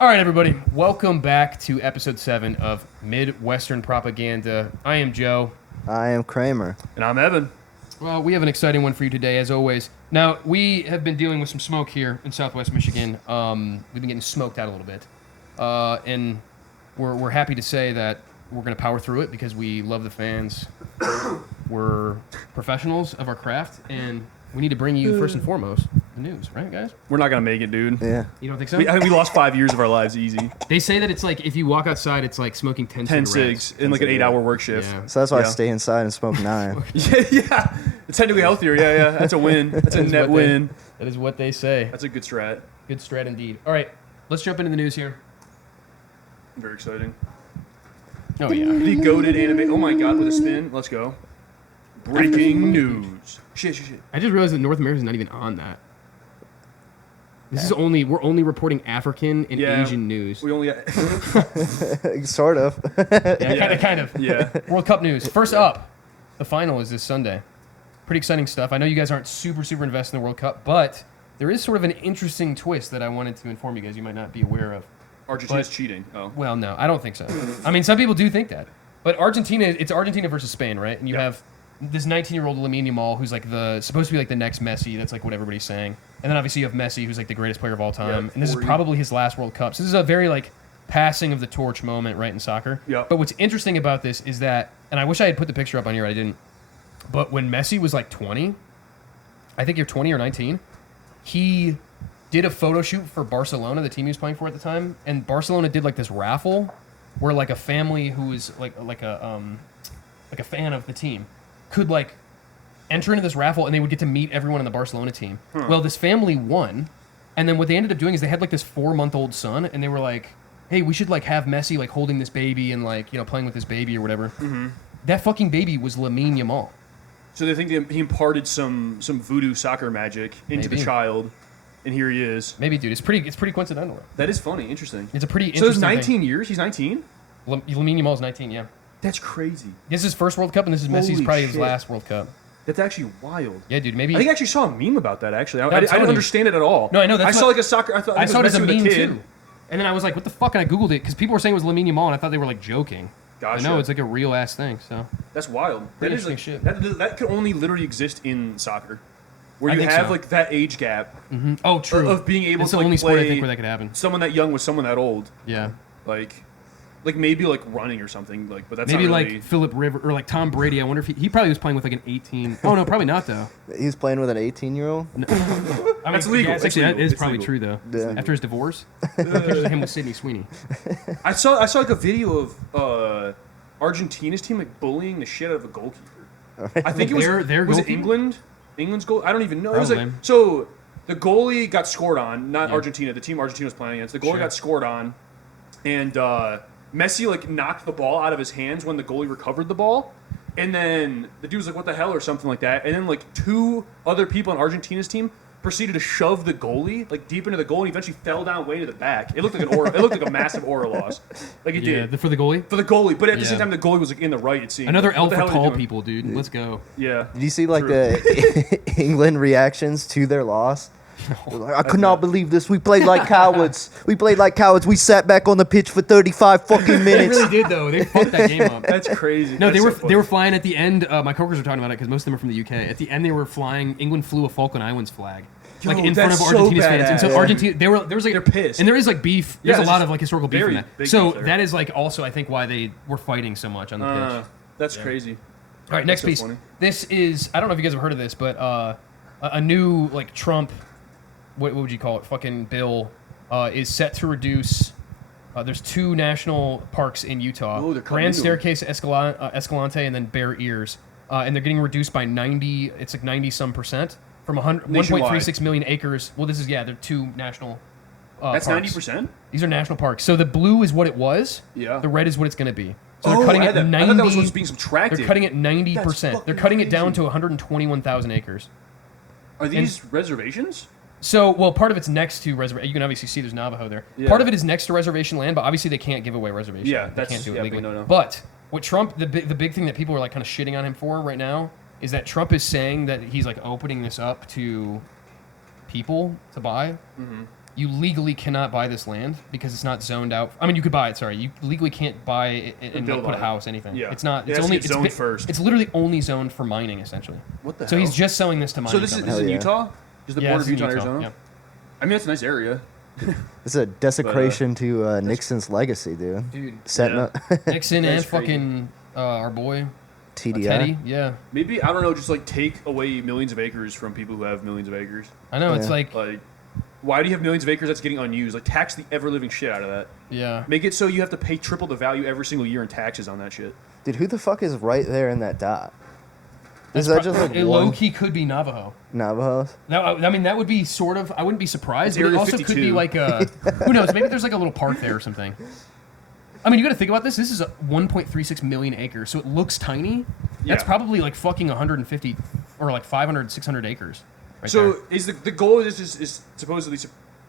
All right, everybody. Welcome back to episode 7 of Midwestern Propaganda. I am Joe. I am Cramer. And I'm Evan. Well, we have an exciting one for you today, as always. Now, we have been dealing with some smoke here in Southwest Michigan. We've been getting smoked out a little bit. And we're happy to say that we're going to power through it because we love the fans. We're professionals of our craft, and we need to bring you, first and foremost, the news. Right, guys? We're not going to make it, dude. Yeah. You don't think so? I think we lost 5 years of our lives easy. They say that it's like if you walk outside, it's like smoking 10 cigarettes. cigs in like an 8-hour work shift. Yeah. So that's why I Yeah. stay inside and smoke 9. Yeah. It's technically healthier. Yeah. That's a win. That's a net win. That is what they say. That's a good strat. Good strat indeed. All right, let's jump into the news here. Very exciting. Oh, yeah. The goated anime. Oh my god, with a spin. Let's go. Breaking news. Shit. I just realized that North America is not even on that. This is we're only reporting African and Yeah. Asian news. We only Sort of. Yeah, kind of. Yeah. World Cup news. First up, the final is this Sunday. Pretty exciting stuff. I know you guys aren't super invested in the World Cup, but there is sort of an interesting twist that I wanted to inform you guys you might not be aware of. Argentina's cheating. Oh. Well, no, I don't think so. I mean, some people do think that. But it's Argentina versus Spain, right? And you have this 19-year-old Lamine Yamal who's like supposed to be like the next Messi. That's like what everybody's saying. And then obviously you have Messi who's like the greatest player of all time. Yeah, and this is 40. probably his last World Cup. So this is a very like passing of the torch moment, right, in soccer. Yeah. But what's interesting about this is that, and I wish I had put the picture up on here, I didn't. But when Messi was like 20, I think you're 20 or 19, he did a photo shoot for Barcelona, the team he was playing for at the time, and Barcelona did like this raffle where like a family who was like a fan of the team could like enter into this raffle and they would get to meet everyone on the Barcelona team. Well, this family won, and then what they ended up doing is they had like this 4-month-old son, and they were like, hey, we should like have Messi like holding this baby and like, you know, playing with this baby or whatever. Mm-hmm. That fucking baby was Lamine Yamal. So they think he imparted some voodoo soccer magic into Maybe. the child, and here he is. Maybe, dude. It's pretty coincidental. That is funny. Interesting. It's a pretty So interesting there's 19 years? He's 19? Lamine Yamal's 19, yeah. That's crazy. This is his first World Cup, and this is Messi's Holy probably his shit. last World Cup. That's actually wild. Yeah, dude. Maybe I think I actually saw a meme about that. Actually, I telling didn't you. understand it at all. No, I know, that's I saw what- like a soccer. I thought I saw it as a Messi with meme kid. too. And then I was like, what the fuck? And I googled it because people were saying it was Lamine Yamal, and I thought they were like joking. Gotcha. I know it's like a real ass thing. So That's wild. That Pretty is like interesting shit. that could only literally exist in soccer, where I you think have so. like that age gap oh, true. of being able It's to the like, only sport I play think where that could happen. someone that young with someone that old. Yeah, Like maybe like running or something. Like, but that's maybe not like really, Philip River or like Tom Brady. I wonder if he probably was playing with like an 18. Oh no, probably not though. He's playing with an 18-year-old? I mean, That's legal. Yeah, It's actually, that legal. is It's probably legal. true though. Yeah. After his divorce, pictures of him with Sydney Sweeney. I saw like a video of Argentina's team like bullying the shit out of a goalkeeper. I think it was Their was it goalkeeper? England? England's goal? I don't even know. It was like Probably. so the goalie got scored on, not Yeah. Argentina. The team Argentina was playing against. The goalie Sure. got scored on, and Messi like knocked the ball out of his hands when the goalie recovered the ball, and then the dude was like, "What the hell?" or something like that. And then like 2 other people on Argentina's team proceeded to shove the goalie like deep into the goal, and he eventually fell down way to the back. It looked like it looked like a massive aura loss. Like it Yeah, did. for the goalie. For the goalie, but at the Yeah. same time, the goalie was like in the right. It seemed Another Like, L what the for hell are you tall doing? people, dude. Let's go. Yeah, Did you see like True. the England reactions to their loss? They're like, I could not believe this. We played like cowards. We played like cowards. We sat back on the pitch for 35 fucking They minutes. really did though. They fucked that game up. that's crazy. No, That's so they funny. were flying at the end. My coworkers were talking about it because most of them are from the UK. At the end, they were flying. England flew a Falkland Islands flag, Yo, like in front of that's so Argentina's fans. And so badass. Argentina, there was like They're pissed. and there is like beef. Yeah, There's a it's lot just of like historical beef in very that. big So beef there. that is like also I think why they were fighting so much on the pitch. That's crazy. All right, next so piece. funny. This is I don't know if you guys have heard of this, but a new like Trump, what would you call it? Fucking bill is set to reduce. There's 2 national parks in Utah: Oh, they're cutting Grand into 'em. Staircase Escalante and then Bear Ears, and they're getting reduced by 90. It's like 90 some percent from 1.36 million acres. Well, this is they're 2 national. That's parks. 90%. These are national parks. So the blue is what it was. Yeah. The red is what it's going to be. So they're cutting it 90. I thought that was what's being subtracted. They're cutting it 90%. That's They're fucking cutting it down crazy. to 121,000 acres. Are these reservations? So, well, part of it's next to reservation. You can obviously see there's Navajo there. Yeah. Part of it is next to reservation land, but obviously they can't give away reservation. Yeah, they that's- can't do it yeah, legally. no. But what Trump, the big thing that people are like kind of shitting on him for right now is that Trump is saying that he's like opening this up to people to buy. you legally cannot buy this land because it's not zoned out. I mean, you could buy it. Sorry, you legally can't buy it and build like, put a on it. house, anything. Yeah. It's not. It It's has to only get zoned first. It's literally only zoned for mining, essentially. What the So hell? he's just selling this to mining. So this is companies. in yeah. Utah? Is the Yeah, border it's of in Utah and Utah, Arizona? yeah. I mean, it's a nice area. It's a desecration to Nixon's legacy, dude. Dude, Setting yeah. up Nixon and That's crazy. fucking our boy TDI. Teddy. Yeah, Maybe, I don't know, just like take away millions of acres from people who have millions of acres. I know. It's Yeah. like, Like, why do you have millions of acres that's getting unused? Like, tax the ever-living shit out of that. yeah. Make it so you have to pay triple the value every single year in taxes on that shit. Dude, who the fuck is right there in that dot? Is That's that just like it one low key could be Navajo. Navajos? Now, I mean, that would be sort of. I wouldn't be surprised. It's But it Area also could be 52. like a. Who knows? Maybe there's like a little park there or something. I mean, you got to think about this. This is a 1.36 million acres, so it looks tiny. That's Yeah. probably like fucking 150 or like 500, 600 acres. Right So there. is the goal of this is supposedly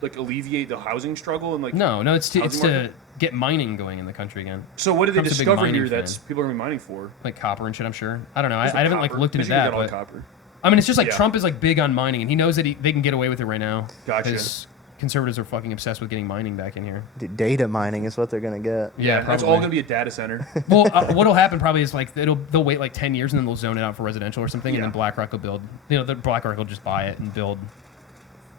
like alleviate the housing struggle and like No, it's to housing market? get mining going in the country again, So what did they Trump's a big discover mining here fan. that's people are gonna be mining for? like copper and shit. I'm sure. I don't know. I Just like haven't like copper. looked into Michigan that, got all but copper. I mean, it's just like Yeah. Trump is like big on mining, and he knows that they can get away with it right now. Gotcha. Because conservatives are fucking obsessed with getting mining back in here. Dude, data mining is what they're gonna get. Yeah, That's all gonna be a data center. Well, what'll happen probably is like they'll wait like 10 years and then they'll zone it out for residential or something, and Yeah. then BlackRock will build. The BlackRock will just buy it and build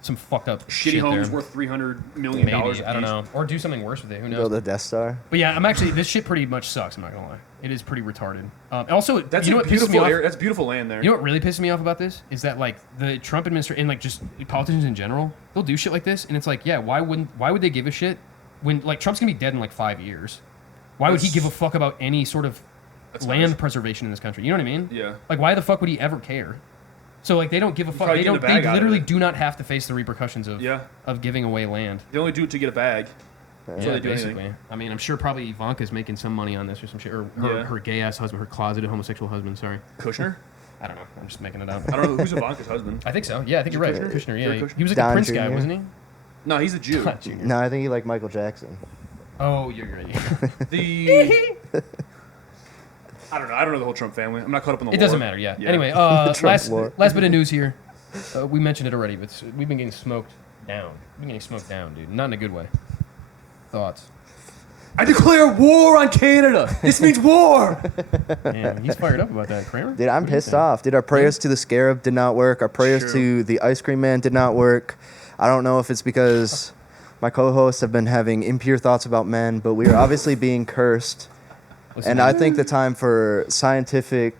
some fucked up Shitty shit homes there. worth $300 million. Maybe, a I don't piece. know, or do something worse with it. Who knows? Build a Death Star. But yeah, I'm actually this shit pretty much sucks. I'm not gonna lie, it is pretty retarded. Also, That's you know a what pisses me beautiful off? area. That's beautiful land there. You know what really pisses me off about this is that like the Trump administration and like just politicians in general, they'll do shit like this, and it's like, yeah, why would they give a shit when like Trump's gonna be dead in like 5 years? Why would he That's- give a fuck about any sort of That's land nice. preservation in this country? You know what I mean? Yeah. Like, why the fuck would he ever care? So like, they don't give a fuck. probably They getting don't. a bag They out of literally it. do not have to face the repercussions of Yeah. of giving away land. They only do it to get a bag. That's why Yeah, they do anything. basically. I mean, I'm sure probably Ivanka's making some money on this or some shit, or Yeah. her gay ass husband, her closeted homosexual husband. Sorry, Kushner? I don't know. I'm just making it up. I don't know who's Ivanka's husband. I think so. Yeah, I think you're right. Kushner? Kushner. Yeah, Jared he, Kushner? he was like Don a Prince guy, Jr. wasn't he? No, he's a Jew. Not Junior. No, I think you like Michael Jackson. Oh, you're right. The I don't know the whole Trump family. I'm not caught up in the It lore. doesn't matter. Yeah. Yeah. Anyway, Trump last lore. bit of news here. We mentioned it already, but we've been getting smoked down. We've been getting smoked down, dude. Not in a good way. Thoughts? I declare war on Canada. This means war. Man, he's fired up about that, Cramer. Dude, I'm What do you pissed think? off. Dude, our prayers to the scarab did not work. Our prayers Sure. to the ice cream man did not work. I don't know if it's because my co-hosts have been having impure thoughts about men, but we are obviously being cursed. Listen, And I think the time for scientific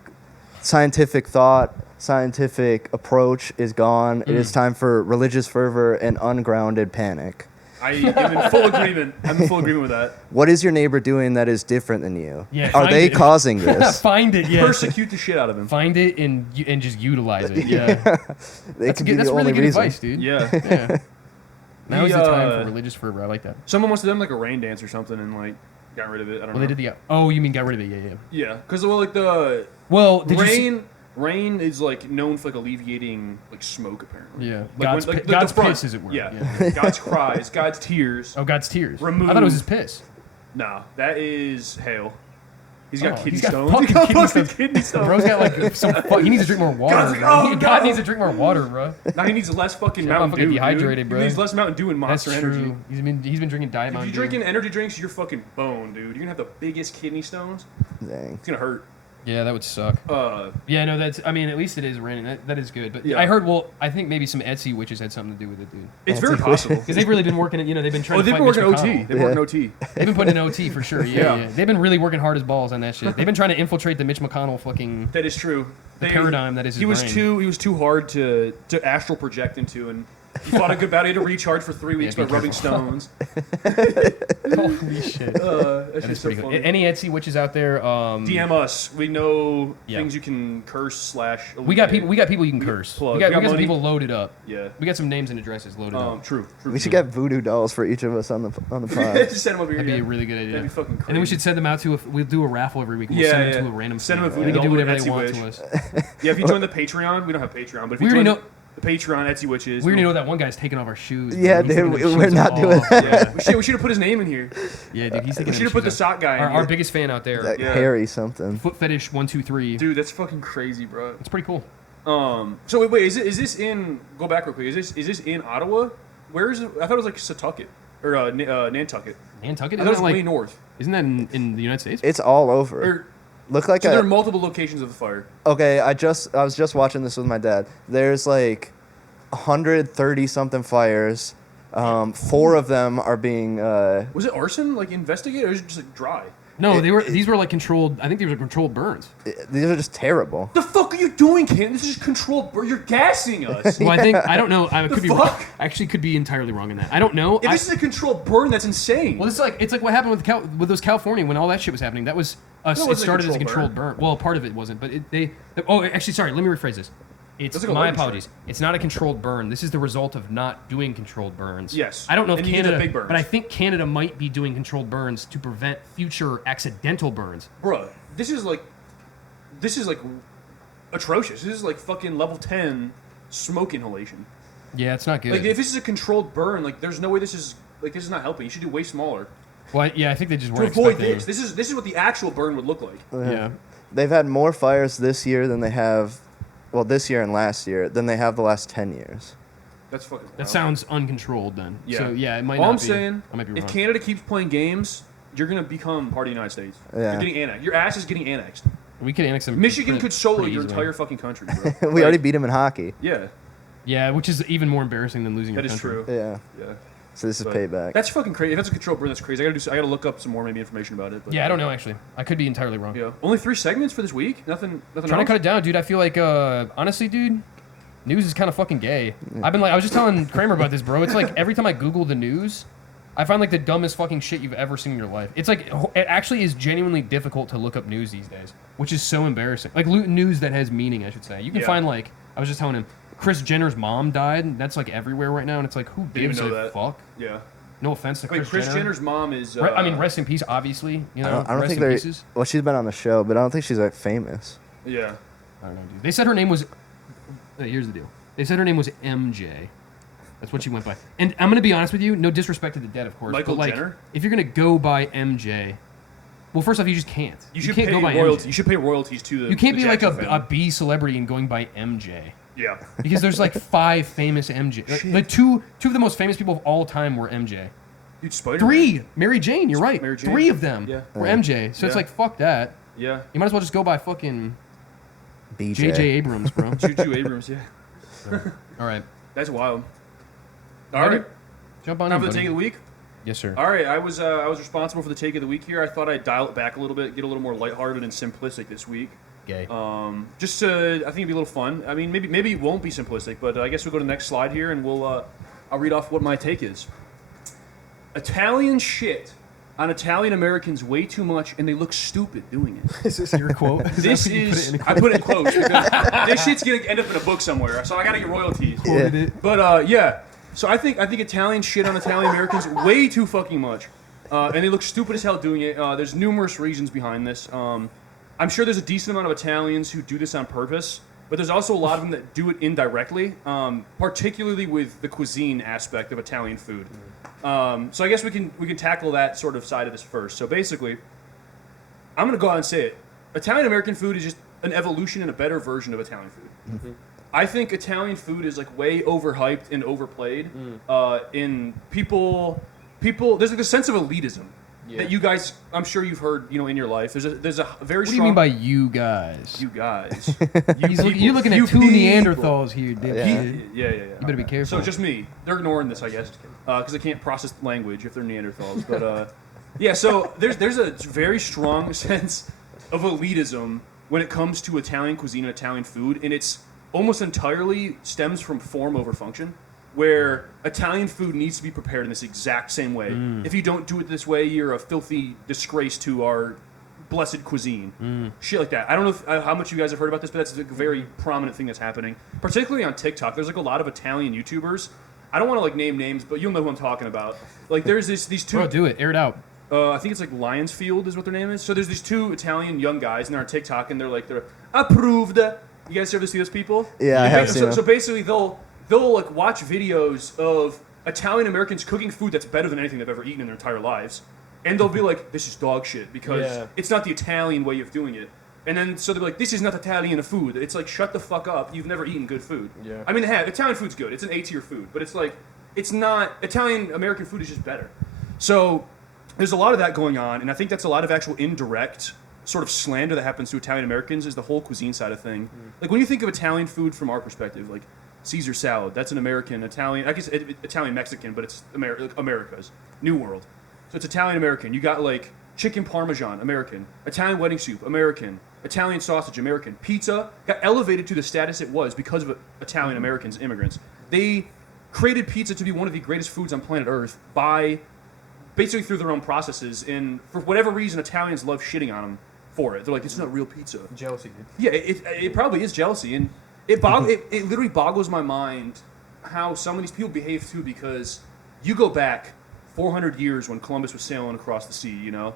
thought, scientific approach is gone. It is time for religious fervor and ungrounded panic. I am in full agreement. I'm in full agreement with that. What is your neighbor doing that is different than you? Yeah, Are find they it. causing this? Find it, yeah. Persecute the shit out of him. Find it and just utilize it. Yeah, They that's could good. be That's the really only good reason. advice, dude. Yeah. Yeah. Now is the time The, for religious fervor. I like that. Someone must have done like a rain dance or something and like got rid of it. I don't Well, know. they did the. Oh, you mean got rid of it? Yeah, yeah. Yeah, because well, like the Well, did you see? rain is like known for like alleviating like smoke apparently. Yeah, Like God's, when, like, pi- God's front. piss, as it were. Yeah. God's cries, God's tears. Oh, God's tears. Remove. I thought it was his piss. Nah, that is hail. He's got Oh, kidney he's got stones. fucking He's got kidney fucking stones. kidney stones. Bro's got like some. He needs to drink more water. God's like, bro. oh, God no. needs to drink more water, bro. Now he needs less fucking Yeah, Mountain motherfucker Dew. dehydrated, dude. bro. He needs less Mountain Dew and That's Monster true. Energy. He's been drinking Diet If Mountain you're Dew. drinking energy drinks, you're fucking boned, dude. You're gonna have the biggest kidney stones. Dang. It's gonna hurt. Yeah, that would suck. Yeah, no, that's. I mean, at least it is raining. That is good. But Yeah. I heard. Well, I think maybe some Etsy witches had something to do with it, dude. It's That's very a good- possible. Because they've really been working. They've been trying Oh, to they've fight been working Mitch OT. McConnell. They've been working OT. They've been putting in OT for sure. Yeah, Yeah. yeah. They've been really working hard as balls on that shit. They've been trying to infiltrate the Mitch McConnell fucking That is true. the paradigm that is his He was brain. too hard to astral project into, and he fought a good battle. He had to recharge for 3 weeks be by rubbing careful. stones. Holy shit. That's That is just so pretty cool. funny. Any Etsy witches out there? DM us. We know Yeah. things you can curse / We got people. We got people you can curse. plug. We got some money. people loaded up. Yeah. We got some names and addresses loaded up. True. We should get voodoo dolls for each of us on the pod. Just send them over here. That'd be yeah. a really good idea. That'd be fucking crazy. And then we should send them out to. We'll do a raffle every week. And we'll Yeah, send them yeah. to a random. Send them a fan. voodoo They can do doll whatever with they Etsy want witch. to us. Yeah, if you join the Patreon, we don't have Patreon, but if We you already join know. the Patreon, Etsy Witches. We already know that one guy's taking off our shoes. bro. Yeah, He's dude, taking the we're shoes not off. doing Yeah, We should have put his name in here. yeah, dude. He's taking. We them should have put the shoes off. sock guy in Our here. biggest fan out there. Like Yeah. Harry something. Foot fetish 123. Dude, that's fucking crazy, bro. It's pretty cool. So wait, is this in? Go back real quick. Is this in Ottawa, Where is it? I thought it was like Setauket or Nantucket. Nantucket? I thought it was like way north. Isn't that in the United States? It's all over. Or, Look like so there are multiple locations of the fire. Okay, I was just watching this with my dad. There's like 130 something fires. 4 of them are being. Was it arson? Like investigated, or was it just like dry? No, these were like controlled. I think these were controlled burns. These are just terrible. The fuck are you doing, Ken? This is just controlled. You're gassing us. Well, I don't know. I could be wrong. fuck? I actually could be entirely wrong in that. I don't know. If this is a controlled burn, that's insane. Well, it's like what happened with those California when all that shit was happening. That was No, it started as a controlled burn. burn. Well, part of it wasn't, but actually, sorry. Let me rephrase this. It's That's like a my lightning apologies. strike. It's not a controlled burn. This is the result of not doing controlled burns. Yes. I don't know if And you get the Canada, big burns. but I think Canada might be doing controlled burns to prevent future accidental burns. Bruh, this is like atrocious. This is like fucking level 10 smoke inhalation. Yeah, it's not good. Like if this is a controlled burn, like there's no way this is not helping. You should do way smaller Well, I think they just to weren't avoid expecting. this is what the actual burn would look like. Yeah. They've had more fires this year than they have, well, this year and last year than they have the last 10 years. That's fucking wild. That sounds uncontrolled then. Yeah. So yeah, it might All not I'm be. saying, I might be if wrong. Canada keeps playing games, you're gonna become part of the United States. Yeah. You're getting annexed. Your ass is getting annexed. We could annex them. Michigan pretty- could solo pretty your easily. entire fucking country, bro. We Like, already beat them in hockey. Yeah, Yeah, which is even more embarrassing than losing that your is country. true. Yeah. Yeah. So this is But payback. That's fucking crazy. If that's a controlled burn, that's crazy. I gotta look up some more maybe information about it. But, Yeah, I don't know actually. I could be entirely wrong. Yeah. Only 3 segments for this week. Nothing. Trying to else? cut it down, dude. I feel like honestly, dude, news is kind of fucking gay. I was just telling Cramer about this, bro. It's like every time I Google the news, I find like the dumbest fucking shit you've ever seen in your life. It's like it actually is genuinely difficult to look up news these days, which is so embarrassing. Like news that has meaning, I should say. You can Yeah. find like I was just telling him, Kris Jenner's mom died. And that's like everywhere right now, and it's like who Didn't gives even know a that. fuck? Yeah. No offense to Wait, Kris Kris Jenner. Jenner's mom is. I mean, rest in peace, obviously. You know, I don't rest think in they're. pieces. Well, she's been on the show, but I don't think she's like famous. Yeah. I don't know, dude. They said her name was. Here's the deal. They said her name was MJ. That's what she went by. And I'm gonna be honest with you. No disrespect to the dead, of course. Michael but like, Jenner? if you're gonna go by MJ, well, first off, you just can't. You should can't pay go by royalties. MJ. You should pay royalties to the. You can't the be like Jackson a family. B celebrity and going by MJ. Yeah. Because there's like 5 famous MJ. Like two of the most famous people of all time were MJ. Dude, Spider. 3, Mary Jane. You're right. Mary Jane. 3 of them Yeah. were MJ. So it's Yeah. like fuck that. Yeah. You might as well just go by fucking BJ. J.J. Abrams, bro. Juju Abrams. Yeah. All right, That's wild. All right. jump on Time in, for the buddy. take of the week. Yes, sir. All right, I was responsible for the take of the week here. I thought I'd dial it back a little bit, get a little more lighthearted and simplistic this week. Gay. Just to, I think it'd be a little fun. I mean, maybe it won't be simplistic, but I guess we'll go to the next slide here, and I'll read off what my take is. Italian shit on Italian Americans way too much, and they look stupid doing it. Is this your quote? This is I put it in quotes because this shit's gonna end up in a book somewhere, so I gotta get royalties. Yeah. But yeah, so I think Italian shit on Italian Americans way too fucking much, and they look stupid as hell doing it. There's numerous reasons behind this. I'm sure there's a decent amount of Italians who do this on purpose, but there's also a lot of them that do it indirectly, particularly with the cuisine aspect of Italian food. So I guess we can tackle that sort of side of this first. So basically, I'm gonna go out and say it. Italian American food is just an evolution and a better version of Italian food. Mm-hmm. I think Italian food is like way overhyped and overplayed. In people, there's like a sense of elitism that you guys, I'm sure you've heard, in your life. There's a very What do strong. you mean by you guys? you guys? You're looking You at 2 people. Neanderthals here, dude. Yeah. Yeah. You better be careful. So just me. They're ignoring this, I guess, because they can't process language if they're Neanderthals. But yeah, so there's a very strong sense of elitism when it comes to Italian cuisine and Italian food, and it's almost entirely stems from form over function, where Italian food needs to be prepared in this exact same way. If you don't do it this way, you're a filthy disgrace to our blessed cuisine. Shit like that. I don't know how much you guys have heard about this, but that's a very prominent thing that's happening, particularly on TikTok. There's like a lot of Italian YouTubers. I don't want to like name names, but you'll know who I'm talking about. Like there's these two. Bro, do it. Air it out. I think it's like Lionsfield is what their name is. So there's these 2 Italian young guys, and they're on TikTok, and they're approved. You guys ever see those people? Yeah, I have seen them. So basically, they'll like watch videos of Italian Americans cooking food that's better than anything they've ever eaten in their entire lives, and they'll be like, "This is dog shit because it's not the Italian way of doing it." And then so they'll be like, "This is not Italian food." It's like, shut the fuck up. You've never eaten good food. Yeah. I mean, Italian food's good. It's an A-tier food, but it's like it's not Italian American food is just better. So there's a lot of that going on, and I think that's a lot of actual indirect sort of slander that happens to Italian Americans is the whole cuisine side of thing. Like when you think of Italian food from our perspective, like Caesar salad, that's an American Italian, I guess Italian Mexican, but it's America's New World. So it's Italian American. You got like chicken parmesan, American. Italian wedding soup, American. Italian sausage, American. Pizza got elevated to the status it was because of Italian Americans, immigrants. They created pizza to be one of the greatest foods on planet Earth by basically through their own processes. And for whatever reason, Italians love shitting on them for it. They're like, it's not real pizza. Jealousy, dude. Yeah, it probably is jealousy. And it literally boggles my mind how some of these people behave too, because you go back 400 years when Columbus was sailing across the sea, you know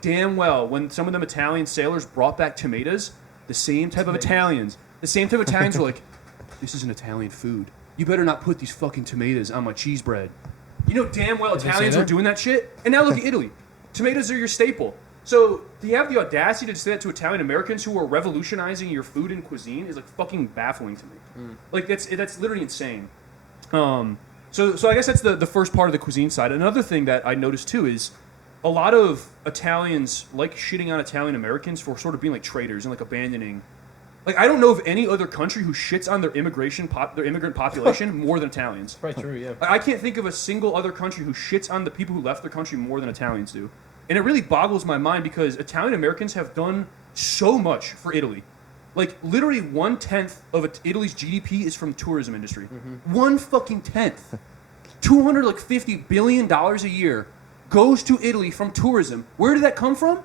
damn well when some of them Italian sailors brought back tomatoes, the same type of Italians were like, this is an Italian food. You better not put these fucking tomatoes on my cheese bread. You know damn well Italians were doing that shit. And now look at Italy. Tomatoes are your staple. So to have the audacity to say that to Italian Americans who are revolutionizing your food and cuisine is like fucking baffling to me. Like that's literally insane. So I guess that's the first part of the cuisine side. Another thing that I noticed too is a lot of Italians like shitting on Italian Americans for sort of being like traitors and like abandoning. Like I don't know of any other country who shits on their immigrant population more than Italians. Probably true, yeah. I can't think of a single other country who shits on the people who left their country more than Italians do. And it really boggles my mind because Italian Americans have done so much for Italy. Like literally 1/10 of Italy's GDP is from the tourism industry. 1/10. $250 billion a year goes to Italy from tourism. Where did that come from?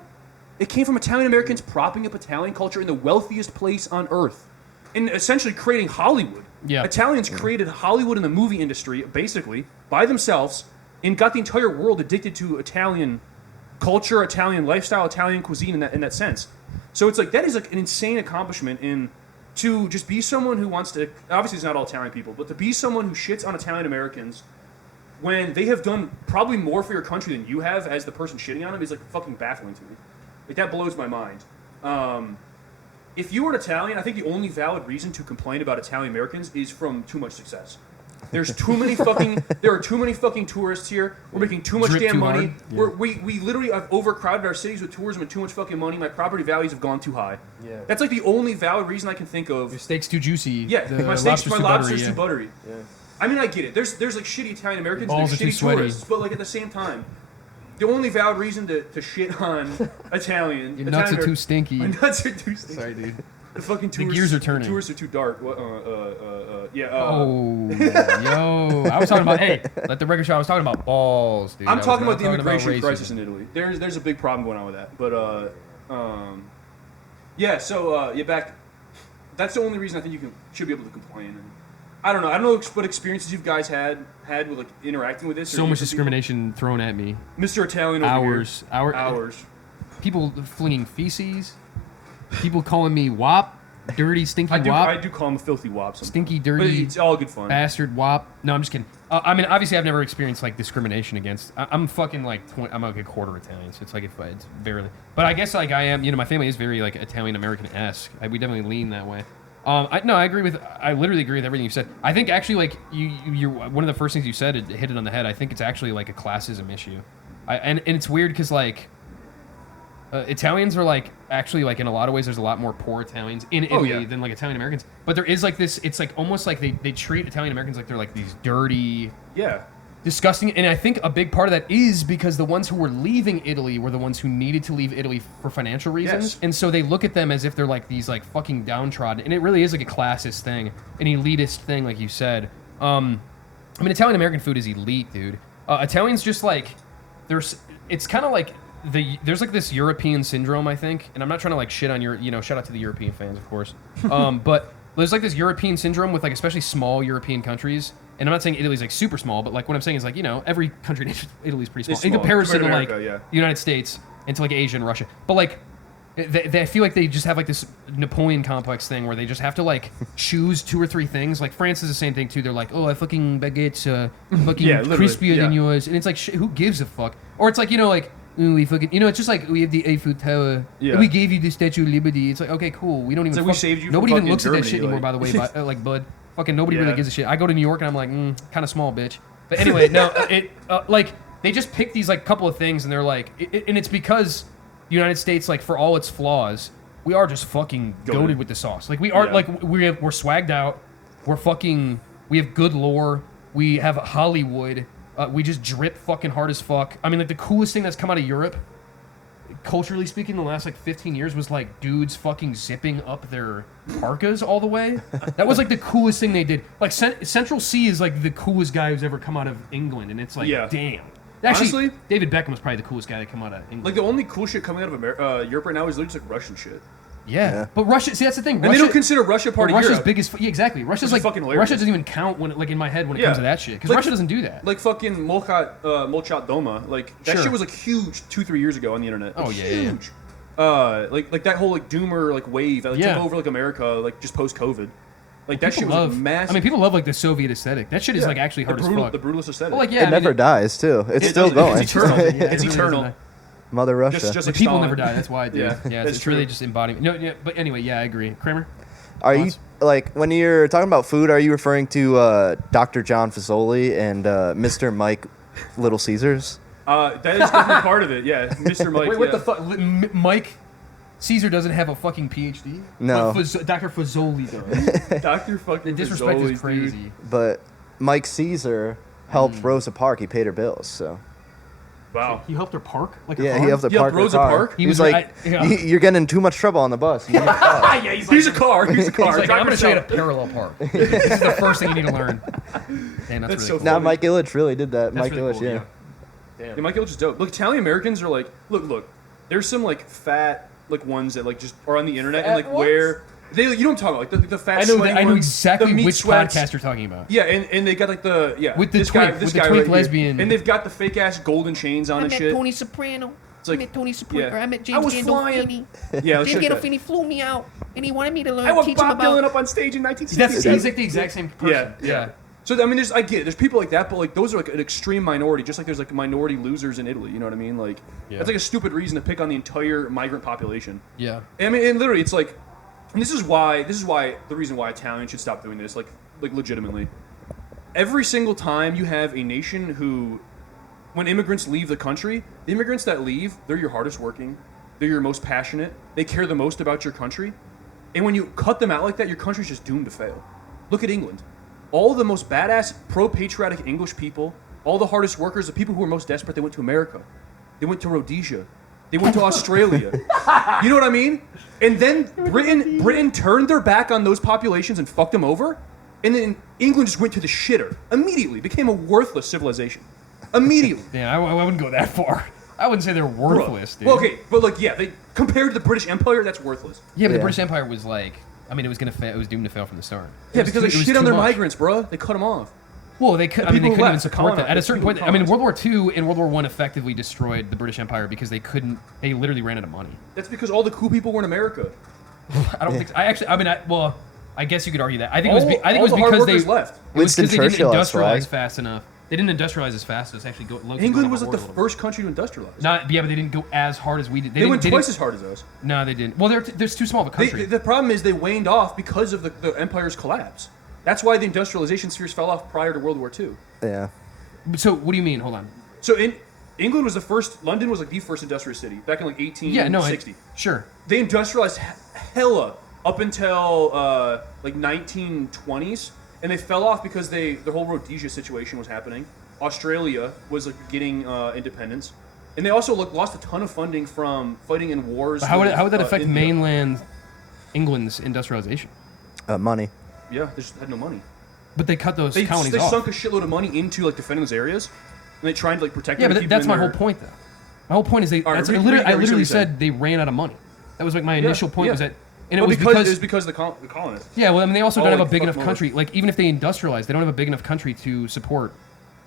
It came from Italian Americans propping up Italian culture in the wealthiest place on earth and essentially creating Hollywood. Yeah. Italians created Hollywood in the movie industry basically by themselves and got the entire world addicted to Italian culture, Italian lifestyle, Italian cuisine in that sense. So it's like that is like an insane accomplishment in to just be someone who wants to, obviously it's not all Italian people, but to be someone who shits on Italian Americans when they have done probably more for your country than you have as the person shitting on them is like fucking baffling to me. Like that blows my mind. If you were an Italian, I think the only valid reason to complain about Italian Americans is from too much success. There's too many fucking. There are too many fucking tourists here. We're making too much damn money. Yeah. We literally have overcrowded our cities with tourism and too much fucking money. My property values have gone too high. Yeah. That's like the only valid reason I can think of. Your steak's too juicy. Yeah, my lobster's too buttery. Yeah. I mean, I get it. There's like shitty Italian Americans and Balls there's are too shitty sweaty. tourists, but like at the same time, the only valid reason to shit on Italian. Your nuts are too stinky. My nuts are too stinky. Sorry, dude. The fucking The tourists, gears are turning. The tourists are too dark. Yeah. Oh, yo. I was talking about, hey, let the record show. I was talking about balls, dude. I'm talking about not the immigration racism. crisis in Italy. There's a big problem going on with that. But yeah. So back. That's the only reason I think should be able to complain. And I don't know what experiences you guys had with like interacting with this. So much discrimination thrown at me. Mr. Italian over Hours. here. Hours. People flinging feces. People calling me wop. Dirty, stinky I wop. do call him a filthy wop sometimes. Stinky, But dirty, it's all good fun. bastard wop. No, I'm just kidding. I mean, obviously, I've never experienced like discrimination against. I'm fucking like I'm like a quarter Italian, so it's like it's barely. But I guess like I am. My family is very like Italian American-esque. We definitely lean that way. I agree with. I literally agree with everything you said. I think actually like you're one of the first things you said. It hit it on the head. I think it's actually like a classism issue. And it's weird because like. Italians are like actually like in a lot of ways there's a lot more poor Italians in Italy than like Italian Americans, but there is like this, it's like almost like they treat Italian Americans like they're like these dirty, disgusting, and I think a big part of that is because the ones who were leaving Italy were the ones who needed to leave Italy for financial reasons, and so they look at them as if they're like these like fucking downtrodden, and it really is like a classist thing, an elitist thing, like you said. I mean, Italian American food is elite, dude. Italians just like it's kind of like there's like this European syndrome, I think, and I'm not trying to like shit on shout out to the European fans, of course, but there's like this European syndrome with like especially small European countries, and I'm not saying Italy's like super small, but like what I'm saying is like every country in Italy's pretty small in comparison to like the United States and to like Asia and Russia, but like they feel like they just have like this Napoleon complex thing where they just have to like choose 2 or 3 things. Like France is the same thing too. They're like, oh, I fucking baguettes fucking crispier than yours, and it's like who gives a fuck? Or it's like like. We fucking, it's just like we have the Eiffel Tower. Yeah. We gave you the Statue of Liberty. It's like, okay, cool. We don't even. It's like we saved you. Nobody from even looks Germany, at that shit anymore, by the way. Like, bud, fucking nobody really gives a shit. I go to New York and I'm like, kind of small, bitch. But anyway, no, like they just pick these like couple of things, and they're like, and it's because the United States, like for all its flaws, we are just fucking goated with the sauce. Like we are, like we're swagged out. We have good lore. We have Hollywood. We just drip fucking hard as fuck. I mean, like the coolest thing that's come out of Europe, culturally speaking, the last like 15 years was like dudes fucking zipping up their parkas all the way. That was like the coolest thing they did. Like Central C is like the coolest guy who's ever come out of England, and it's like, damn. Actually, honestly, David Beckham was probably the coolest guy to come out of England. Like the only cool shit coming out of Europe right now is literally just like Russian shit. Yeah, but Russia. See, that's the thing. And they don't consider Russia part of Russia's Europe. biggest. Yeah, exactly. Russia's like fucking hilarious. Russia doesn't even count when, like, in my head when it comes to that shit, because Russia doesn't do that. Like fucking Molchat Doma. Like that shit was like huge 2-3 years ago on the internet. Oh like, yeah, huge. Like that whole like doomer like wave that took over like America like just post COVID. Like that shit was like, massive. I mean, people love like the Soviet aesthetic. That shit is like actually hard as fuck. The brutalist aesthetic. Well, like it never dies too. It's still going. It's eternal. It's eternal. Mother Russia. Just like people never die. That's why I do. Yeah, it's really just embodying. No, but anyway, I agree. Kramer? Are you, like, when you're talking about food, are you referring to Dr. John Fazoli and Mr. Mike Little Caesars? That is definitely part of it, yeah. Mr. Mike. Wait, what the fuck? Mike Caesar doesn't have a fucking PhD? No. Dr. Fazoli does. Dr. fucking The disrespect Fazoli, is crazy. Dude. But Mike Caesar helped Rosa Parks. He paid her bills, so... Wow. He helped her park? Like he helped her park Rosa Parks? He was like, you're getting in too much trouble on the bus. Here's a car. Here's a car. He's like, I'm going to show you how to parallel park. This is the first thing you need to learn. Damn, that's really so cool. Now, Mike Ilitch really did that. That's Mike really Ilitch, cool, yeah. Damn. Yeah, Mike Ilitch is dope. Look, Italian Americans are like, look. There's some like fat like ones that like just are on the internet and like wear... you know what I'm talking about, like the fat. I know exactly which podcast you're talking about. Yeah, and they got like with the twink lesbian, and they've got the fake ass golden chains on and shit. I met Tony Soprano. Like, I met Tony Soprano. Yeah. I met James Gandolfini. Yeah, James Gandolfini flew me out, and he wanted me to learn. I want teach Bob him about. Dylan up on stage in 1960. He's like the exact same person. Yeah. So I mean, I get it. There's people like that, but like those are like an extreme minority. Just like there's like minority losers in Italy. You know what I mean? Like that's like a stupid reason to pick on the entire migrant population. Yeah. I mean, and literally, it's like. And this is why the reason why Italians should stop doing this, like legitimately. Every single time you have a nation who, when immigrants leave the country, the immigrants that leave, they're your hardest working, they're your most passionate, they care the most about your country, and when you cut them out like that, your country's just doomed to fail. Look at England. All the most badass, pro-patriotic English people, all the hardest workers, the people who were most desperate, they went to America. They went to Rhodesia. They went to Australia. You know what I mean? And then Britain turned their back on those populations and fucked them over. And then England just went to the shitter. Immediately. Became a worthless civilization. Immediately. Yeah, I wouldn't go that far. I wouldn't say they're worthless, dude. Well, okay, but like, yeah, compared to the British Empire, that's worthless. Yeah, but the British Empire was like, I mean, it was doomed to fail from the start. Yeah, because they shit on their migrants, bro. They cut them off. Well, they couldn't even support that. At a certain point, I mean, World War II and World War I effectively destroyed the British Empire because they literally ran out of money. That's because all the cool people were in America. I don't think so. I guess you could argue that. I think it was because they left. It was because they didn't industrialize fast enough. They didn't industrialize as fast as actually go. England was like the first country to industrialize. But they didn't go as hard as we did. They went twice as hard as us. No, they didn't. Well, there's too small of a country. The problem is they waned off because of the empire's collapse. That's why the industrialization spheres fell off prior to World War II. Yeah. So what do you mean? Hold on. So England was the first. London was like the first industrial city back in like 1860. Sure. They industrialized hella up until like 1920s, and they fell off because the whole Rhodesia situation was happening. Australia was like getting independence, and they also lost a ton of funding from fighting in wars. But how would that affect mainland England's industrialization? Money. Yeah, they just had no money. But they cut those colonies off. They sunk a shitload of money into like defending those areas, and they tried to like protect. Yeah, but that's my whole point, though. My whole point is I literally said they ran out of money. That was like my initial point was that, and it was because of the colonists. Yeah, well, I mean, they also don't have a big enough country. Like, even if they industrialized, they don't have a big enough country to support.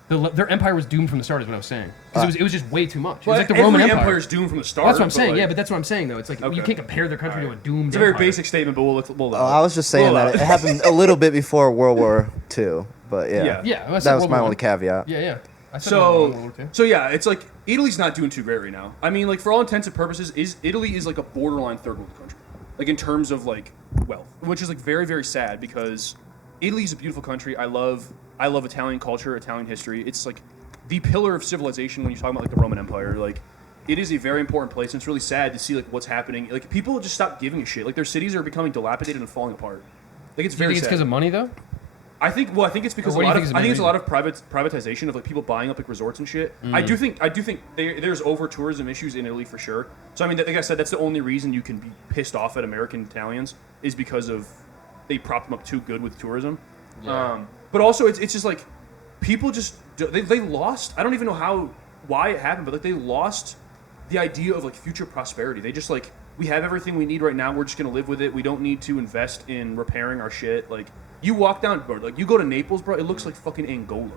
Their empire was doomed from the start, is what I was saying. Because it was just way too much. It was like the Roman Empire. Empire's doomed from the start. That's what I'm saying. Yeah, but that's what I'm saying, though. It's like you can't compare their country to a doomed. It's a very basic statement, but we'll I was just saying that it happened a little bit before World War II, but yeah. Yeah, that was my only caveat. Yeah. So yeah, it's like Italy's not doing too great right now. I mean, like for all intents and purposes, Italy is like a borderline third world country, like in terms of like wealth, which is like very very sad because Italy is a beautiful country. I love I love Italian culture, Italian history. It's like the pillar of civilization when you talk about like the Roman Empire. Like, it is a very important place, and it's really sad to see like what's happening. Like, people just stop giving a shit. Like, their cities are becoming dilapidated and falling apart. Like, it's Do you very think it's sad. because of money though? I think it's because Or what do you think is the main it's a lot of privatization of like people buying up like resorts and shit. I do think there's over tourism issues in Italy for sure. So I mean, like I said, that's the only reason you can be pissed off at American Italians is because of they prop them up too good with tourism. Yeah. But also it's just like people just they lost. I don't even know why it happened, but like they lost the idea of like future prosperity. They just like, we have everything we need right now. We're just gonna live with it. We don't need to invest in repairing our shit. Like, you walk down, bro, like you go to Naples, bro, it looks like fucking Angola.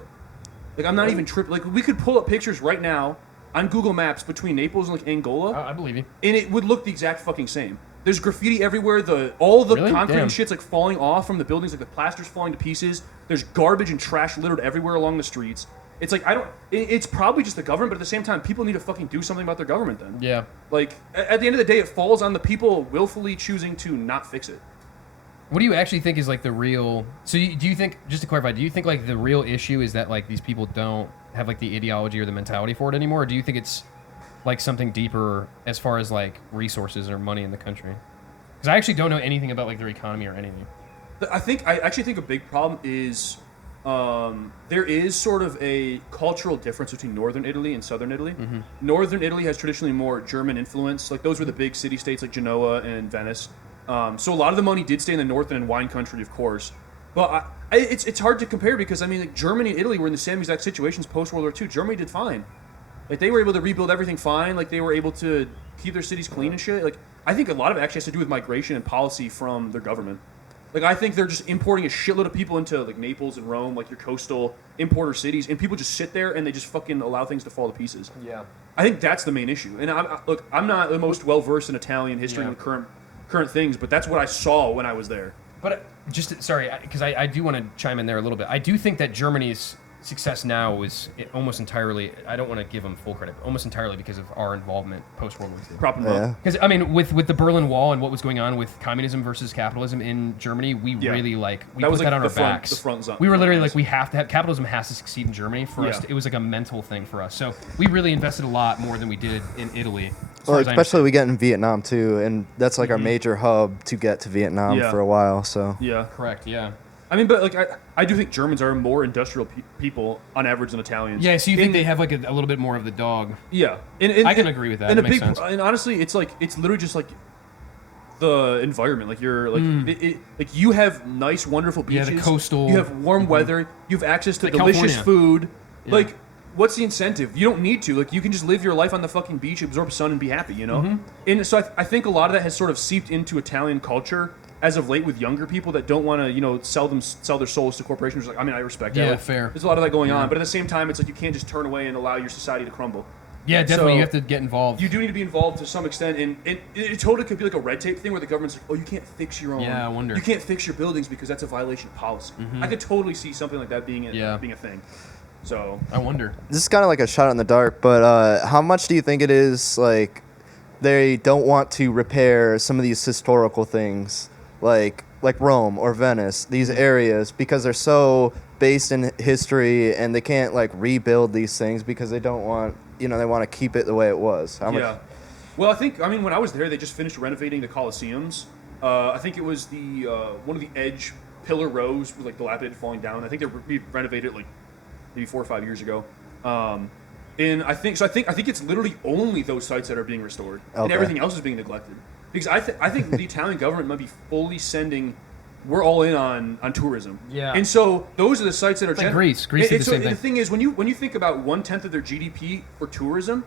Like, I'm not even tripping. Like, we could pull up pictures right now on Google Maps between Naples and like Angola, I believe you. and it would look the exact fucking same. There's graffiti everywhere. All the Really? concrete Damn. and shit's like falling off from the buildings. Like, the plaster's falling to pieces. There's garbage and trash littered everywhere along the streets. It's like, it's probably just the government, but at the same time, people need to fucking do something about their government then. Yeah. Like, at the end of the day, it falls on the people willfully choosing to not fix it. What do you actually think is like the real? So do you think, just to clarify, do you think like the real issue is that like these people don't have like the ideology or the mentality for it anymore? Or do you think it's like something deeper as far as like resources or money in the country? Because I actually don't know anything about like their economy or anything. I actually think a big problem is there is sort of a cultural difference between northern Italy and southern Italy. Mm-hmm. Northern Italy has traditionally more German influence. Like, those were the big city-states like Genoa and Venice. So a lot of the money did stay in the north and in wine country, of course. But it's hard to compare because, I mean, like, Germany and Italy were in the same exact situations post-World War II. Germany did fine. Like, they were able to rebuild everything fine. Like, they were able to keep their cities clean and shit. Like, I think a lot of it actually has to do with migration and policy from their government. Like, I think they're just importing a shitload of people into, like, Naples and Rome, like your coastal importer cities, and people just sit there and they just fucking allow things to fall to pieces. Yeah. I think that's the main issue. And look, I'm not the most well-versed in Italian history and current things, but that's what I saw when I was there. But sorry, because I do want to chime in there a little bit. I do think that Germany's success now is almost entirely, I don't want to give them full credit, but almost entirely because of our involvement post-World War II. Prop 'em up. Yeah. Because, I mean, with the Berlin Wall and what was going on with communism versus capitalism in Germany, we really, like, we That put was, that like, on the our front- backs. the front zone. We were literally like, we have to have, capitalism has to succeed in Germany for us. Yeah. It was like a mental thing for us. So we really invested a lot more than we did in Italy. as Well, far as I especially we get in Vietnam too, and that's like our major hub to get to Vietnam Yeah. for a while. So Yeah. understand. Correct, yeah. I mean, but, like, I do think Germans are more industrial people on average than Italians. Yeah, so you think And- they have like a little bit more of the dog. Yeah. I can agree with that. And That a makes big, sense. and honestly, it's literally just like the environment. Like, you're like like you have nice, wonderful Yeah, beaches. the coastal- You have warm weather. You have access to Like delicious California. food. Yeah. Like, what's the incentive? You don't need to. Like, you can just live your life on the fucking beach, absorb sun, and be happy. You know. And so I think a lot of that has sort of seeped into Italian culture as of late with younger people that don't want to, sell their souls to corporations. Like, I mean, I respect that. Yeah, Like, fair. There's a lot of that going on, but at the same time, it's like you can't just turn away and allow your society to crumble. Yeah, definitely. So- You have to get involved. You do need to be involved to some extent, and it totally could be like a red tape thing where the government's like, oh, you can't fix your own. Yeah, I wonder. You can't fix your buildings because that's a violation of policy. I could totally see something like that being Yeah. being a thing. So I wonder. this is kind of like a shot in the dark. But how much do you think it is like they don't want to repair some of these historical things, like Rome or Venice, these areas, because they're so based in history and they can't like rebuild these things because they don't want, they want to keep it the way it was. How much? yeah. Well, I mean, when I was there, they just finished renovating the Colosseums. I think it was the one of the edge pillar rows was like dilapidated, falling down. I think they renovated it like maybe 4 or 5 years ago. And I think it's literally only those sites that are being restored, and Okay. everything else is being neglected. Because I think the Italian government might be fully sending. We're all in on tourism. Yeah. And so those are the sites that are like Greece. Greece did the so same the thing. thing is, when you think about 1/10 of their GDP for tourism,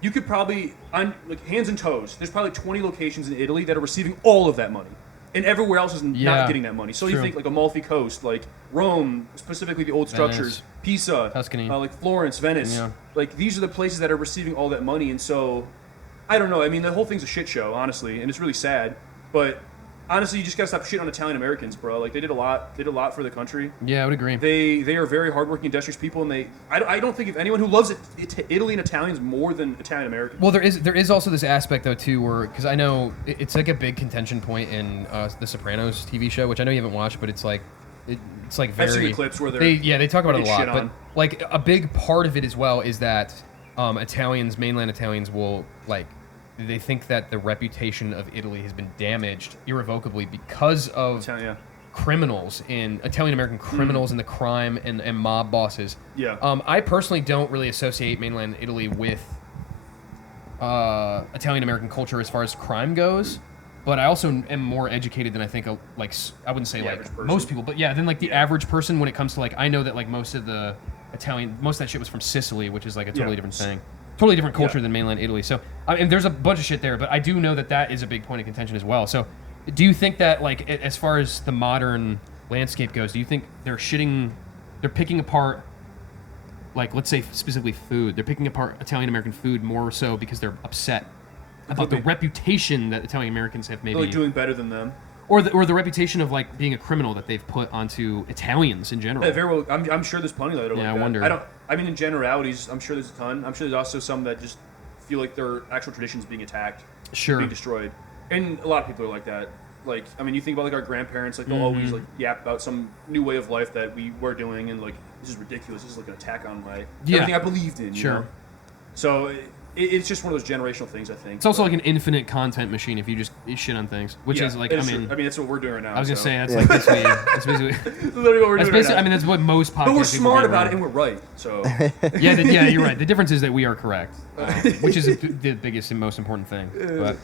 you could probably on like hands and toes. There's probably 20 locations in Italy that are receiving all of that money, and everywhere else is Yeah, not getting that money. So you true. think like Amalfi Coast, like Rome, specifically the old structures, Pisa, Tuscany. like Florence, Venice. Yeah. Like these are the places that are receiving all that money, and so I don't know. I mean, the whole thing's a shit show, honestly, and it's really sad. But honestly, you just gotta stop shitting on Italian Americans, bro. Like they did a lot for the country. Yeah, I would agree. They are very hardworking, industrious people, and I don't think of anyone who loves Italy and Italians more than Italian Americans. Well, there is also this aspect though too, where because I know it's like a big contention point in the Sopranos TV show, which I know you haven't watched, but it's like It's like very. I've seen the clips where they talk about it a get lot, shit but on. like a big part of it as well is that mainland Italians will like they think that the reputation of Italy has been damaged irrevocably because of Yeah. criminals in Italian American criminals and the crime and mob bosses. Yeah. I personally don't really associate mainland Italy with Italian American culture as far as crime goes, but I also am more educated than I think like I wouldn't say average like person. most people, but yeah, than like the average person when it comes to like I know that like most of that shit was from Sicily, which is like a totally different thing. Totally different culture than mainland Italy. So, and there's a bunch of shit there, but I do know that is a big point of contention as well. So, do you think that, like, as far as the modern landscape goes, do you think they're picking apart, like, let's say specifically food, they're picking apart Italian American food more so because they're upset about the reputation that Italian Americans have maybe. They're like doing better than them. Or the reputation of, like, being a criminal that they've put onto Italians in general. Yeah, very well. I'm sure there's plenty that are like I that. wonder. I mean, in generalities, I'm sure there's a ton. I'm sure there's also some that just feel like their actual traditions being attacked, being destroyed, and a lot of people are like that. Like, I mean, you think about like our grandparents, like they'll always like yap about some new way of life that we were doing, and like this is ridiculous. This is like an attack on my everything I believed in. You know? So it's just one of those generational things, I think. It's also like an infinite content machine if you just shit on things, which is like, I mean, that's what we're doing right now. I was gonna say that's like basically, that's basically, literally what we're doing. basically, I mean, that's what most podcasts. But we're people smart get about wrong. it, and we're right. So yeah, you're right. The difference is that we are correct, which is the biggest and most important thing. But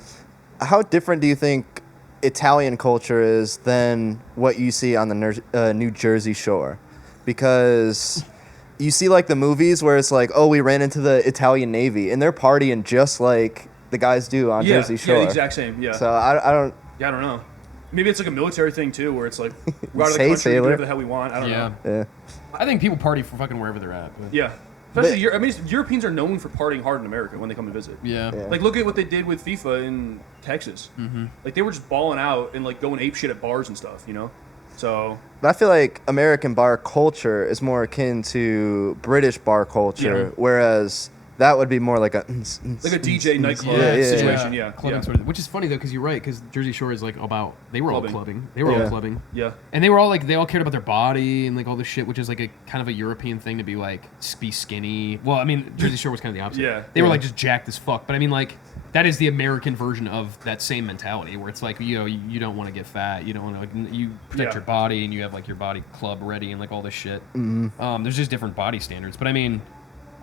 How different do you think Italian culture is than what you see on the New Jersey Shore? Because you see like the movies where it's like, oh, we ran into the Italian Navy, and they're partying just like the guys do on Jersey Shore. Yeah, the exact same. Yeah. So I don't. Yeah, I don't know. Maybe it's like a military thing too, where it's like we're out of the Say, country, we do sailor. whatever the hell we want. I don't know. Yeah. I think people party for fucking wherever they're at. But Yeah. Especially, I mean, Europeans are known for partying hard in America when they come to visit. yeah. Like, look at what they did with FIFA in Texas. Mm-hmm. Like, they were just balling out and like going ape shit at bars and stuff, you know. So. But I feel like American bar culture is more akin to British bar culture, whereas that would be more like a DJ nightclub situation, yeah. Clubbing sort of, which is funny though, because you're right, because Jersey Shore is like about they were Clubbing. all clubbing, they were all clubbing, Yeah. and they were all like they all cared about their body and like all this shit, which is like a kind of a European thing to be like be skinny. Well, I mean Jersey Shore was kind of the opposite. Yeah. They were like just jacked as fuck, but I mean like that is the American version of that same mentality where it's like you don't want to get fat, you don't want to like you protect your body and you have like your body club ready and like all this shit. Mm-hmm. There's just different body standards, but I mean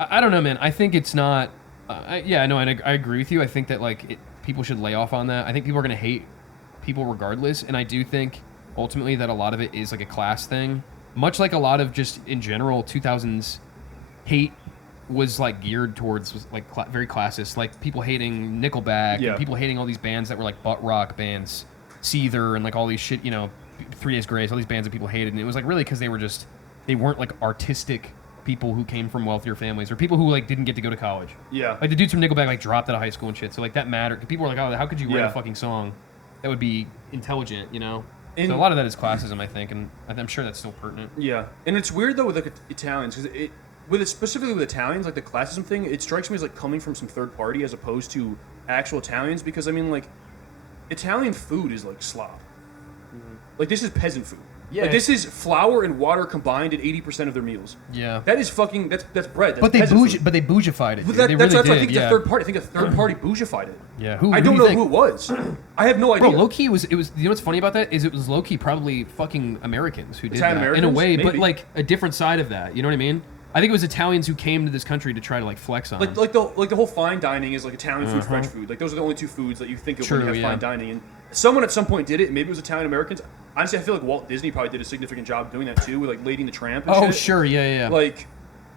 I don't know, man. I think it's not. I agree with you. I think that like people should lay off on that. I think people are gonna hate people regardless, and I do think ultimately that a lot of it is like a class thing. Much like a lot of just in general 2000s hate was like geared towards like very classist, like people hating Nickelback and people hating all these bands that were like butt rock bands, Seether and like all these shit, 3 Days Grace, all these bands that people hated, and it was like really because they weren't like artistic people who came from wealthier families or people who like didn't get to go to college. Yeah. Like the dudes from Nickelback like dropped out of high school and shit. So like that mattered. People were like, oh, how could you write a fucking song that would be intelligent, So a lot of that is classism, I think, and I'm sure that's still pertinent. Yeah. And it's weird though with like Italians because specifically with Italians, like the classism thing, it strikes me as like coming from some third party as opposed to actual Italians because I mean like Italian food is like slop. Mm-hmm. Like this is peasant food. Yeah, like this is flour and water combined at 80% of their meals. Yeah, that is fucking that's bread. That's but they bougified it. That's they what really I think. It's a third party. I think a third party bougified it. Yeah, I don't know who it was. I have no idea. Bro, low key it was. You know what's funny about that is it was low key probably fucking Americans who did Italian that in a way, Maybe. but like a different side of that. You know what I mean? I think it was Italians who came to this country to try to like flex on. Like the whole fine dining is like Italian food, French food. Like those are the only two foods that you think of when you have fine dining. And someone at some point did it. And maybe it was Italian Americans. Honestly, I feel like Walt Disney probably did a significant job doing that too, with like Lady and the Tramp. And shit. Sure, yeah. Like,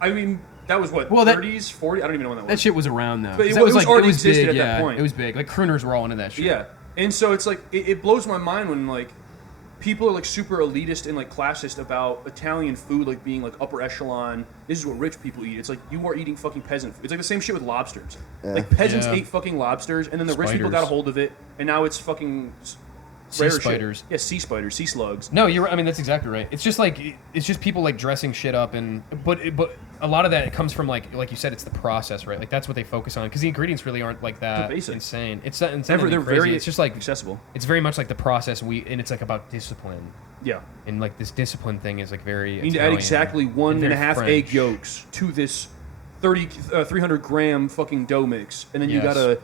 I mean, that was what 30s, 40s. I don't even know when that was. That shit was around though. But it was was like already it was existed big. at that point. It was big. Like crooners were all into that shit. Yeah, and so it's like it blows my mind when like people are like super elitist and like classist about Italian food like being like upper echelon. This is what rich people eat. It's like you are eating fucking peasant food. It's like the same shit with lobsters. Like peasants ate fucking lobsters, and then the rich people got a hold of it, and now it's fucking sea spiders. Shit. Yeah, sea spiders, sea slugs. No, you're right. I mean, that's exactly right. It's just like it's just people like dressing shit up, and but a lot of that comes from like you said, it's the process, right? Like that's what they focus on because the ingredients really aren't like that They're basic. insane. It's not They're crazy. very It's just like accessible. it's very much like the process and it's like about discipline. Yeah. And like this discipline thing is like very. You need to add exactly 1.5 egg yolks to this 300 gram fucking dough mix, and then you Yes. gotta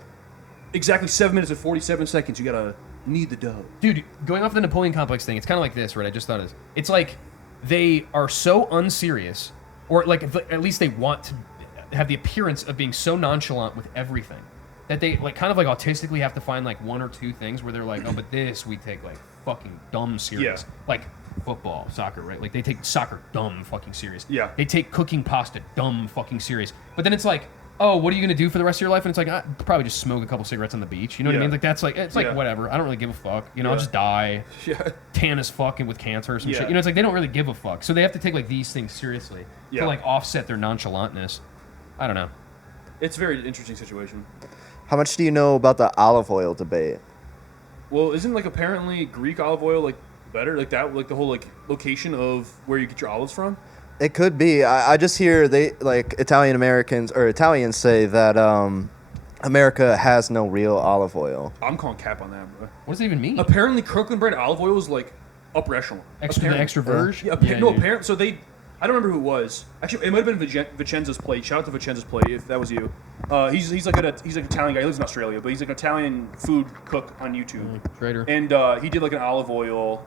exactly 7 minutes and 47 seconds. You gotta knead the dough. Dude, going off the Napoleon complex thing, it's kind of like this, right? I just thought of this. It's like they are so unserious, or like at least they want to have the appearance of being so nonchalant with everything that they like kind of like autistically have to find like one or two things where they're like, oh, but this we take like fucking dumb serious. Yeah. Like football, soccer, right? Like they take soccer dumb fucking serious. Yeah. They take cooking pasta dumb fucking serious. But then it's like, oh, what are you gonna do for the rest of your life? And it's like, I'd probably just smoke a couple cigarettes on the beach. You know what I Yeah. mean? Like that's like it's like Yeah. whatever. I don't really give a fuck. You know, I'll Yeah. just die. Yeah. Tan as fucking with cancer or some Yeah. shit. You know, it's like they don't really give a fuck. So they have to take like these things seriously Yeah. to like offset their nonchalantness. I don't know. It's a very interesting situation. How much do you know about the olive oil debate? Well, isn't like apparently Greek olive oil like better? Like that, like the whole like location of where you get your olives from? It could be. I just hear they like Italian Americans or Italians say that America has no real olive oil. I'm calling cap on that, bro. What does it even mean? Apparently, Kirkland brand olive oil is like upper echelon. The Apparently. extra verge? Yeah, Yeah, no, dude. apparently. So they, I don't remember who it was. Actually, it might have been Vincenzo's plate. Shout out to Vincenzo's plate if that was you. He's like he's like an Italian guy. He lives in Australia, but he's like an Italian food cook on YouTube. Trader. And he did like an olive oil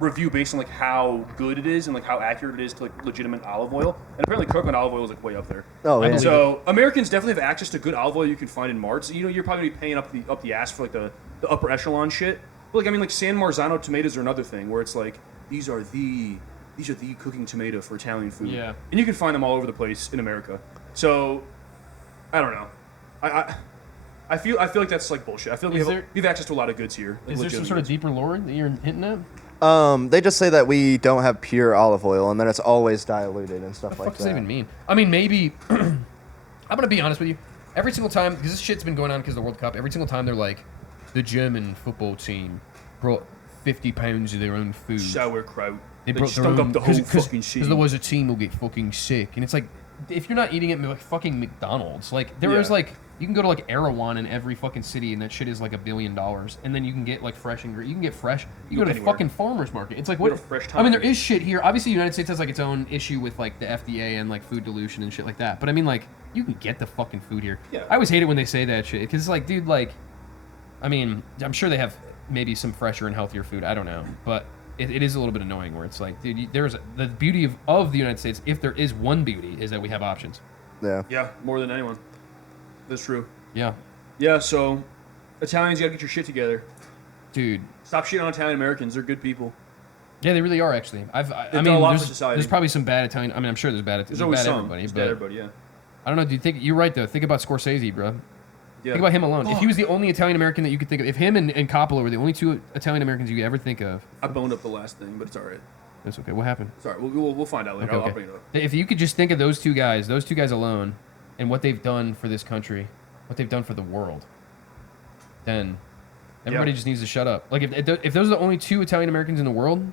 review based on like how good it is and like how accurate it is to like legitimate olive oil. And apparently, Kirkland olive oil is like way up there. Oh, I yeah. believe So Americans definitely have access to good olive oil you can find in marts. You know, you're probably gonna be paying up the ass for like the upper echelon shit. But like I mean, like San Marzano tomatoes are another thing where it's like these are the cooking tomato for Italian food. Yeah. And you can find them all over the place in America. So I don't know. I feel like that's like bullshit. I feel like we have access to a lot of goods here. Like Is there some legitimate sort of goods. deeper lore that you're hinting at? They just say that we don't have pure olive oil and that it's always diluted and stuff What the like fuck does that that. even mean? I mean, maybe. I'm gonna be honest with you. Every single time, because this shit's been going on because of the World Cup. Every single time they're like, the German football team brought 50 pounds of their own food. Sauerkraut. They brought their stunk own up the whole fucking shit. because otherwise a team will get fucking sick. And it's like, if you're not eating it like fucking McDonald's, like there is Yeah. like you can go to like Erewhon in every fucking city and that shit is like $1 billion, and then you can get like fresh ingredients. You can get fresh. You go to the anywhere. fucking farmers market. It's like Go what? to Fresh I mean, there Time. is shit here. Obviously, the United States has like its own issue with like the FDA and like food dilution and shit like that. But I mean, like you can get the fucking food here. Yeah. I always hate it when they say that shit because it's like, dude, like, I mean, I'm sure they have maybe some fresher and healthier food. I don't know, but it is a little bit annoying where it's like, dude, the beauty of the United States, if there is one beauty, is that we have options. Yeah. Yeah, more than anyone. That's true. Yeah, Yeah, so Italians, you gotta get your shit together. dude. Stop shitting on Italian Americans. They're good people. Yeah, they really are actually. I done mean, a lot for there's, society. there's probably some bad Italian. I mean, I'm sure there's bad. There's always bad some. everybody, It's but bad everybody, yeah. I don't know. Do you think you're right though? Think about Scorsese, bro. Yeah. Think about him alone. If he was the only Italian American that you could think of, if him and Coppola were the only two Italian Americans you could ever think of, I boned up the last thing, but it's all right. that's okay. What happened? It's all right. We'll find out later. Okay, I'll okay. bring it up. If you could just think of those two guys alone, and what they've done for this country, what they've done for the world, then everybody Yeah. just needs to shut up. Like if those are the only two Italian Americans in the world,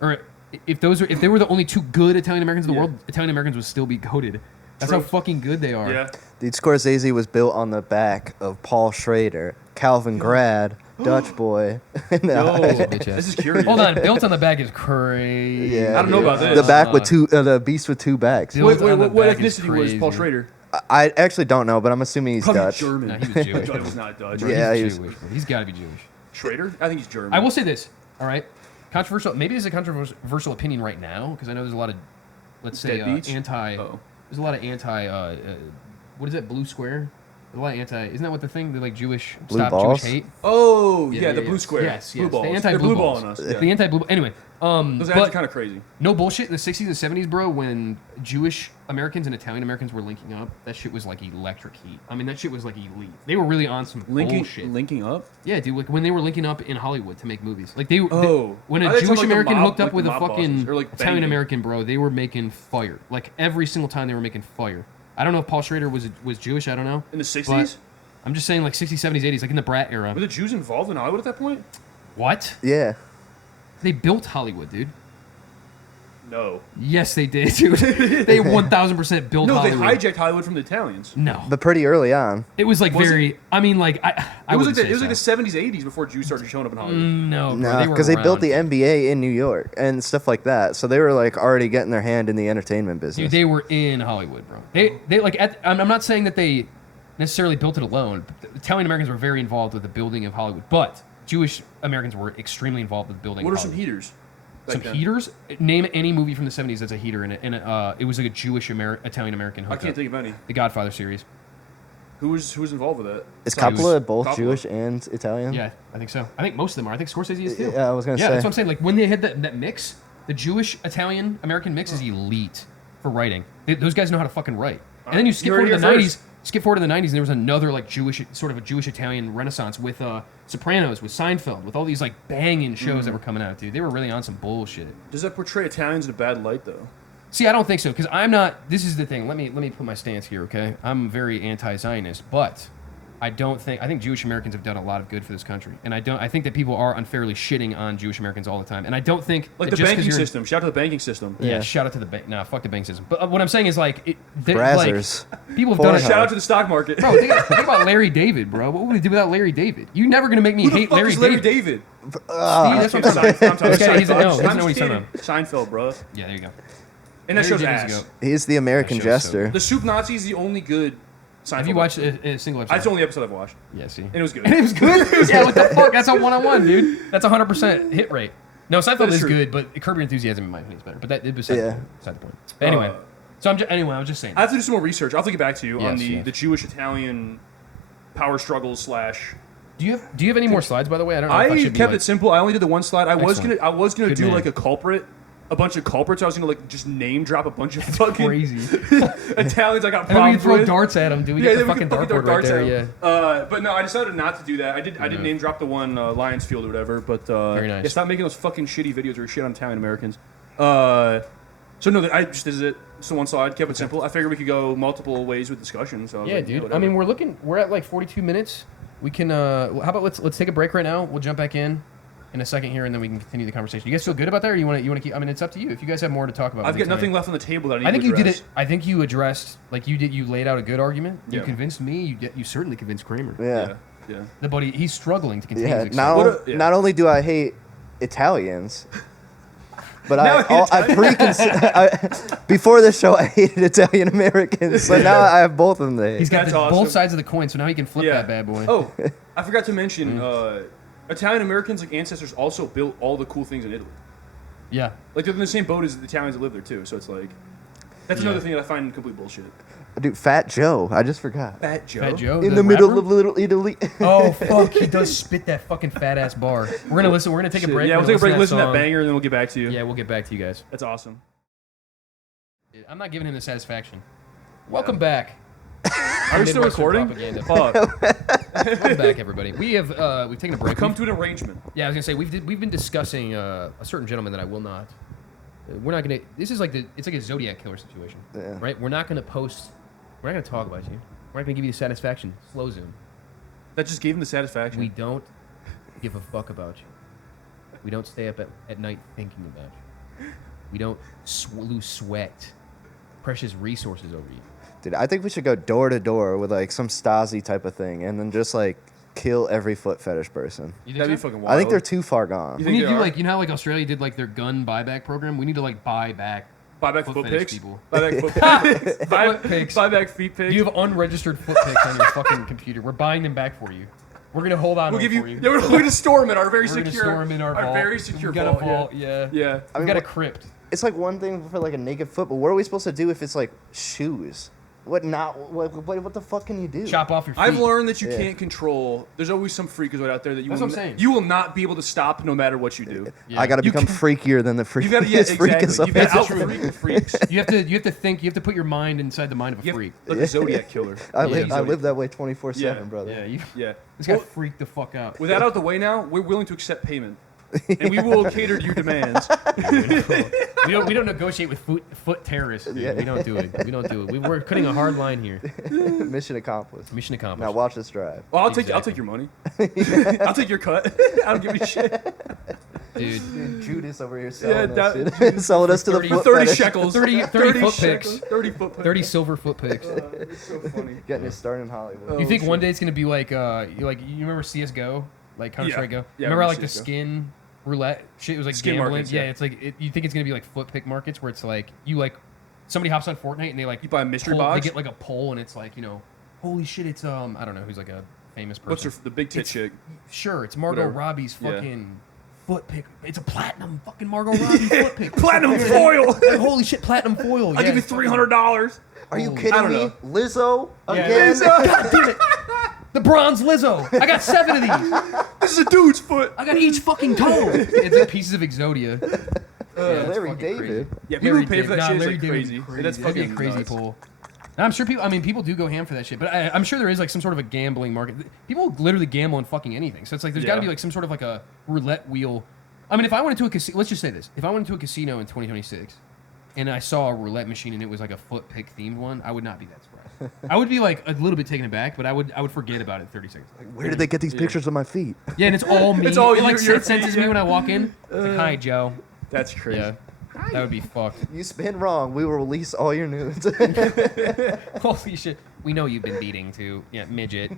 or if they were the only two good Italian Americans in the Yeah. world, Italian Americans would still be goated. That's True. how fucking good they are. Yeah. Dude, Scorsese was built on the back of Paul Schrader, Calvin Grad, Dutch boy. No, Bitch ass. this is curious. Hold on, built on the back is crazy. Yeah, I don't know dude. about this. The back with the beast with two backs. Dude. Wait, Built on the what back is ethnicity was Paul crazy. Schrader? I actually don't know, but I'm assuming he's Probably Dutch. German. Nah, he was Jewish. He was not Dutch. Bro, Yeah, he's he was- Jewish. Bro. He's got to be Jewish. Schrader? I think he's German. I will say this. All right, controversial. Maybe it's a controversial opinion right now because I know there's a lot of, let's say, Deadbeats? anti. Oh. There's a lot of anti. What is that? Blue square. There's a lot of anti. Isn't that what the thing? They're like Jewish. Blue Stop balls? Jewish hate. Oh, yeah, the blue yes. square. Yes, Blue yes. balls. The They're anti-blue blue balls. balling us. Yeah. The anti-blue. Anyway, Those ads but are kind of crazy. no bullshit. In the 60s and 70s, bro, when Jewish Americans and Italian Americans were linking up, that shit was like electric heat. I mean, that shit was like elite. They were really on some bullshit. Linking up? Yeah, dude, like when they were linking up in Hollywood to make movies. Like Oh. when I a thought you Jewish meant like the American mob- hooked up like with the a mob fucking bosses, or like Italian banging. American, bro, they were making fire. Like every single time they were making fire. I don't know if Paul Schrader was Jewish, I don't know. In the 60s? But I'm just saying like 60s, 70s, 80s, like in the Brat era. Were the Jews involved in Hollywood at that point? What? Yeah. They built Hollywood, dude. No. Yes, they did, dude. They 1,000% built No, Hollywood. they hijacked Hollywood from the Italians. No. But pretty early on. It was like Was very. I mean, like I It was wouldn't like the say so. 70s, 80s before Jews started showing up in Hollywood. No, bro, Nah, were because they built the around. NBA in New York and stuff like that. So they were like already getting their hand in the entertainment business. Dude, they were in Hollywood, bro. They like. I'm not saying that they necessarily built it alone. Italian Americans were very involved with the building of Hollywood, but Jewish Americans were extremely involved with building. What are some Hollywood. heaters? Some heaters? Name any movie from the 70s that's a heater in it. And it was like a Jewish Italian American I hookup. can't think of any. The Godfather series. Who was involved with that? Is Besides Coppola both Coppola. Jewish and Italian? Yeah, I think so. I think most of them are. I think Scorsese is too. Yeah, I was gonna Yeah, say. that's what I'm saying. Like when they had that mix, the Jewish Italian American mix is elite for writing. Those guys know how to fucking write. And then you skip You heard forward to it the here 90s. first. Skip forward to the 90s, and there was another like Jewish, sort of a Jewish Italian renaissance with Sopranos, with Seinfeld, with all these like banging shows that were coming out, dude. They were really on some bullshit. Does that portray Italians in a bad light, though? See, I don't think so, because I'm not. This is the thing. Let me put my stance here, okay? I'm very anti-Zionist, but I think Jewish Americans have done a lot of good for this country, and I think that people are unfairly shitting on Jewish Americans all the time, and I don't think Like that the just 'cause banking you're- system. Shout out to the banking system. Yeah, Yeah. shout out to the bank. Nah, fuck the bank system. But what I'm saying is like, Brazzers. people have done it. Pornhub. Shout out to the stock market. Bro, think about Larry David, bro. What would we do without Larry David? You're never gonna make me Who the hate fuck Larry is Larry David. David? Steve, that's what I'm talking about. I'm This guy, he doesn't know. He doesn't I'm know what he's just talking kidding. about. Seinfeld, bro. Yeah, there you go. And that Larry show's David's ass. a goat. He's the American That show's so jester. The Soup Nazi is the only good Seinfeld. Have you watched episode. a single episode? That's the only episode I've watched. Yeah, see. And it was good. And it was good? Yeah, what the fuck? That's a one-on-one, dude. That's a 100% hit rate. No, That Seinfeld is is true. good, but Curb Your Enthusiasm, in my opinion, is better. But that is beside, Yeah. beside the point. But anyway, so I was just saying. I have to do some more research. I'll have to get back to you on Yes, yes. the Jewish-Italian power struggles slash... Do you have any more slides, by the way? I don't know if I I should be kept like, it simple. I only did the one slide. I was Excellent. gonna Good do man. like a bunch of culprits. I was gonna like just name drop a bunch of fucking crazy. Italians I got And then we problems throw with. darts at him, dude. We Yeah, got the then we fucking can fucking throw dartboard right darts there, at yeah. 'em. But no, I decided not to do that. I did name drop the one Lions Field or whatever. But Very nice. yeah, stop making those fucking shitty videos where you shit on Italian Americans. So no, I just this is it. It's the one slide. Kept it simple. I figured we could go multiple ways with discussion. So I was Yeah, like, dude. I whatever. mean, we're at like 42 minutes. We can. How about let's take a break right now. We'll jump back in a second here, and then we can continue the conversation. You guys feel good about that, or you want to keep? I mean, it's up to you. If you guys have more to talk about, I've we got can nothing tonight. left on the table that I need I think to you did address. it. I think you addressed like you did. You laid out a good argument. You Yeah. convinced me. You certainly convinced Cramer. Yeah. Yeah. The buddy, he's struggling to contain Yeah. his Not, excitement. What a- yeah. not only do I hate Italians, but Now before the show I hated Italian Americans. So now I have both of them to hate. He's got That's both awesome. sides of the coin, so now he can flip Yeah. that bad boy. Oh, I forgot to mention, Mm. Italian Americans, like ancestors, also built all the cool things in Italy. Yeah. Like they're in the same boat as the Italians that live there too. So it's like, that's Yeah. another thing that I find complete bullshit. Dude, Fat Joe. I just forgot. Fat Joe. Fat Joe. In the middle rapper? of Little Italy. Oh fuck! He does spit that fucking fat ass bar. We're gonna listen. We're gonna take a Shit. break. Yeah, We're we'll take a break, gonna listen to that song. banger, and then we'll get back to you. Yeah, we'll get back to you guys. That's awesome. I'm not giving him the satisfaction. Welcome back. Are we still Midwestern recording? Propaganda. Fuck. Welcome back, everybody. We've taken a break. Come to an arrangement. Yeah, I was gonna say we've been discussing a certain gentleman that I will not. We're not gonna. This is like it's like a Zodiac killer situation, Yeah. right? We're not gonna post. We're not gonna talk about you. We're not gonna give you the satisfaction. Slow zoom. That just gave him the satisfaction. We don't give a fuck about you. We don't stay up at night thinking about you. We don't lose sweat, precious resources over you. Dude, I think we should go door to door with like some Stasi type of thing and then just like kill every foot fetish person. You think That'd be so? fucking wild. I think they're too far gone. You We need to they do are? like, you know how like Australia did like their gun buyback program? We need to like buy back. buy back foot foot fetish pics. people. Buy back foot pics. Foot pics. Buy back feet pics. You have unregistered foot pics on your fucking computer. We're buying them back for you. We're gonna hold on We'll to give them you. for you. Yeah, we're going to store them in our very We're gonna secure. store them in our vault. very secure We got vault. a vault, yeah. Yeah. I We mean, got a what- crypt. It's like one thing for like a naked foot, but what are we supposed to do if it's like shoes? What the fuck can you do? Chop off your feet. I've learned that you Yeah. can't control. There's always some freakazoid out there that you That's will, what I'm saying. you will not be able to stop no matter what you do. Yeah. I got to You become can- freakier than the You got to yeah, exactly. freakazoid. You got to That's out true. freak the freaks. You have to think. You have to put your mind inside the mind of a You freak. have, like a Zodiac killer. I Yeah, live Zodiac. that way 24/7, Yeah. brother. Yeah, you. Yeah. This guy Well, freaked the fuck out. with that out the way now, we're willing to accept payment, and we will cater to your demands. We don't negotiate with foot terrorists. Dude. Yeah. We don't do it. We don't do it. We're cutting a hard line here. Mission accomplished. Mission Now accomplished. watch this drive. Well, I'll Exactly. take your money. I'll take your cut. I don't give a shit. Dude. Judas over here selling Yeah, us shit. Selling us to the 30 foot 30 fetish. shekels. 30 foot shekels, picks. 30 foot picks. 30 silver foot picks. It's so funny. Getting it started in Hollywood. Oh, You think one shit. day it's gonna be like you remember CS:GO, like Counter Strike Go? Yeah, remember I how, remember like the CS:GO. skin roulette shit? It was like Skin gambling. markets, yeah. It's like you think it's gonna be like foot pick markets where it's like you like somebody hops on Fortnite and they like You buy a mystery pull, box? They get like a poll and it's like holy shit, it's I don't know who's like a famous person. What's the big tit It's- chick? Sure, it's Margot Whatever. Robbie's Yeah. fucking foot pick. It's a platinum fucking Margot Robbie foot pick. Platinum foil! Like, holy shit, platinum foil. I'll give you $300. Are you Holy- kidding I don't me? know. Lizzo Yeah. again? God damn it. The bronze Lizzo. I got 7 of these. This is a dude's foot. I got each fucking toe. It's like pieces of Exodia. it's Larry fucking David. crazy. Yeah, people Larry who pay for that David- shit is Larry like David crazy. would be That's That'd be fucking a crazy nuts. pull. And I'm sure people do go ham for that shit, but I'm sure there is like some sort of a gambling market. People literally gamble on fucking anything. So it's like there's got to Yeah. be like some sort of like a roulette wheel. I mean, if I went into a casino, let's just say this: if I went into a casino in 2026 and I saw a roulette machine and it was like a foot pick themed one, I would not be that surprised. I would be like a little bit taken aback, but I would forget about it in 30 seconds. Where did they get these pictures of my feet? Yeah, and it's all me. It's all it like your senses feet, me yeah. when I walk in. It's like, hi, Joe. That's crazy. Yeah, that would be fucked. You spin wrong. We will release all your nudes. Holy shit. We know you've been beating too. Yeah, midget.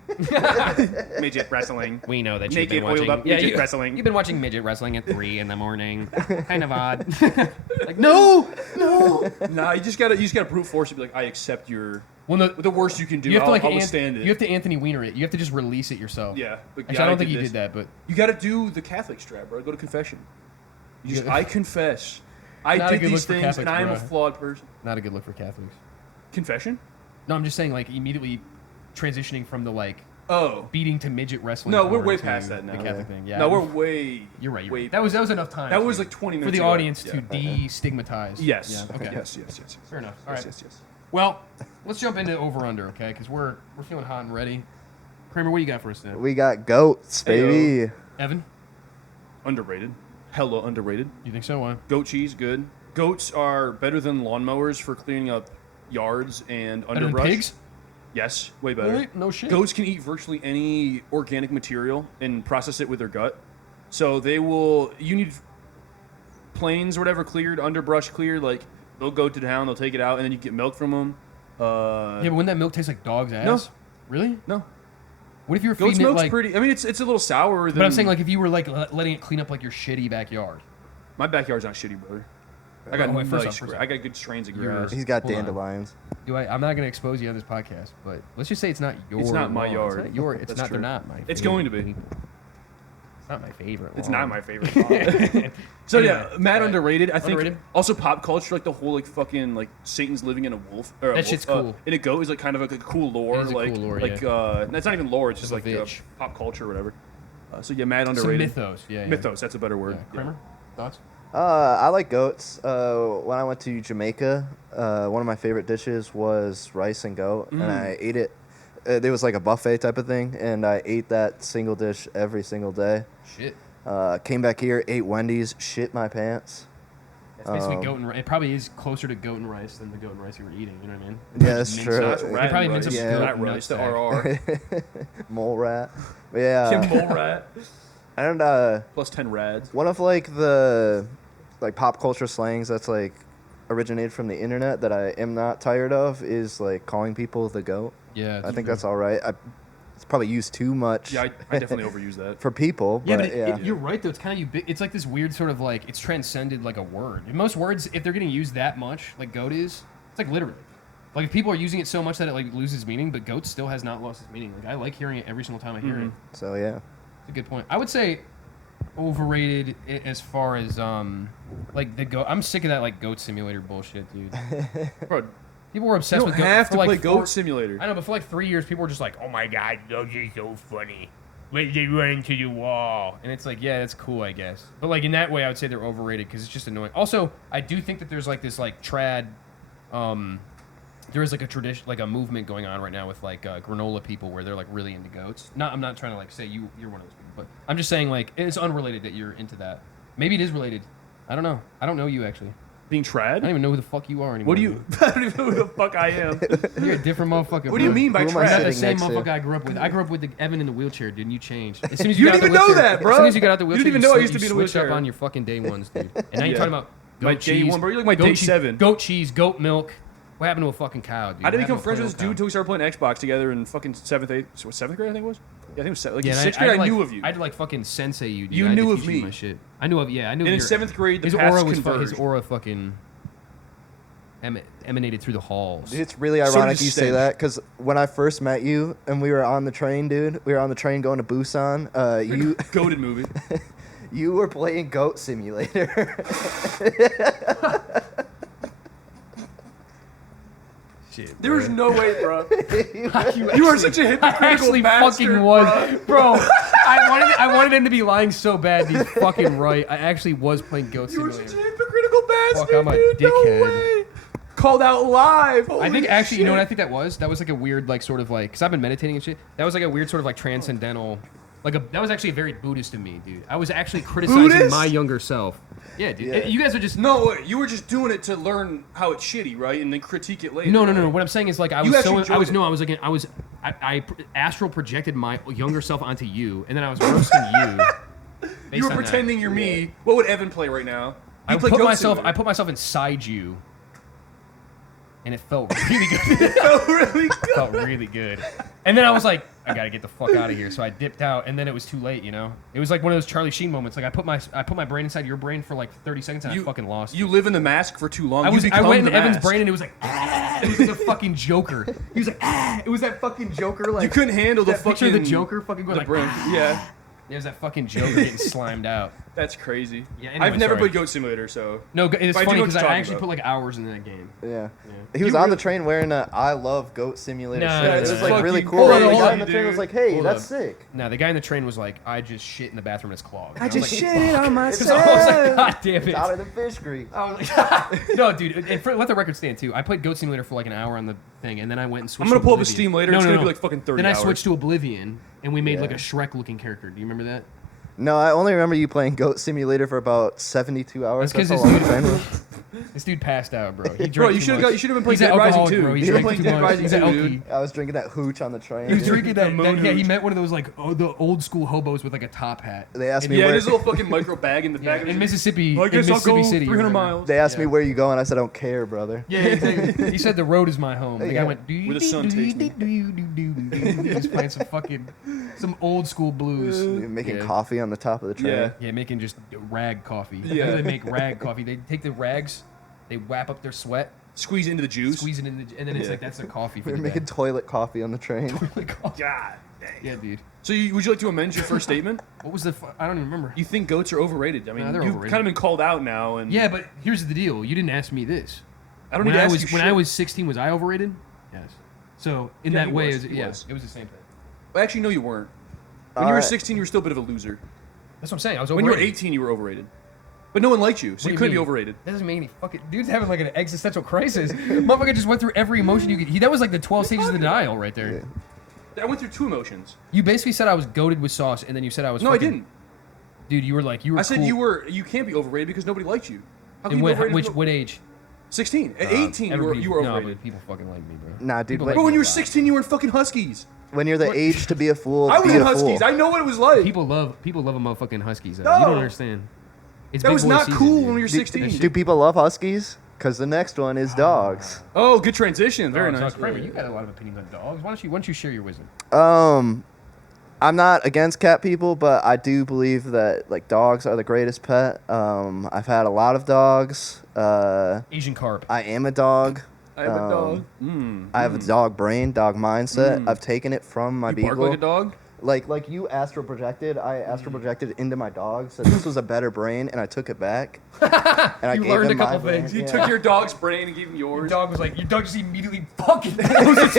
Midget wrestling. We know that you've Naked, been watching. oiled up yeah, midget you, wrestling. You've been watching midget wrestling at 3 in the morning. Kind of odd. Like, no. Nah, you just gotta brute force it. Be like, I accept your. Well, no, The worst you can do. you have to like I'll withstand it. you have to Anthony Weiner it. You have to just release it yourself. Yeah. But Actually, yeah, I don't think you this. did that, but You gotta do the Catholic strap, bro. Go to confession. You just, Yeah. I confess. I Not a did good these look for things, Catholics, and I am a bro. flawed person. not a good look for Catholics. Confession? No, I'm just saying like immediately transitioning from the like Oh. beating to midget wrestling. No, we're porn way to past that now. The Catholic thing. Yeah. No, we're way. You're right. You're way right. That was enough time. That was to- like 20 for minutes the ago. audience Yeah. to destigmatize. Yes. Yeah. Okay. Yes. Fair enough. All Yes, right. yes. Well, let's jump into over under, okay? Because we're feeling hot and ready. Kramer, what you got for us today? We got goats, baby. Evan, Underrated. Hella underrated. you think so? Why? Goat cheese, good. Goats are better than lawnmowers for cleaning up yards and Better than underbrush. pigs? Yes, way better. Really? No shit. Goats can eat virtually any organic material and process it with their gut. So they will. You need plains or whatever cleared, underbrush cleared. Like they'll go to town, they'll take it out, and then you get milk from them. Yeah, but wouldn't that milk taste like dog's ass? No. Really? No, What if you were goat's feeding it milk's like? pretty. I mean, it's a little sour. But I'm saying like if you were like letting it clean up like your shitty backyard. My backyard's not shitty, brother. I got wait, first nice off. I got good strains of You're- grass. He's got Hold on. dandelions. I'm not going to expose you on this podcast, but let's just say it's not your. It's not my lawn. yard. It's not your. It's That's not. true. They're not my. It's favorite going to be. people. It's not my favorite. It's lawn. not my favorite. So yeah, Anyway, mad alright. underrated. I think Underrated? also pop culture, like the whole like fucking like Satan's living in a wolf. Or a That wolf, shit's cool. In a goat is like kind of like a cool lore. It is a like cool lore, like yeah. that's not even lore. It's just a like bitch. pop culture or whatever. So yeah, mad Some underrated. mythos. Yeah. Mythos. That's a better Yeah. word. Yeah. Yeah. Kramer, thoughts? I like goats. When I went to Jamaica, one of my favorite dishes was rice and goat, and I ate it. There was like a buffet type of thing, and I ate that single dish every single day. Shit. Came back here, ate Wendy's, shit my pants. It's basically goat and rice. It probably is closer to goat and rice than the goat and rice you were eating. You know what I mean? Yeah, that's Mince true. it. That's They rat probably rice. mince Yeah. up Rat rice. The nutsack. RR. Mole rat. But yeah, Mole rat. and Plus 10 rads. one of like the pop culture slangs that's like originated from the internet that I am not tired of is like calling people the goat. Yeah. I think that's all right. It's probably used too much. Yeah, I definitely overuse that. for people. Yeah, but but yeah. you're right though. It's kind of it's like this weird sort of like it's transcended like a word. And most words, if they're getting used that much, like goat is, it's like literally. Like if people are using it so much that it like loses meaning, but goat still has not lost its meaning. Like I like hearing it every single time I hear it. So yeah. It's a good point. I would say overrated as far as like the goat. I'm sick of that like goat simulator bullshit, dude. Bro, People were you obsessed don't with goat have for to like play 4 Goat Simulator. I know, but for like 3 years, people were just like, "Oh my god, goats are so funny." Wait, they run into the wall, and it's like, yeah, that's cool, I guess. But like in that way, I would say they're overrated because it's just annoying. Also, I do think that there's like this like trad, there is like a tradition, like a movement going on right now with like granola people where they're like really into goats. I'm not trying to like say you're one of those people, but I'm just saying like it's unrelated that you're into that. Maybe it is related. I don't know. I don't know you actually. Being trad? I don't even know who the fuck you are anymore. What do you? I don't even know who the fuck I am. You're a different motherfucker. What do you mean by Who am I You're not trad? the sitting same next to? motherfucker I grew up with. I grew up with Evan in the wheelchair, dude. And you changed. As soon as you, You got out didn't the even know wheelchair, that, bro. As soon as you got out the You wheelchair, didn't even know I sli- used to be in a switched up wheelchair. on your fucking day ones, dude. And now you're Yeah. talking about My goat day cheese, one, bro. You're like my goat day cheese, 7. Goat cheese, goat milk. What happened to a fucking cow, dude? I didn't What become happened friends to a with this fucking dude until we started playing Xbox together in fucking 7th grade, I think it was? Yeah, I think it was like Yeah, in and 6th grade, I like, knew of you. I had to like fucking sensei you, dude. You I had to knew of teach you me. my shit. I knew of, yeah, I knew And of in your, 7th grade, the his paths aura was converged. his aura fucking emanated through the halls. Dude, it's really Sort of ironic you say stench. that because when I first met you and we were on the train, dude, we were on the train going to Busan. You Goated movie. you were playing Goat Simulator. Shit, There was no way, bro. you You are such a I hypocritical actually bastard, fucking was, bro. I wanted him to be lying so bad. He's fucking right. I actually was playing Goat You were Simulator. such a hypocritical bastard, I'm a dude. No dickhead. way. Called out live. I think Holy actually, you know what I shit. think that was? That was like a weird, like, sort of like, because I've been meditating and shit. That was like a weird sort of like transcendental, that was actually very Buddhist of me, dude. I was actually criticizing Buddhist? my younger self. Yeah, dude. Yeah. You guys are just No, wait, you were just doing it to learn how it's shitty, right? And then critique it later. No. right? What I'm saying is like I You was actually so enjoyed I was it. no I was like I astral projected my younger self onto you, and then I was roasting you. You were pretending you're me. What would Evan play right now? I He'd play put Goat myself Simulator. myself inside you, and it felt really good. Oh, really? It felt really good. And then I was like, I gotta get the fuck out of here. So I dipped out, and then it was too late. You know, it was like one of those Charlie Sheen moments. Like I put my brain inside your brain for like 30 seconds, and I fucking lost. You live in the mask for too long. I You went become into the Evan's mask. brain, and it was like, it was like a fucking Joker. He was like, it was that fucking Joker. Like You couldn't handle the that picture of fucking the Joker fucking going the like, brain. Yeah, it was that fucking Joker getting slimed out. that's crazy. Yeah, anyway, I've never sorry. played Goat Simulator, so No, it's But I do funny know what because you're I talking actually about. put like hours into that game. Yeah. Yeah. He was You on really- the train wearing a I Love Goat Simulator Nah, shirt. that's It was like really fucking cool. crazy, The guy on the dude. train was like, "Hey, Hold that's up. sick." Now the guy in the train was like, I just shit in the bathroom and it's clogged. I And just was shit like, on I was myself. like, God damn it. Out of the fish grease. I was like, no, dude. And let the record stand too. I played Goat Simulator for like an hour on the thing, and then I went and switched. I'm gonna to pull up a Oblivion. Steam later. No, It's no, gonna no. be like fucking 30 Then I hours. switched to Oblivion, and we made like a Yeah. Shrek-looking character. Do you remember that? No, I only remember you playing Goat Simulator for about 72 hours. That's That's 'cause how this long the dude- train was. This dude passed out, bro. He drank Bro, you too should much. have been playing He's an Dead Rising alcoholic, 2. bro. He You were drank playing too Dead much. Rising He's 2, an dude. alky. I was drinking that hooch on the train. He was dude. drinking that. moon Yeah, he hooch. met one of those like the old school hobos with like a top hat. They asked me Yeah, where. there's a little fucking micro bag in the Yeah, back of in his- Mississippi, Well, I in guess I'll Mississippi go City. or 300 whatever. miles. They asked me Yeah. where you going. I said I don't care, brother. Yeah, exactly. He said the road is my home. The guy Yeah. went, do you Where the sun takes me. He's playing some old school blues. Making Yeah. coffee on the top of the train. Yeah. Yeah, making just rag coffee. Yeah. How do they make rag coffee? They take the rags, they wrap up their sweat, Squeeze into the juice. squeeze it in, and then it's Yeah. like that's their coffee for We were the making day. toilet coffee on the train. God dang. Yeah, dude. So would you like to amend your first statement? What was the? I don't even remember. You think goats are overrated? I mean, No, they're you've overrated. kind of been called out now, and Yeah, but here's the deal. You didn't ask me this. I don't When need to I ask was you when shit. I was 16, was I overrated? Yes. So in Yeah, that he way, was, it was, he yeah, was. it was the same thing. Well, actually, no, you weren't. When you were Alright. 16, you were still a bit of a loser. That's what I'm saying. I was When overrated. you were 18, you were overrated. But no one liked you, so What you do couldn't be mean? overrated. That doesn't make any fucking. Dude's having like an existential crisis. Motherfucker just went through every emotion you could. That was like the 12 stages of denial right there. Yeah. I went through two emotions. You basically said I was goated with sauce, and then you said I was. No, I fucking- didn't. Dude, you were like you were. I said cool. you can't be overrated because nobody liked you. How can And you be overrated? what age? 16. At 18, you were No, overrated. but people fucking like me, bro. Nah, dude, People but like But when me you a were lot. 16, you were in fucking Huskies. When you're the age to be a fool, I was be in a Huskies. fool. I know what it was like. People love a motherfucking Huskies. Though. No. You don't understand. It's That big was boy not season, cool dude. when we were Do- 16. Do people love Huskies? Because the next one is dogs. Oh, good transition. Very Dogs, nice. dogs. Cramer, you got a lot of opinions on dogs. Why don't you share your wisdom? I'm not against cat people, but I do believe that like dogs are the greatest pet. I've had a lot of dogs. Asian carp. I am a dog. I have a dog. I have a dog brain, dog mindset. I've taken it from my You beagle. bark like a dog? Like you astral projected, I astral projected into my dog. Said this was a better brain, and I took it back. And I You gave learned him a my couple brain. things. You Yeah. took your dog's brain and gave him Your yours. dog was like, your dog just immediately fucking blows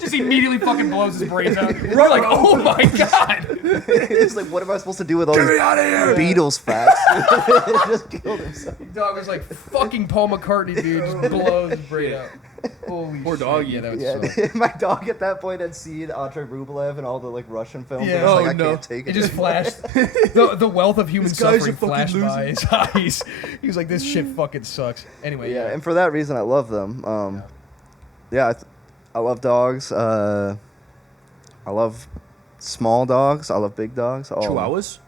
just immediately fucking blows his brains out. We're like, oh my god. It's like, what am I supposed to do with all Get me these out of here! Beatles facts? Just killed himself. Your dog was like fucking Paul McCartney, dude. Just blows his brain out. Holy Poor shit, doggy. Yeah, that would Yeah, suck. my dog at that point had seen Andrei Rublev and all the like Russian films. Yeah. And I was Oh, like, I no. can't take it. It just anymore. flashed. The wealth of human This guy's a suffering fucking flashed by his eyes. He was like, "This shit fucking sucks." Anyway, Yeah, and for that reason, I love them. I love dogs. I love small dogs. I love big dogs. All of them. Chihuahuas?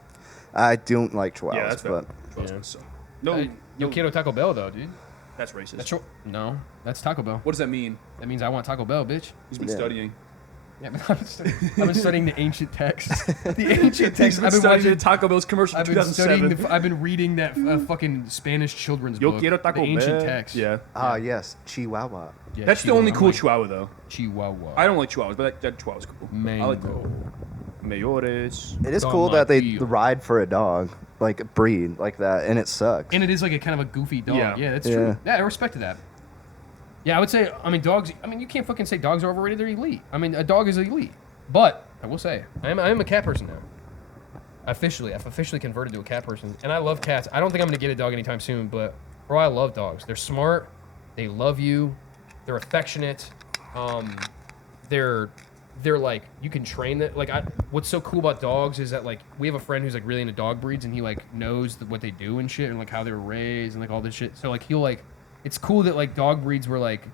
I don't like chihuahuas, Yeah, that's fair. but Chihuahuas Yeah. suck. No, Yo, no, quiero Taco Bell though, dude. that's racist. That's no, that's Taco Bell. What does that mean? That means I want Taco Bell, bitch. He's been Yeah. studying. Yeah, but I've been studying the ancient texts. The ancient He's texts. been I've been studying watching. the Taco Bell's commercial in I've been studying. 2007. I've been reading that fucking Spanish children's Yo book. quiero Taco The ancient Bell. text. Yeah. yes, Chihuahua. Yeah, That's the only cool Chihuahua. Chihuahua, though. Chihuahua. I don't like Chihuahuas, but that Chihuahua's cool. I like Mango. that. Mayores. It is cool that they Tomatillo. ride for a dog, like a breed like that, and it sucks. And it is like a kind of a goofy dog. Yeah. Yeah, that's Yeah. true. Yeah, I respected that. Yeah, I would say, I mean, dogs, I mean, you can't fucking say dogs are overrated. They're elite. I mean, a dog is elite. But, I will say, I am a cat person now. I've officially converted to a cat person. And I love cats. I don't think I'm going to get a dog anytime soon, but, bro, I love dogs. They're smart. They love you. They're affectionate. They're like, you can train them. Like, what's so cool about dogs is that, like, we have a friend who's, like, really into dog breeds, and he, like, knows what they do and shit, and, like, how they were raised, and, like, all this shit. So, like, he'll, like, it's cool that, like, dog breeds were, like,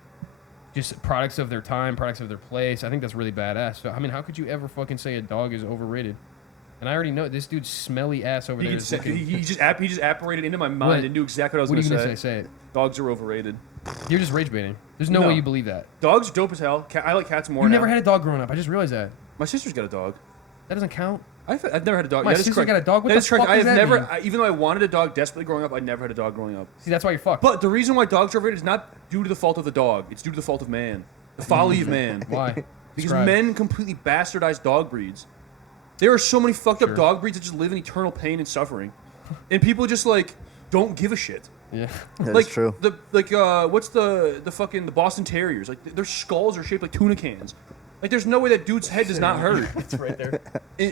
just products of their time, products of their place. I think that's really badass. So, I mean, how could you ever fucking say a dog is overrated? And I already know this dude's smelly ass over there. Is looking, He just apparated into my mind What? and knew exactly what I was what are going you to gonna say. say? Say it. Dogs are overrated. You're just rage baiting. There's no No. way you believe that. Dogs are dope as hell. I like cats more You now. never had a dog growing up. I just realized that. My sister's got a dog. That doesn't count. I've never had a dog. My Yeah, that is sister correct. got a dog? What That the is correct. fuck I does have that never, mean? even though I wanted a dog desperately growing up, I never had a dog growing up. See, that's why you're fucked. But the reason why dogs are overrated is not due to the fault of the dog. It's due to the fault of man. The folly of man. Why? Because Describe. men completely bastardize dog breeds. There are so many fucked up Sure. dog breeds that just live in eternal pain and suffering. And people just, like, don't give a shit. Yeah. That's Like, true. What's the Boston Terriers? Like, their skulls are shaped like tuna cans. Like, there's no way that dude's head does not hurt. It's right there.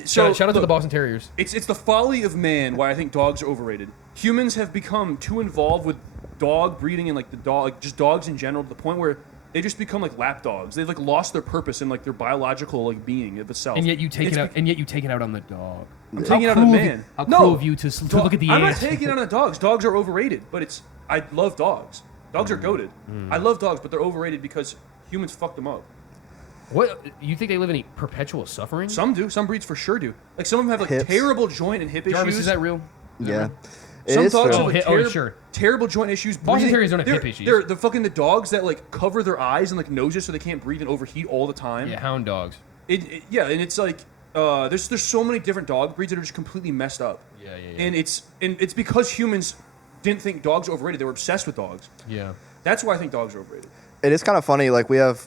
So, shout out to the look, Boston Terriers. It's the folly of man why I think dogs are overrated. Humans have become too involved with dog breeding and like just dogs in general to the point where they just become like lap dogs. They've like lost their purpose and like their biological like being of itself. And yet you take It's it out. be- And yet you take it out on the dog. I'm taking it out on the cruel of you- man. How No. cruel of you to look at the I'm ant. not taking it on the dogs. Dogs are overrated, but I love dogs. Dogs are goated. I love dogs, but they're overrated because humans fucked them up. What you think they live in a perpetual suffering? Some do. Some breeds for sure do. Like some of them have like Hips. terrible joint and hip Jarvis, issues. is that real? Yeah. It Some is dogs true. have like Oh, sure. terrible joint issues. Boston breathing- Terriers don't have they're- hip issues. They're the dogs that like cover their eyes and like noses so they can't breathe and overheat all the time. Yeah, hound dogs. Yeah, and it's like there's so many different dog breeds that are just completely messed up. Yeah. And it's because humans didn't think dogs were overrated. They were obsessed with dogs. Yeah. That's why I think dogs are overrated. It is kind of funny. Like we have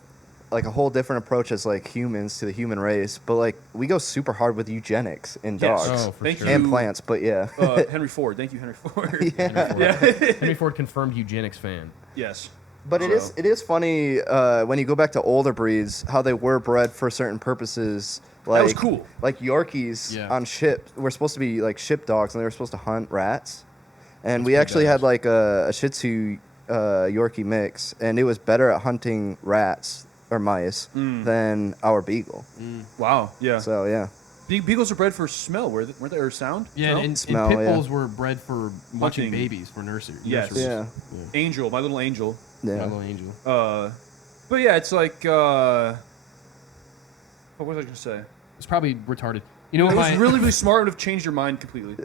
like a whole different approach as like humans to the human race, but like we go super hard with eugenics in Yes. dogs Oh, for Thank sure. you. and plants. But yeah, Henry Ford. Thank you, Henry Ford. Henry Ford. Yeah. Henry Ford confirmed eugenics fan. Yes. but it is funny when you go back to older breeds how they were bred for certain purposes. Like, was cool. Like Yorkies Yeah. on ships were supposed to be like ship dogs, and they were supposed to hunt rats. And we pretty actually badass. had like a Shih Tzu Yorkie mix, and it was better at hunting rats or mice than our beagle. Wow. Yeah. So yeah, Beagles are bred for smell, weren't they? Or sound? Yeah, Smell? and Smell, pit yeah. bulls were bred for watching Hunting. babies for nursery. Yes. nurseries. yeah, Angel, my little angel. My yeah. little angel. But yeah, it's like what was I gonna say? It's probably retarded. You know what It was my really, really smart and have changed your mind completely.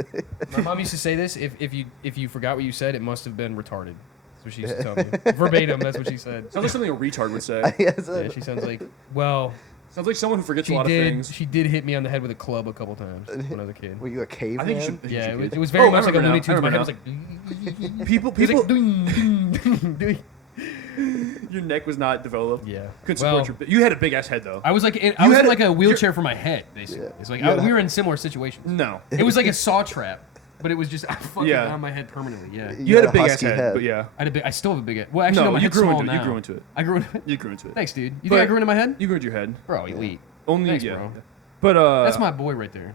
my mom used to say this. If you forgot what you said, it must have been retarded. That's what she used to tell me. Verbatim, that's what she said. Sounds like something a retard would say. Yes, Yeah, she sounds like, well, Sounds like someone who forgets a she lot of did things. she did hit me on the head with a club a couple times when I was a kid. Were you a caveman? I think you should. Yeah, you should it was very Oh, I much like a remember Looney now. Tunes. I My head remember was like, People, it was people, like, ding, ding, ding. your neck was not developed. Yeah. Couldn't Well, support your. You had a big ass head though. I was like, I You was had in a- like a wheelchair for my head, basically. Yeah. It's like You had we were in similar situations. No, It was like a saw trap, but it was just fucking Yeah. on my head permanently. Yeah. you had a big ass husky head, but yeah, I still have a big head. Well, actually, No, no, my you head's grew small into it. You now. grew into it. I grew into it. you grew into it. Thanks, dude. You But- think I grew into my head? You grew into your head. Bro, elite. Only Thanks, yeah. bro. But That's my boy right there.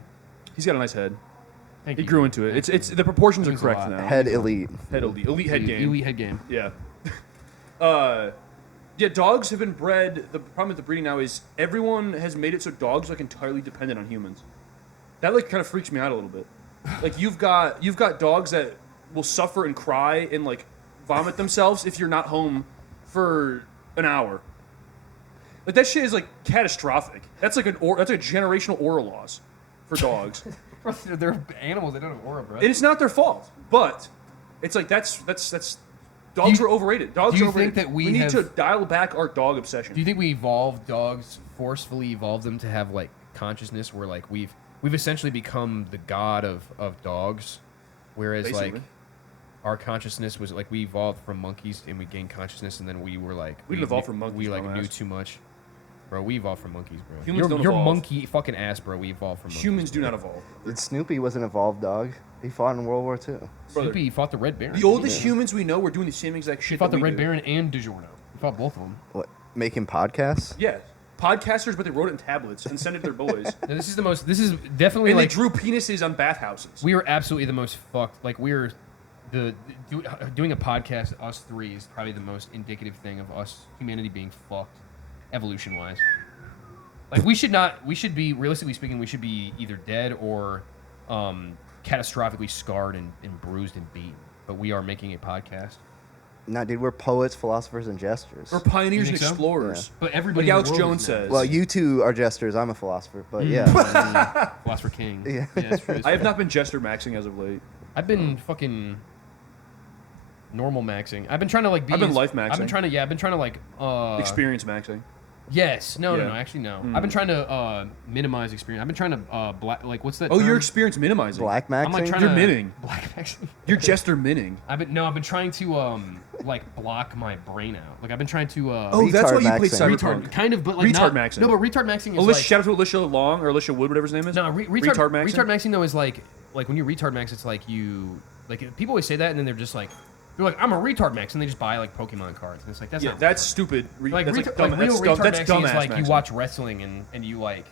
he's got a nice head. Thank He you. grew into it. Thank It's you. the proportions are Means a correct lot. now. Head elite. Head elite head game. Elite head game. Yeah. Yeah, dogs have been bred. The problem with the breeding now is everyone has made it so dogs are like entirely dependent on humans. That like kind of freaks me out a little bit. Like you've got dogs that will suffer and cry and like vomit themselves if you're not home for an hour. Like that shit is like catastrophic. That's like that's a generational aura loss for dogs. Bro, they're animals. They don't have aura, bro. And it's not their fault, but it's like that's dogs are overrated. Dogs do you are overrated. think that we need have- to dial back our dog obsession. Do you think we evolved dogs, forcefully evolved them to have like consciousness, where like we've essentially become the god of dogs, whereas Basically. like our consciousness was like we evolved from monkeys and we gained consciousness, and then we were like We didn't evolve from monkeys, We like dumbass. knew too much, bro. We evolved from monkeys, bro. Humans don't Your evolve. monkey fucking ass, bro. We evolved from monkeys. Humans do not evolve. But Snoopy was an evolved dog. He fought in World War II. Snoopy fought the Red Baron. The oldest humans we know were doing the same exact He shit. fought that the we Red do. Baron and DiGiorno. He fought both of them. What? Making podcasts? Yeah, podcasters, but they wrote it in tablets and sent it to their boys. Now, this is definitely And like they drew penises on bathhouses. we are absolutely the most fucked. Like we're doing a podcast. Us three is probably the most indicative thing of us humanity being fucked, evolution wise. Like we should not. We should be realistically speaking. We should be either dead or catastrophically scarred and bruised and beaten. But we are making a podcast. Nah, dude, we're poets, philosophers, and jesters. We're pioneers You and think so? explorers. But everybody. Like in the Alex world Jones is now. says. Well, you two are jesters. I'm a philosopher, but yeah. Philosopher King. Yeah. That's true. I have not been jester maxing as of late. I've been fucking normal maxing. I've been trying to like be. I've been as- life I've been maxing. trying to. Yeah, I've been trying to like. Experience maxing. Yes. No. Yeah. No. Actually, no. I've been trying to minimize experience. I've been trying to like what's that? Oh, term? you're experience minimizing. Black I'm like maxing? trying You're to minning. black maxing. You're jester minning. I've been trying to like block my brain out. Like I've been trying to Oh, that's why Retard you played maxing. Cyberpunk. retard kind of, but like Retard not, maxing. No, but retard maxing is Alicia, like shout out to Alicia Long or Alicia Wood, whatever his name is. no retard maxing. Retard maxing though is like when you retard max, it's like you like people always say that and then they're just like they're like I'm a retard max and they just buy like Pokemon cards and it's like that's Yeah, not that's stupid. like, That's real dumb- that's retard that's maxing is dumbass like you maxing. watch wrestling and you like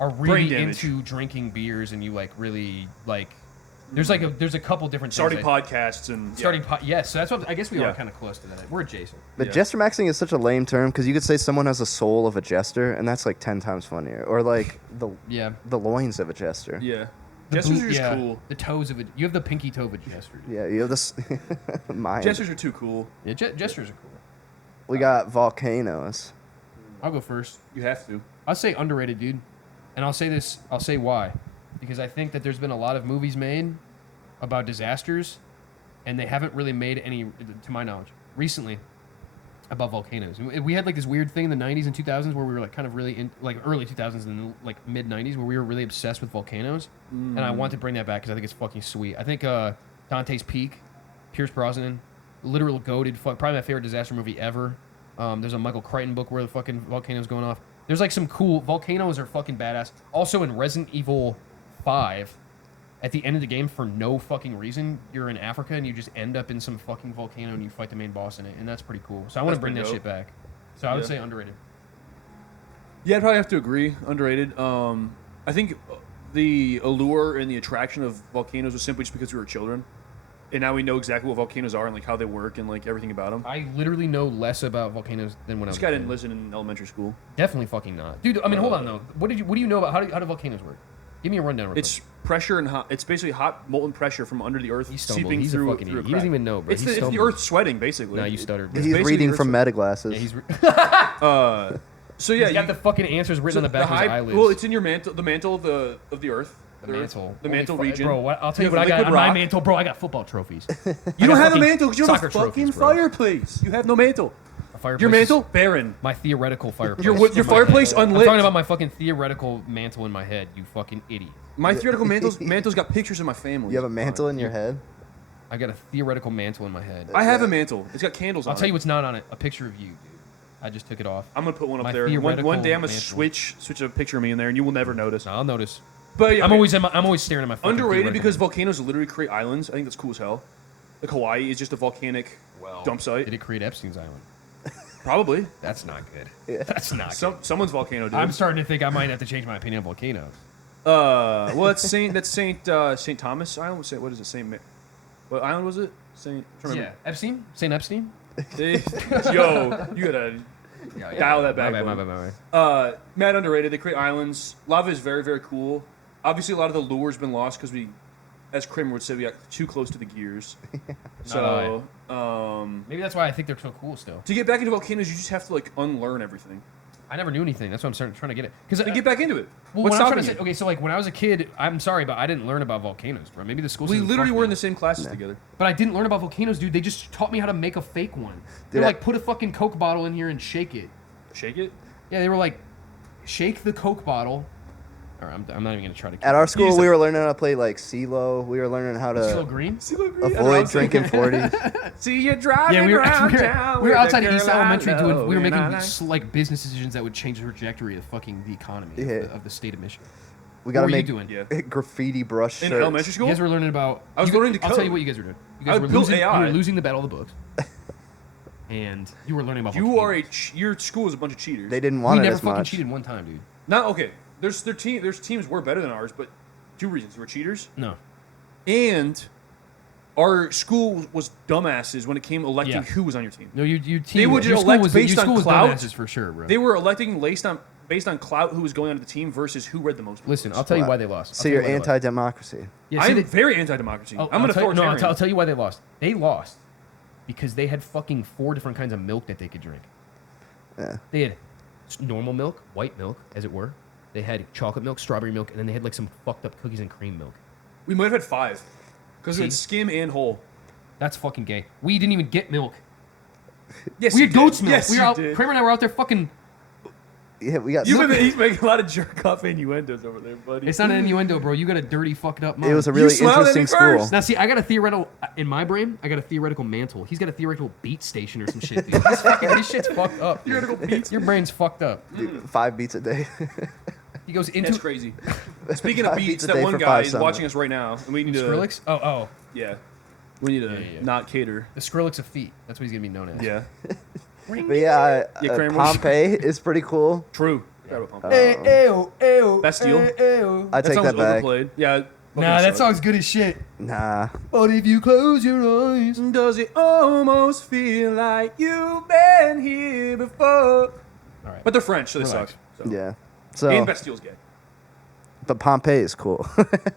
are Brain really damage. into drinking beers and you like really like there's a couple different starting things podcasts and yes, so that's what I guess we Yeah. are kind of close to that. We're adjacent. But Yeah. jester maxing is such a lame term because you could say someone has a soul of a jester, and that's like 10 times funnier. Or like Yeah. the loins of a jester. Yeah. The Jesters boot- are just yeah, cool. The toes of it. You have the pinky toe of a jester. Yeah, you have this mind. Jesters are too cool. Yeah, gestures are cool. We got volcanoes. I'll go first. You have to. I'll say underrated, dude. And I'll say why. Because I think that there's been a lot of movies made about disasters, and they haven't really made any, to my knowledge, recently about volcanoes. We had like this weird thing in the 90s and 2000s where we were like kind of really in, like early 2000s and like mid 90s where we were really obsessed with volcanoes. And I want to bring that back because I think it's fucking sweet. I think Dante's Peak, Pierce Brosnan, literal goated, probably my favorite disaster movie ever. There's a Michael Crichton book where the fucking volcano's going off. There's like some cool volcanoes are fucking badass. Also in Resident Evil 5, at the end of the game, for no fucking reason, you're in Africa and you just end up in some fucking volcano and you fight the main boss in it, and that's pretty cool. So I want to That's bring that pretty shit back. So I would Yeah. say underrated. Yeah, I'd probably have to agree. Underrated. I think the allure and the attraction of volcanoes was simply just because we were children, and now we know exactly what volcanoes are and like how they work and like everything about them. I literally know less about volcanoes than when I was This a guy kid. didn't listen in elementary school. Definitely fucking not, dude. I mean, hold on though. What do you know about how do volcanoes work? Give me a rundown. Real It's quick. pressure and hot. It's basically hot molten pressure from under the earth He stumbled. seeping He's through. a fucking through a idiot. He doesn't crack. even know, bro. It's He the stumbled. earth sweating, basically. No, you stuttered. It's He's basically reading the from earth metaglasses. Yeah, he's So yeah, he's got the fucking answers written on the back of his eyelids. well, it's in your mantle, the mantle of the earth. the mantle. The Holy mantle fuck, region. bro. I'll tell you have what I got liquid on my rock. mantle, bro. I got football trophies. You don't have a fucking mantle because you have a soccer fucking trophies, bro. fireplace. You have no mantle. A fireplace Your is mantle, barren. My theoretical fireplace. Your in my fireplace head. I'm unlit. talking about my fucking theoretical mantle in my head. You fucking idiot. My theoretical mantle's got pictures of my family. You have a mantle in your head? I got a theoretical mantle in my head. I have a mantle. It's got candles on I'll tell it. you what's not on it. A picture of you, dude. I just took it off. I'm gonna put one up My there. theoretical One day I'm gonna mantle. switch a picture of me in there, and you will never notice. No, I'll notice. But yeah, I'm always staring at my fucking underrated because theoretical. volcanoes literally create islands. I think that's cool as hell. Like Hawaii is just a volcanic dump site. Did it create Epstein's Island? Probably. That's not good. That's not good. Someone's volcano did. I'm starting to think I might have to change my opinion on volcanoes. Well, that's Saint Thomas Island. What is it? What island was it? Saint. Yeah, Epstein? St. Epstein? Yo, you gotta dial that back. My bud. bad. Mad underrated. They create islands. Lava is very, very cool. Obviously, a lot of the lure has been lost because we, as Cramer would say, we got too close to the gears. So, Maybe that's why I think they're so cool still. to get back into volcanoes, you just have to like unlearn everything. I never knew anything. That's why I'm trying to get it. Because To get back into it. well, What's when I'm trying stopping to say, you? okay, so like when I was a kid, I'm sorry, but I didn't learn about volcanoes, bro. Maybe the school We system literally fucked were me. in the same classes together. But I didn't learn about volcanoes, dude. They just taught me how to make a fake one. They're Dude, like, put a fucking Coke bottle in here and shake it. Shake it. Yeah, they were like, shake the Coke bottle. All right, I'm not even gonna try to. At our Use school, the- we were learning how to play like CeeLo. We were learning how Still to green. avoid drinking 40s. See you driving Yeah, we were around town we were with outside the of East girl I Elementary doing. love, We were and making I like- like business decisions that would change the trajectory of fucking the economy of, Yeah. of the state of Michigan. We What gotta were you make doing? Yeah. graffiti brush In shirts. elementary You school. guys were learning about. I was you, learning to I'll tell code. you what you guys were doing. You I guys were built losing. AI. You were losing the battle of the books, and you were learning about. You volcanoes. are your school is a bunch of cheaters. They didn't We want it never as fucking much. cheated one time, dude. Not okay. There's teams were better than ours, but two reasons: we're cheaters, No. and our school was dumbasses when it came electing Yeah. who was on your team. No, you team. They would your just school elect was based your on school was clout. dumbasses for sure, bro. They were electing based on clout who was going onto the team versus who read the most. Listen, books. I'll tell you Wow. why they lost. I'll So tell you you're why they lost. anti-democracy. Yeah, see, I'm they- very anti-democracy. Oh, I'm an I'll tell you- authoritarian. No, I'll tell you why they lost. They lost because they had fucking 4 different kinds of milk that they could drink. Yeah. They had normal milk, white milk, as it were. They had chocolate milk, strawberry milk, and then they had like some fucked up cookies and cream milk. We might have had 5 because we had See? skim and whole. That's fucking gay. We didn't even get milk. Yes, We you had did. goat's milk. Yes, we were you out. did. Kramer and I were out there fucking. Yeah, we got. He's making a lot of jerk off innuendos over there, buddy. It's not an innuendo, bro. You got a dirty, fucked up mind. It was a You really smiled at me interesting school. first. Now, see, I got a theoretical in my brain. I got a theoretical mantle. He's got a theoretical beat station or some shit. Dude. This shit's fucked up. Theoretical beats. Your brain's fucked up. 5 beats a day. He goes into That's crazy. Speaking of 5 beats, beats a that day one for guy 5 is summit. watching us right now, and we need to. Skrillex. Oh, Yeah. We need to Yeah. not cater. the Skrillex of feet. That's what he's gonna be known as. Yeah. But yeah, Yeah, Kramer. Pompeii is pretty cool. True. Forgot about Pompeii. Bastille? I take song that was back. overplayed. Yeah. Nah, that song's good as shit. Nah. But if you close your eyes, Does it almost feel like you've been here before? all right. But they're French, so they Relax. suck. So. Yeah. So, And Bastille's gay. but Pompeii is cool.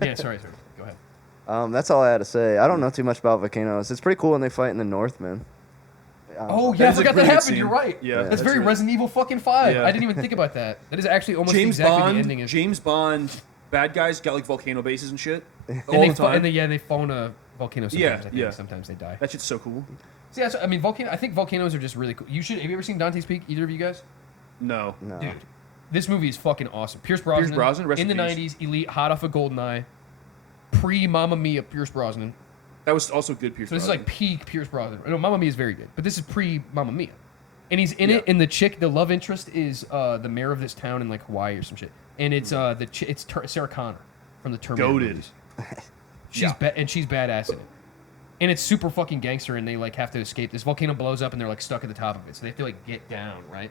Yeah, sorry. Go ahead. That's all I had to say. I don't know too much about volcanoes. It's pretty cool when they fight in the Northmen. Oh That yeah, I is a forgot that really good happened. scene. You're right. Yeah, that's that's very right. Resident Evil fucking 5. Yeah. I didn't even think about that. That is actually almost James exactly Bond. the ending. Is James Bond. Bad guys got like volcano bases and shit and all they the time. they fall in a volcano. Sometimes, Yeah, I think. yeah. Sometimes they die. That shit's so cool. See, that's, I mean, I think volcanoes are just really cool. Have you ever seen Dante's Peak? Either of you guys? No. No. Dude, this movie is fucking awesome. Pierce Brosnan. Brosnan, rest in the in peace. 90s, elite, hot off a GoldenEye, pre Mamma Mia Pierce Brosnan. That was also good. Pierce. So this is Brosnan. like peak Pierce Brosnan. No, Mamma Mia is very good, but this is pre Mamma Mia, and he's in Yeah. it. And the chick, the love interest, is the mayor of this town in like Hawaii or some shit. And it's it's Sarah Connor from the Terminator Goated. movies. She's Yeah. and she's badass in it. And it's super fucking gangster, and they like have to escape. This volcano blows up, and they're like stuck at the top of it, so they have to like get down, right?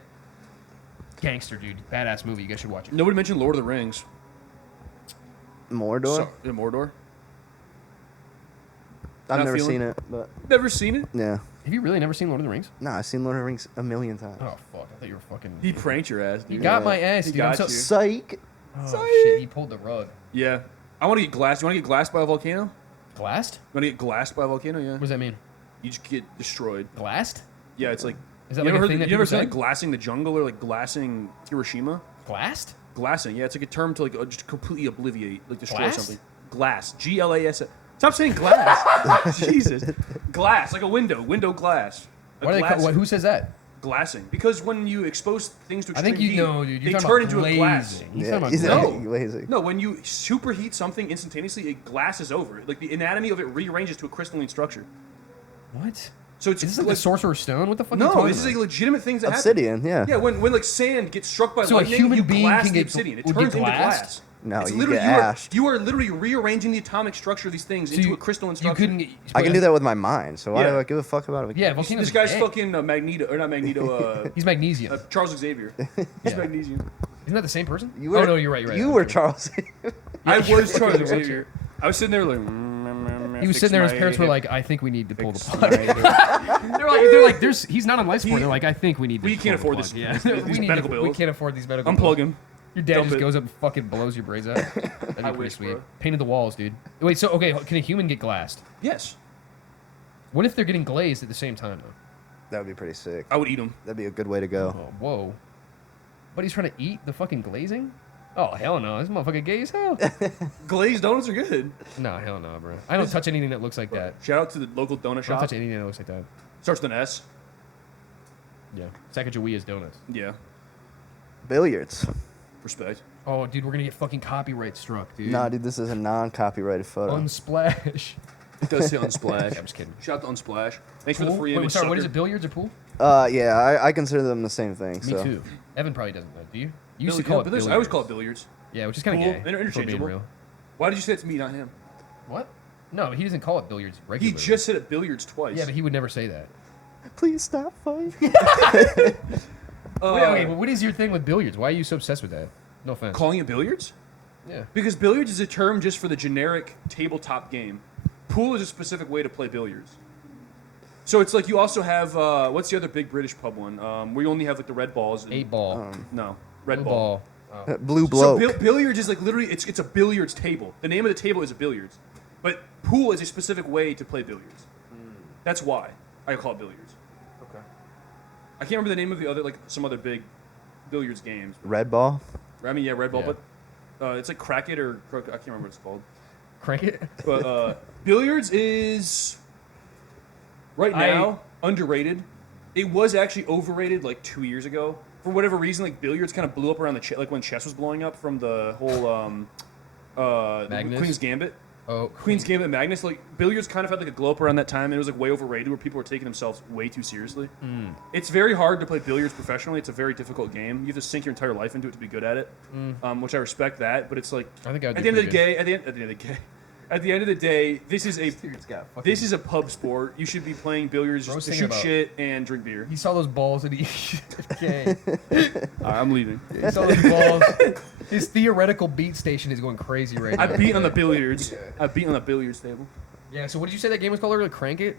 Gangster, dude, badass movie. You guys should watch it. Nobody mentioned Lord of the Rings. Mordor? So, yeah, Mordor. I've not never feeling- seen it, but Never seen it. yeah. Have you really never seen Lord of the Rings? No, I've seen Lord of the Rings a million times. Oh fuck! I thought you were fucking. He pranked your ass, dude. You got my ass, He dude. I'm got so. you. Psych! Oh shit! He pulled the rug. Yeah. I want to get glassed. You want to get glassed by a volcano? Glassed? You want to get glassed by a volcano? Yeah. What does that mean? You just get destroyed. Glassed? Yeah, it's like. Is that you like ever a heard thing the- that you ever people seen say? like glassing the jungle or like glassing Hiroshima? Glassed? Glassing. Yeah, it's like a term to like just completely obliviate, like destroy Glass? something. Glass. GLAS. Stop saying glass. Jesus. Glass, like a window. Window glass. A Why do they glass- call, who says that? glassing? Because when you expose things to I extreme think you heat, know, dude. You're they talking turn about into a glass. glazing. He's Yeah, talking he's about No. glazing. lazy. No, when you superheat something instantaneously, it glasses over. Like the anatomy of it rearranges to a crystalline structure. What? So it's Is this like the Sorcerer's Stone? What the fuck? are you no, talking this is about? like legitimate things that happen. Obsidian, yeah. Yeah, when like sand gets struck by So a lightning, human you being glass can the get- obsidian. It would turns get into glassed? glass. No, It's you literally get ashed. you are literally rearranging the atomic structure of these things So into you- a crystalline You structure. couldn't get. I can do that with my mind, so why Yeah. do I give a fuck about it? Yeah, volcanoes. This are guy's gay. fucking Magneto, or not Magneto, He's magnesium. Charles Xavier. He's Yeah. magnesium. Isn't that the same person? You were, oh no, you're right. You're right. You I'm were sorry. Charles. I was Charles Xavier. I was sitting there like, gonna He was fix sitting there. His my parents were hip, like, "I think we need to pull the fix plug." my- they're like, "There's he's not on life support." They're like, "I think we need to." We pull can't the afford plug." this- Yeah, these we medical We bills. can't afford these medical. Unplug bills. him. Your dad Dump just it. goes up and fucking blows your brains out. That'd be I pretty wish, sweet. bro. Painted the walls, dude. Wait, so okay, can a human get glassed? Yes, What if they're getting glazed at the same time though? That would be pretty sick. I would eat them. That'd be a good way to go. Oh, whoa. But he's trying to eat the fucking glazing? Oh, hell no. This motherfucker gay as hell. Glazed donuts are good. No, hell no, bro. I don't touch anything that looks like that. Shout out to the local donut I don't shop. touch anything that looks like that. Starts with an S. Yeah. Sacagawea's donuts. Yeah, Billiards. respect. Oh, dude, we're gonna get fucking copyright struck, dude. Nah, dude, this is a non-copyrighted photo. Unsplash. It does say Unsplash. I'm just kidding. Shout out to Unsplash. Thanks for the Pool? free Wait, image. sorry, what is sucker. it? Billiards or pool? Yeah, I consider them the same thing. Me so. too. Evan probably doesn't know. Do you? You used Billi- to call yeah, it billiards. billiards. I always call it billiards. Yeah, which is kind of Pool, gay. they're if we're being interchangeable. real. Why did you say it to me, not him? What? No, he doesn't call it billiards He regularly. just said it billiards twice. Yeah, but he would never say that. Please stop fighting. Wait, okay, well, what is your thing with billiards? Why are you so obsessed with that? No offense. calling it billiards? Yeah. Because billiards is a term just for the generic tabletop game. Pool is a specific way to play billiards. So it's like you also have what's the other big British pub one? Where you only have like the red balls. And, 8-ball. No, red Blue ball. ball. Blue So bloke. billiards is like literally it's a billiards table. The name of the table is a billiards, but pool is a specific way to play billiards. That's why I call it billiards. Okay. I can't remember the name of the other like some other big billiards games. Red ball. I mean, yeah, red ball, Yeah. but it's like crack it or I can't remember what it's called. Crank it? But billiards is right now underrated. It was actually overrated like 2 years ago. For whatever reason, like billiards kind of blew up around the like when chess was blowing up from the whole Magnus? Queen's Gambit. Oh, Queen's Gambit and Magnus, like billiards kind of had like a glow up around that time, and it was like way overrated where people were taking themselves way too seriously. It's very hard to play billiards professionally. It's a very difficult game. You have to sink your entire life into it to be good at it, which I respect that. But it's like I think I would at do the end of the pretty day, at the end of the day, this is a pub sport. You should be playing billiards just to Roasting shoot about- shit and drink beer. He saw those balls and he. Okay. All right, I'm leaving. He saw those balls. His theoretical beat station is going crazy right now. I beat on the billiards. I beat on the billiards table. Yeah, so what did you say that game was called earlier? Crank it?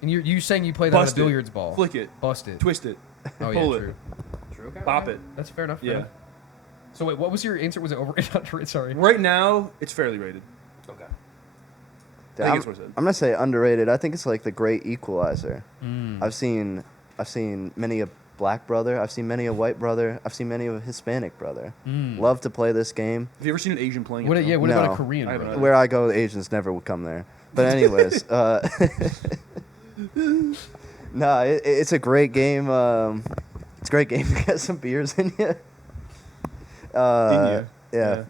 And you saying you played that on a Bust it. billiards ball. Flick it, Busted. twist it, Oh, pull yeah, it, true. True. Okay, bop okay. it. That's fair enough. fair Yeah. enough. So wait, what was your answer? Was it overrated? Underrated? Sorry. Right now, it's fairly rated. Okay. Dude, I think I'm, that's what I said. I'm gonna say underrated. I think it's like the great equalizer. Mm. I've seen many a black brother. I've seen many a white brother. I've seen many a Hispanic brother. Love to play this game. Have you ever seen an Asian playing What? it? Yeah. though? What about No. a Korean? I haven't bro? either. Where I go, the Asians never would come there. But anyways, no, it's a great game. It's a great game to get some beers in you. ya? Yeah. Yeah,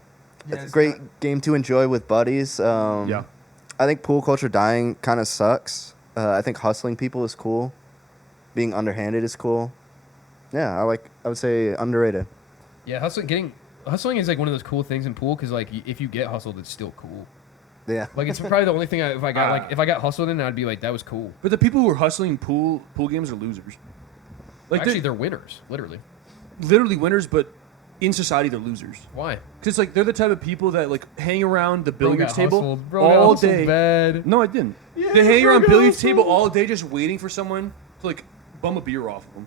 It's a great game to enjoy with buddies. Yeah. I think pool culture dying kind of sucks. I think hustling people is cool. Being underhanded is cool. Yeah, I would say underrated. Yeah, hustling is like one of those cool things in pool because like if you get hustled, it's still cool. Yeah. Like it's probably the only thing if I got hustled in, I'd be like that was cool. But the people who are hustling pool games are losers. Like Actually, they're they're winners, literally. literally winners, but in society they're losers. Why? Because like they're the type of people that like hang around the Bro billiards got table hustled. Bro got all hustled day. bad. No, I didn't. Yeah, They hang bro around got billiards hustled. table all day just waiting for someone to like bum a beer off of them.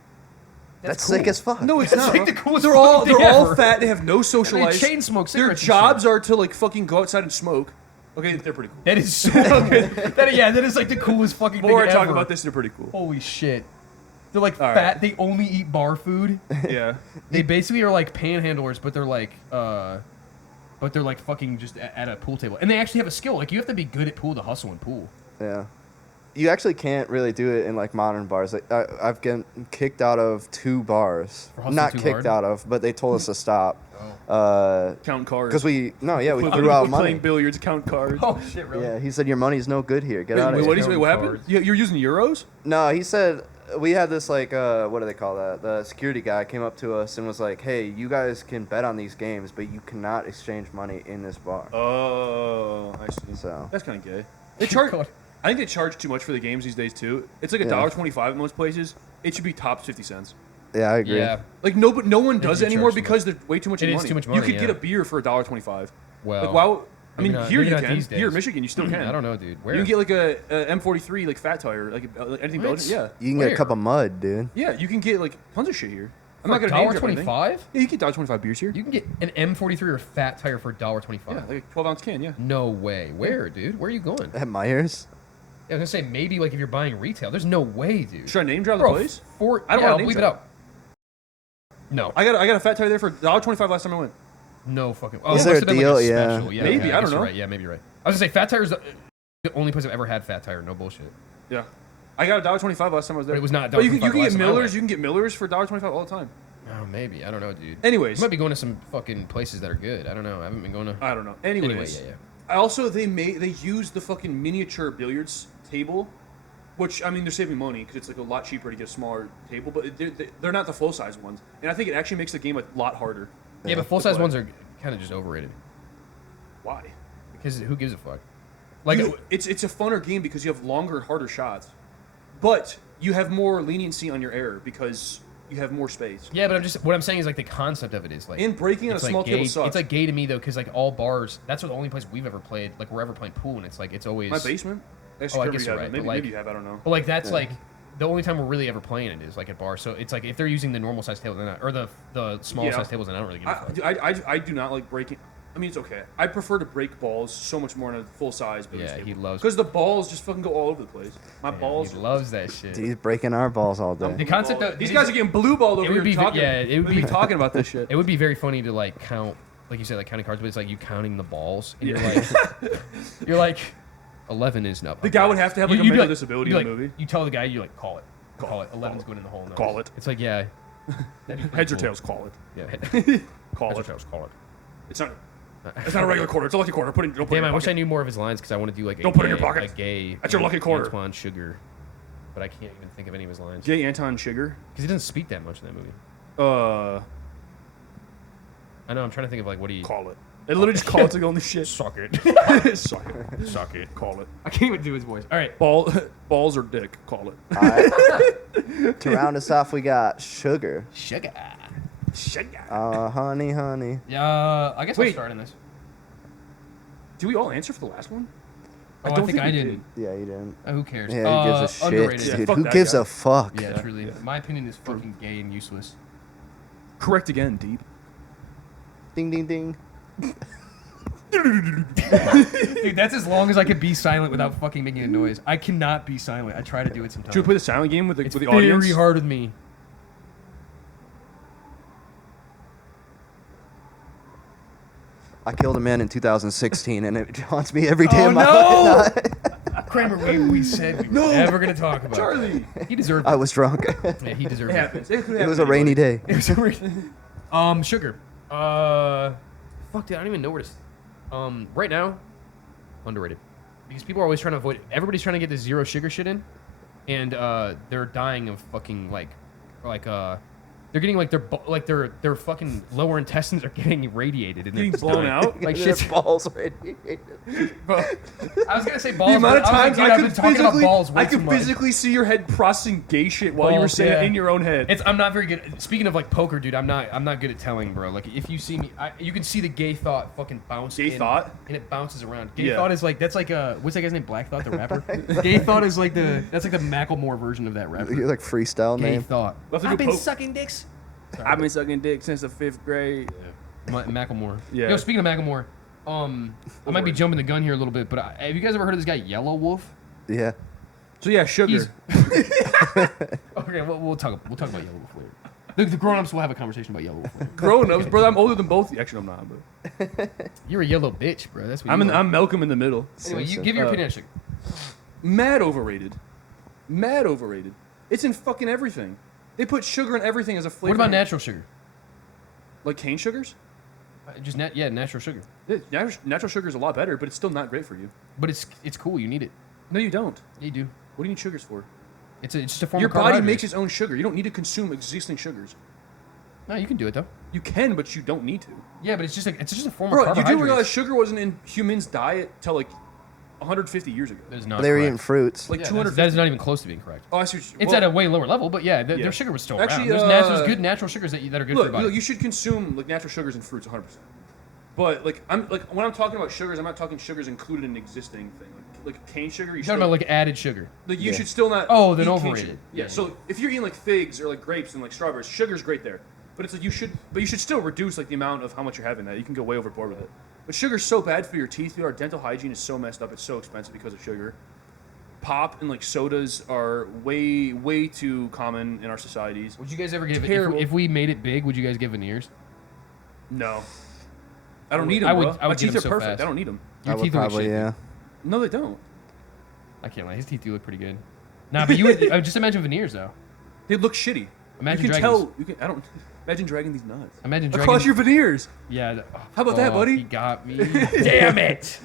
That's sick as fuck. No, it's That's not. like bro. the coolest they're all fucking thing ever. fat. They have no social They life. chain smoke Their cigarettes and jobs shit. are to like fucking go outside and smoke. Okay, they're pretty cool. That is so good. That is like the coolest fucking The more I thing talk ever. about this, they're pretty cool. Holy shit. They're like All right. fat. They only eat bar food. Yeah. They basically are like panhandlers, but they're like fucking just at a pool table. And they actually have a skill. Like you have to be good at pool to hustle in pool. Yeah. You actually can't really do it in like modern bars. Like, I've gotten kicked out of 2 bars. For hustling Not too kicked hard? out of, but they told us to stop. Count cards. Because we threw We're out money. playing billiards, count cards. Oh shit, really? Yeah, he said your money's no good here. Get out of Wait, here. what, Counting what happened? cards. You're using euros? No, he said we had this like what do they call that? The security guy came up to us and was like, "Hey, you guys can bet on these games, but you cannot exchange money in this bar." Oh, I see. So That's kind of gay. They charge. God. I think they charge too much for the games these days too. It's like Yeah. $1.25 at most places. It should be tops 50 cents. yeah, I agree. Yeah. Like no one does do it anymore charge too because they're way too much It is money. too much You money, could get yeah. a beer for $1.25. Well, Like why? I mean, Maybe not- here maybe you not can. these days. Here in Michigan, you still can. I don't know, dude. Where? You can get like a M43 like fat tire, like anything What? Belgian. Yeah, You can get Where? a cup of mud, dude. yeah. You can get like tons of shit here. I'm For not gonna name drop anything. $1.25? Yeah, you can get $1.25 beers here. You can get an M43 or a fat tire for $1.25. Yeah, like a 12-ounce can. Yeah. No way. Where, dude? Where are you going? At Myers. Yeah, I was gonna say maybe like if you're buying retail. There's no way, dude. Should I name drop the Bro, place? I don't wanna I'll name bleep it drop. out. No. I got a fat tire there for $1.25 last time I went. No fucking. Was it there must a have been deal? like a Yeah. special. Yeah. Maybe, yeah, I don't guess you're know. Right. Yeah, maybe you're right. I was gonna say Fat Tire's the only place I've ever had Fat Tire. No bullshit. Yeah. I got $1.25 last time I was there. But it was not But you can $1.25 get last time I Millers. went. You can get Millers for $1.25 all the time. Oh, maybe. I don't know, dude. Anyways, You might be going to some fucking places that are good. I don't know. I haven't been going to. I don't know. Anyway, Anyways, yeah. I also they used the fucking miniature billiards table, which I mean they're saving money because it's like a lot cheaper to get a smaller table, but they're not the full size ones, and I think it actually makes the game a lot harder. Yeah, but full size Why? ones are kind of just overrated Why? because who gives a fuck? Like, It's a funner game because you have longer, harder shots, but you have more leniency on your error because you have more space. yeah, but what I'm saying is like the concept of it is like. And breaking on a it's like small gay, table sucks. It's like gay to me though, because like all bars. That's the only place we've ever played. Like we're ever playing pool, and it's like it's always. My basement. Oh, I guess you're right, Maybe, but, like- maybe you have. I don't know. But like that's like the only time we're really ever playing it is like at bars. So it's like if they're using the normal size table, then or the small Yeah. size tables, then I don't really give a fuck. I do not like breaking. I mean, it's okay. I prefer to break balls so much more on a full size billiards Yeah, table. he loves- because the balls just fucking go all over the place. My Man, balls. he loves that shit. Dude, he's breaking our balls all The day. concept of These guys are getting blue balled over It would here be talking. yeah, it would we be talking about this shit. It would be very funny to like count, like you said, like counting cards, but it's like you counting the balls, and you're like 11 is not. The guy would have to have like a You'd be mental disability you'd in be the movie. You tell the guy, you like call it. 11's going in the hole. Now. Call it. It's like yeah. that'd be pretty Heads or cool. tails, call it. Yeah. Call Heads or it. tails, call it. It's not. It's not a regular quarter. It's a lucky quarter. Don't put it in Damn, your I wish I pocket. knew more of his lines because I want to do like Don't put it in your pocket. a gay. That's your lucky quarter. Antoine Sugar, but I can't even think of any of his lines J. Anton Sugar. because he doesn't speak that much in that movie. I know. I'm trying to think of like what he. Call it. It literally just call it to go on the shit. Suck it. Suck it. Suck it. Call it. I can't even do his voice. All right. Balls or dick. Call it. All right. To round us off, we got sugar. Sugar. Sugar. Honey, honey. Yeah, I guess Wait. I'll start in this. Did we all answer for the last one? Oh, I think I we did. Yeah, you didn't. Who cares? Yeah, who gives a shit, underrated. Yeah, dude? fuck Who that gives guy. a fuck? Yeah, truly. My opinion is fucking gay and useless. Correct again, Deep. Ding, ding, ding. Dude, that's as long as I could be silent without fucking making a noise. I cannot be silent. I try to do it sometimes. Should we play the silent game with the, it's with the very audience? hard with me. I killed a man in 2016, and it haunts me every day Oh, of my no! life. Kramer, we said we were never going to talk about Charlie. it. He deserved I it. was drunk. Yeah, he deserved It it. happens. It, could It happen was to a rainy anybody. day. It was a sugar. Fuck, dude, I don't even know where to. Right now, underrated, because people are always trying to avoid. Everybody's trying to get this zero sugar shit in, and they're dying of fucking they're getting their fucking lower intestines are getting irradiated and they're Getting just blown dying. out? Like Their shit's. balls radiated. Bro, I was gonna say balls. The amount of but I was times like, dude, I I've could been talking about balls way I too could much. physically see your head processing gay shit while you were Balls, saying yeah. it in your own head. I'm not very good. Speaking of like poker, dude, I'm not good at telling, bro. Like if you see me, you can see the gay thought fucking bounce. Gay thought? and it bounces around. Gay Yeah. thought is like that's like what's that guy's name? Black Thought, the rapper. Gay thought is like that's like the Macklemore version of that rapper. You're like freestyle Gay name. thought. We'll have to I've go been poke. sucking dicks. I've been sucking dick since the 5th grade. Macklemore. Yeah. Yo, speaking of Macklemore, I might be word. jumping the gun here a little bit, but have you guys ever heard of this guy Yellow Wolf? Yeah. So yeah, sugar. He's okay. We'll talk about Yellow Wolf later. The grown-ups will have a conversation about Yellow Wolf later. Grown ups, brother. I'm older than both. Actually, I'm not. But You're a yellow bitch, bro. That's what I'm you are. I'm Malcolm in the middle. Anyway, you give your opinion on sugar. Mad overrated. Mad overrated. It's in fucking everything. They put sugar in everything as a flavor. What about natural sugar? Like cane sugars? Just natural sugar. Yeah, natural sugar is a lot better, but it's still not great for you. But it's cool. You need it. No, you don't. Yeah, you do. What do you need sugars for? It's just a form Your of body carbohydrate. makes its own sugar. You don't need to consume existing sugars. No, you can do it though. You can, but you don't need to. Yeah, but it's just a form Bro, of you carbohydrate. do realize sugar wasn't in humans' diet till like 150 years ago. That is not They were correct. eating fruits. Like Yeah, 250. that is not even close to being correct. Oh, I see. It's at a way lower level, but yeah, Yeah. their sugar was still Actually, around. There's good natural sugars that are good for Look, your body. look, you should consume like natural sugars and fruits 100%. But like when I'm talking about sugars, I'm not talking sugars included in an existing thing. Like cane sugar, You're talking about like added sugar. like you Yeah. should still not. Oh, then eat cane overrated. sugar. Yeah, Yeah. So if you're eating like figs or like grapes and like strawberries, sugar's great there. But it's like you should still reduce like the amount of how much you're having. That you can go way overboard with it. But sugar's so bad for your teeth. Our dental hygiene is so messed up. It's so expensive because of sugar. Pop and like sodas are way too common in our societies. Would you guys ever give Terrible. if we made it big? Would you guys get veneers? No. I don't need them, I would- bro. I would My get teeth them are so perfect. fast. I don't need them. I Your would teeth look probably, shit, yeah. No, they don't. I can't lie. His teeth do look pretty good. Nah, but you would just imagine veneers though. They look shitty. Imagine you can dragging tell. You can. I don't. Imagine dragging these nuts. Imagine Across dragging. your veneers. Yeah. How about that, buddy? He got me. Damn it.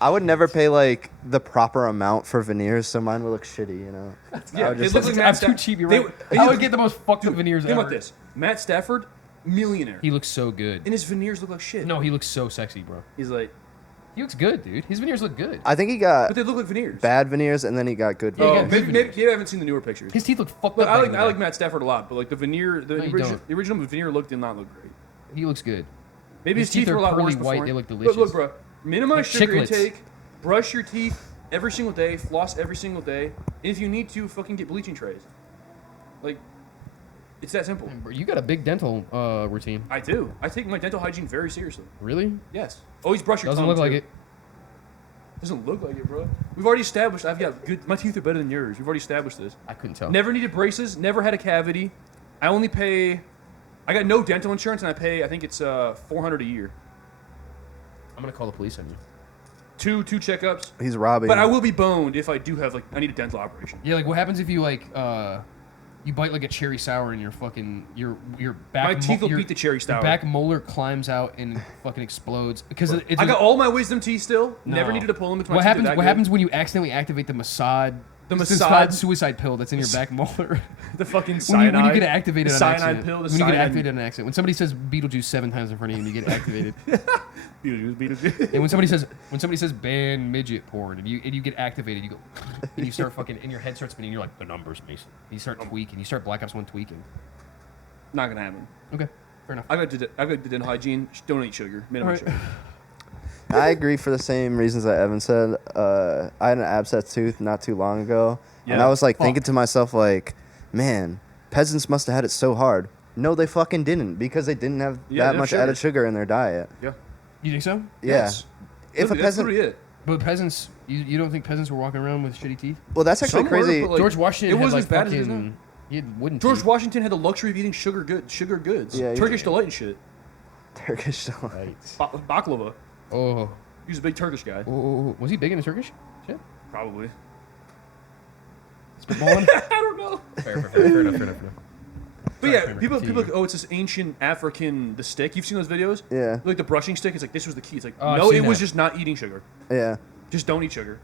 I would never pay like the proper amount for veneers, so mine would look shitty, you know. Yeah, I would they just look look- like I'm Matt too Stafford. cheap. You're They- right. they I look- would get the most fucked up veneers Think ever. about this. Matt Stafford, millionaire. He looks so good. And his veneers look like shit. No, he looks so sexy, bro. He's like, He looks good, dude. His veneers look good. I think he but got they look like veneers. bad veneers and then he got good Yeah, he Oh, got veneers. good maybe veneers. you haven't seen the newer pictures. His teeth look fucked But up. back in the I like day. Matt Stafford a lot, but like the veneer, No, you the original veneer look did not look great. He looks good. Maybe His his, teeth teeth were a are lot pearly worse white, before. they look But delicious. look, bro, minimize Like sugar chiclets. intake, brush your teeth every single day, floss every single day, and if you need to, fucking get bleaching trays. Like, it's that simple. Man, bro, you got a big dental routine. I do. I take my dental hygiene very seriously. Really? Yes. Always brush your Doesn't tongue, look like too. it. Doesn't look like it, bro. We've already established I've got good. My teeth are better than yours. We've already established this. I couldn't tell. Never needed braces. Never had a cavity. I only pay. I got no dental insurance, and I pay. I think it's $400 a year. I'm gonna call the police on you. Two checkups. He's robbing. But I will be boned if I do have like I need a dental operation. Yeah, like what happens if you like you bite like a cherry sour and your fucking your back My teeth will your, beat the cherry sour. Your back molar climbs out and fucking explodes because it's I got all my wisdom teeth still. Never No. needed to pull them into my what teeth. happens? They're What that happens when you accidentally activate the Mossad? The it's Mossad- suicide pill that's in your back molar. good? The fucking when cyanide. you get activated the on cyanide accident. pill. The when you get cyanide. activated on accident. When somebody says Beetlejuice 7 times in front of you and you get activated. Beetlejuice. And when somebody says ban midget porn and you get activated, you go and you start fucking and your head starts spinning. You're like the numbers, Mason. You start tweaking. You start Black Ops 1 tweaking. Not gonna happen. Okay, fair enough. I got the dental hygiene. Don't eat sugar. Minimum Alright. sugar. I agree for the same reasons that Evan said. I had an abscess tooth not too long ago, and Yeah. I was like Fuck. thinking to myself, like, man, peasants must have had it so hard. No, they fucking didn't, because they didn't have Yeah, that they much have added sugar in their diet. Yeah. You think so? Yeah. Yes. If a Literally, that's peasant, literally it. But peasants, you don't think peasants were walking around with shitty teeth? well, that's actually Some were, crazy. but, like, George Washington it had wasn't like as bad as it is fucking, now. he had wooden George teeth. Washington had the luxury of eating sugar goods. Yeah, he Turkish did. delight and shit. Turkish delight. Right. Baklava. Oh. He was a big Turkish guy. Oh, was he big into Turkish? Shit. Probably. Spitballing? I don't know. fair enough. But Sorry, yeah, Cramer, people continue. like, oh, it's this ancient African, the stick. You've seen those videos? Yeah. Like the brushing stick. It's like, this was the key. It's like, Oh, I've no, seen it was that. just not eating sugar. Yeah. Just don't eat sugar.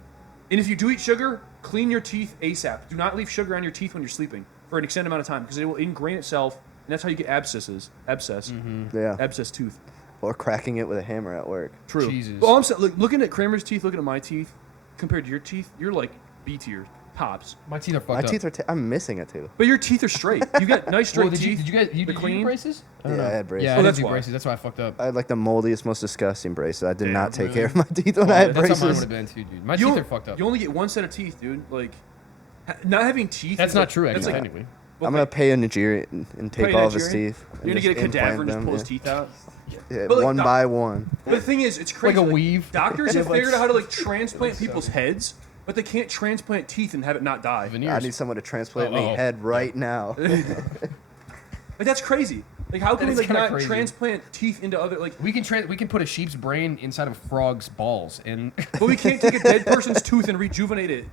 And if you do eat sugar, clean your teeth ASAP. Do not leave sugar on your teeth when you're sleeping for an extended amount of time because it will ingrain itself, and that's how you get abscesses. Abscess. Yeah. Abscess tooth. Or cracking it with a hammer at work. True. Jesus. Well, I'm saying, looking at Kramer's teeth, looking at my teeth, compared to your teeth, you're like B tier, tops. My teeth are fucked My up. teeth are. I'm missing a tooth. But your teeth are straight. You got nice straight Well, did teeth. you guys the did you clean? do braces? don't Yeah, know. I had braces. Yeah, Oh, I did that's do why. braces. That's why I fucked up. I had like the moldiest, most disgusting braces. I did Damn, not take really? care of my teeth when Oh, I had that's how mine braces. would have been too, dude. My You teeth don't- are fucked up. You only get one set of teeth, dude. Like, not having teeth. That's is not like, true, that's actually. like- Technically. I'm gonna pay a Nigerian and Pay take a all of his Nigerian? teeth. You're gonna just get a cadaver and implant just pull his them, teeth out. yeah, But, like, one by one. But the thing is, it's crazy. Like a weave. Doctors have Like- figured out how to like transplant people's heads, but they can't transplant teeth and have it not die. Veneers. I need someone to transplant Oh, me oh. head right now. Like that's crazy. Like how can That we is like kinda not crazy. transplant teeth into other like? We can put a sheep's brain inside of a frog's balls and But we can't take a dead person's tooth and rejuvenate it.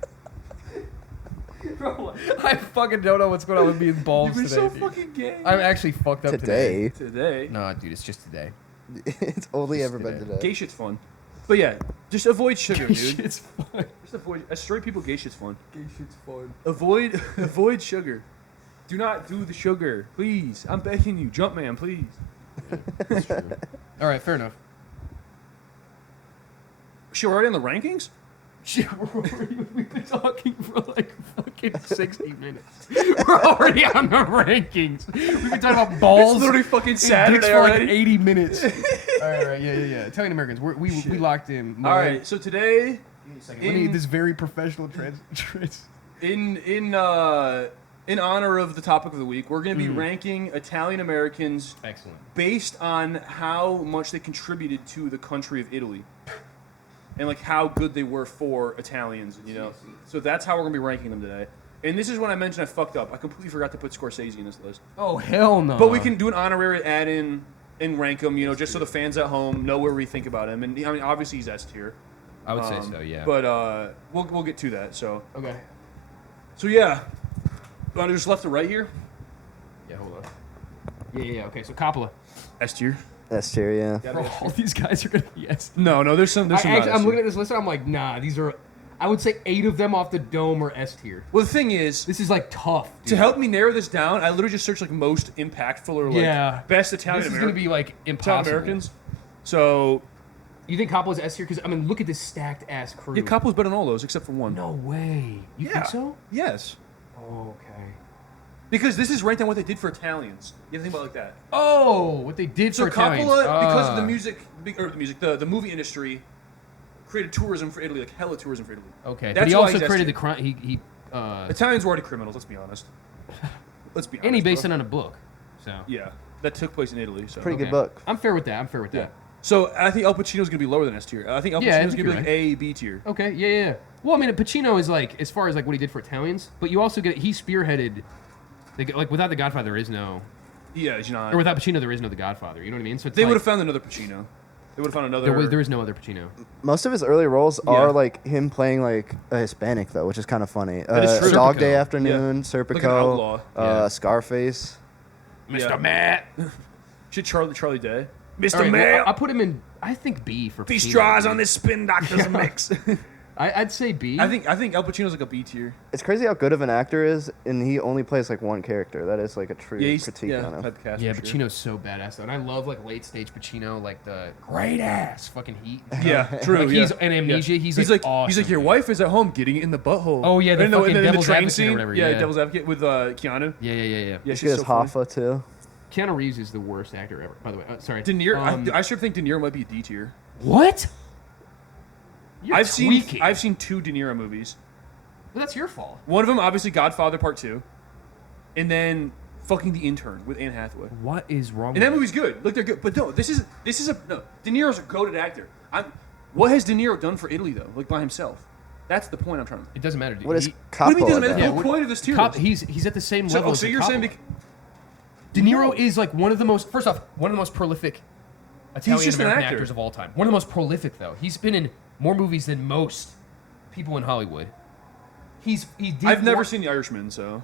Bro, I fucking don't know what's going on with me and balls you'd be today. so dude. fucking gay. I'm actually fucked up today. Today, Today, No, dude, it's just today. it's only Just ever been today. today. gay shit's fun. But yeah, just avoid sugar, dude. Shit's fun. Just avoid. As straight people, gay shit's fun. Gay shit's fun. Avoid sugar. Do not do the sugar, please. I'm begging you, Jumpman, please. That's true. All right, fair enough. Shit, we're already on the rankings. We've been talking for like fucking 60 minutes. We're already on the rankings. We've been talking about balls. It's literally fucking and Saturday dicks for like already. 80 minutes. All right, yeah. Italian Americans, we locked in. All right, so today, Let me this very professional in honor of the topic of the week, we're going to be ranking Italian Americans Excellent. based on how much they contributed to the country of Italy. And like how good they were for Italians, you know. So that's how we're gonna be ranking them today. And this is when I mentioned I fucked up. I completely forgot to put Scorsese in this list. Oh hell no! But we can do an honorary add-in and rank him, you know, just so the fans at home know where we think about him. And I mean, obviously he's S tier. I would say so, yeah. But we'll get to that. So okay. So yeah, you want to just left to right here? Yeah, hold on. Yeah. Okay, so Coppola. S tier. S tier, yeah. Bro, all these guys are gonna be S. No, there's some. There's some not S I'm tier. looking at this list and I'm like, nah, these are. I would say 8 of them off the dome are S tier. Well, the thing is, This is like tough. Dude. to help me narrow this down, I literally just searched like most impactful or like best Italian This is gonna American. be like Italian impossible. Americans. So You think Coppola's S tier? Because I mean, look at this stacked ass crew. yeah, Coppola's better than all those except for one. No way. You think so? Yes. Oh, okay. Because this is ranked on what they did for Italians. You have to think about it like that. Oh, what they did So for Italians. Coppola, because of the movie industry, created tourism for Italy, like hella tourism for Italy. Okay, That's but he why also he's S created the tier. crime. He Italians were already criminals. Let's be honest. Let's be honest. and he based bro. it on a book. So Yeah, that took place in Italy. So Pretty okay. good book. I'm fair with that. Yeah. So I think Al Pacino's gonna be lower than S tier. I think Al Pacino's think gonna be you're like right. A, B tier. Okay, yeah. Well, I mean, Pacino is like, as far as like what he did for Italians, but you also get he spearheaded, like without The Godfather there is no, Yeah, he's not. or without Pacino there is no The Godfather. You know what I mean? So it's They like, would have found another Pacino. They would have found another. there is no other Pacino. Most of his early roles Yeah. are like him playing like a Hispanic though, which is kind of funny. That is true. Dog Serpico. Day Afternoon, Like an Serpico, outlaw. Yeah. Scarface. Mr. Yeah. Matt. Shit, Charlie Day. All Mr. right, Mayor. well, I put him in. I think B for These Pacino, straws dude. on this spin doctor's mix. I'd say B. I think Al Pacino's like a B tier. It's crazy how good of an actor is, and he only plays like one character. That is like a true critique on him. typecast. Yeah, for sure. Pacino's so badass though, and I love like late stage Pacino, like the great ass fucking Heat. Yeah, true. Like yeah. he's in Amnesia. Yeah. He's like awesome, he's like your dude. wife is at home getting it in the butthole. Oh, yeah, the And fucking the Devil's train Advocate or scene. whatever, Yeah, yeah. Devil's Advocate with Keanu. Yeah. Yeah, He's she's good so as funny. Hoffa too. Keanu Reeves is the worst actor ever. By the way, sorry. De Niro. I sure think De Niro might be a D tier. What? You're I've tweaking. seen 2 De Niro movies. Well, that's your fault. One of them, obviously, Godfather Part 2, and then fucking The Intern with Anne Hathaway. What is wrong? And that movie's good. Look, they're good. But no, this is no. De Niro's a goated actor. What has De Niro done for Italy though? Like by himself. That's the point I'm trying to. It doesn't matter. Dude. What is He- What do you mean Coppola doesn't matter? done? The Yeah, whole point of this tier. list. He's at the same level. So as you're saying Coppola. De Niro is like one of the most. First off, one of the most prolific Italian just an American actor. actors of all time. One of the most prolific though. He's been in more movies than most people in Hollywood. He did. I've never more- seen The Irishman, so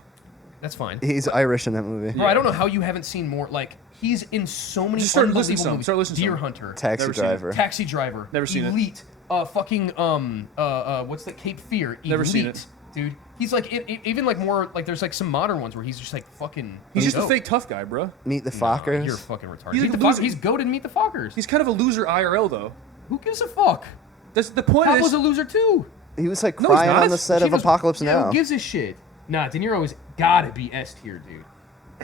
That's fine. He's Irish in that movie. Bro, I don't know how you haven't seen more. Like he's in so many Just start unbelievable listening to some. movies. Start listening to Deer some. Hunter, Taxi Never seen it. Driver. Taxi Driver, Never seen it. Elite, fucking what's that? Cape Fear, Elite, Never seen it. dude. He's like even like more like there's like some modern ones where he's just like fucking. he's just a dope. fake tough guy, bro. Meet the Nah, Fockers. you're fucking retarded. He's Meet like the a loser. He's goated. Meet the Fockers. He's kind of a loser IRL though. Who gives a fuck? That's the point. Of Coppola's this. a loser too. He was like No, he's crying not. on the set of Pacino's- Apocalypse yeah, Now. Who gives a shit? Nah, De Niro has gotta be S tier, dude.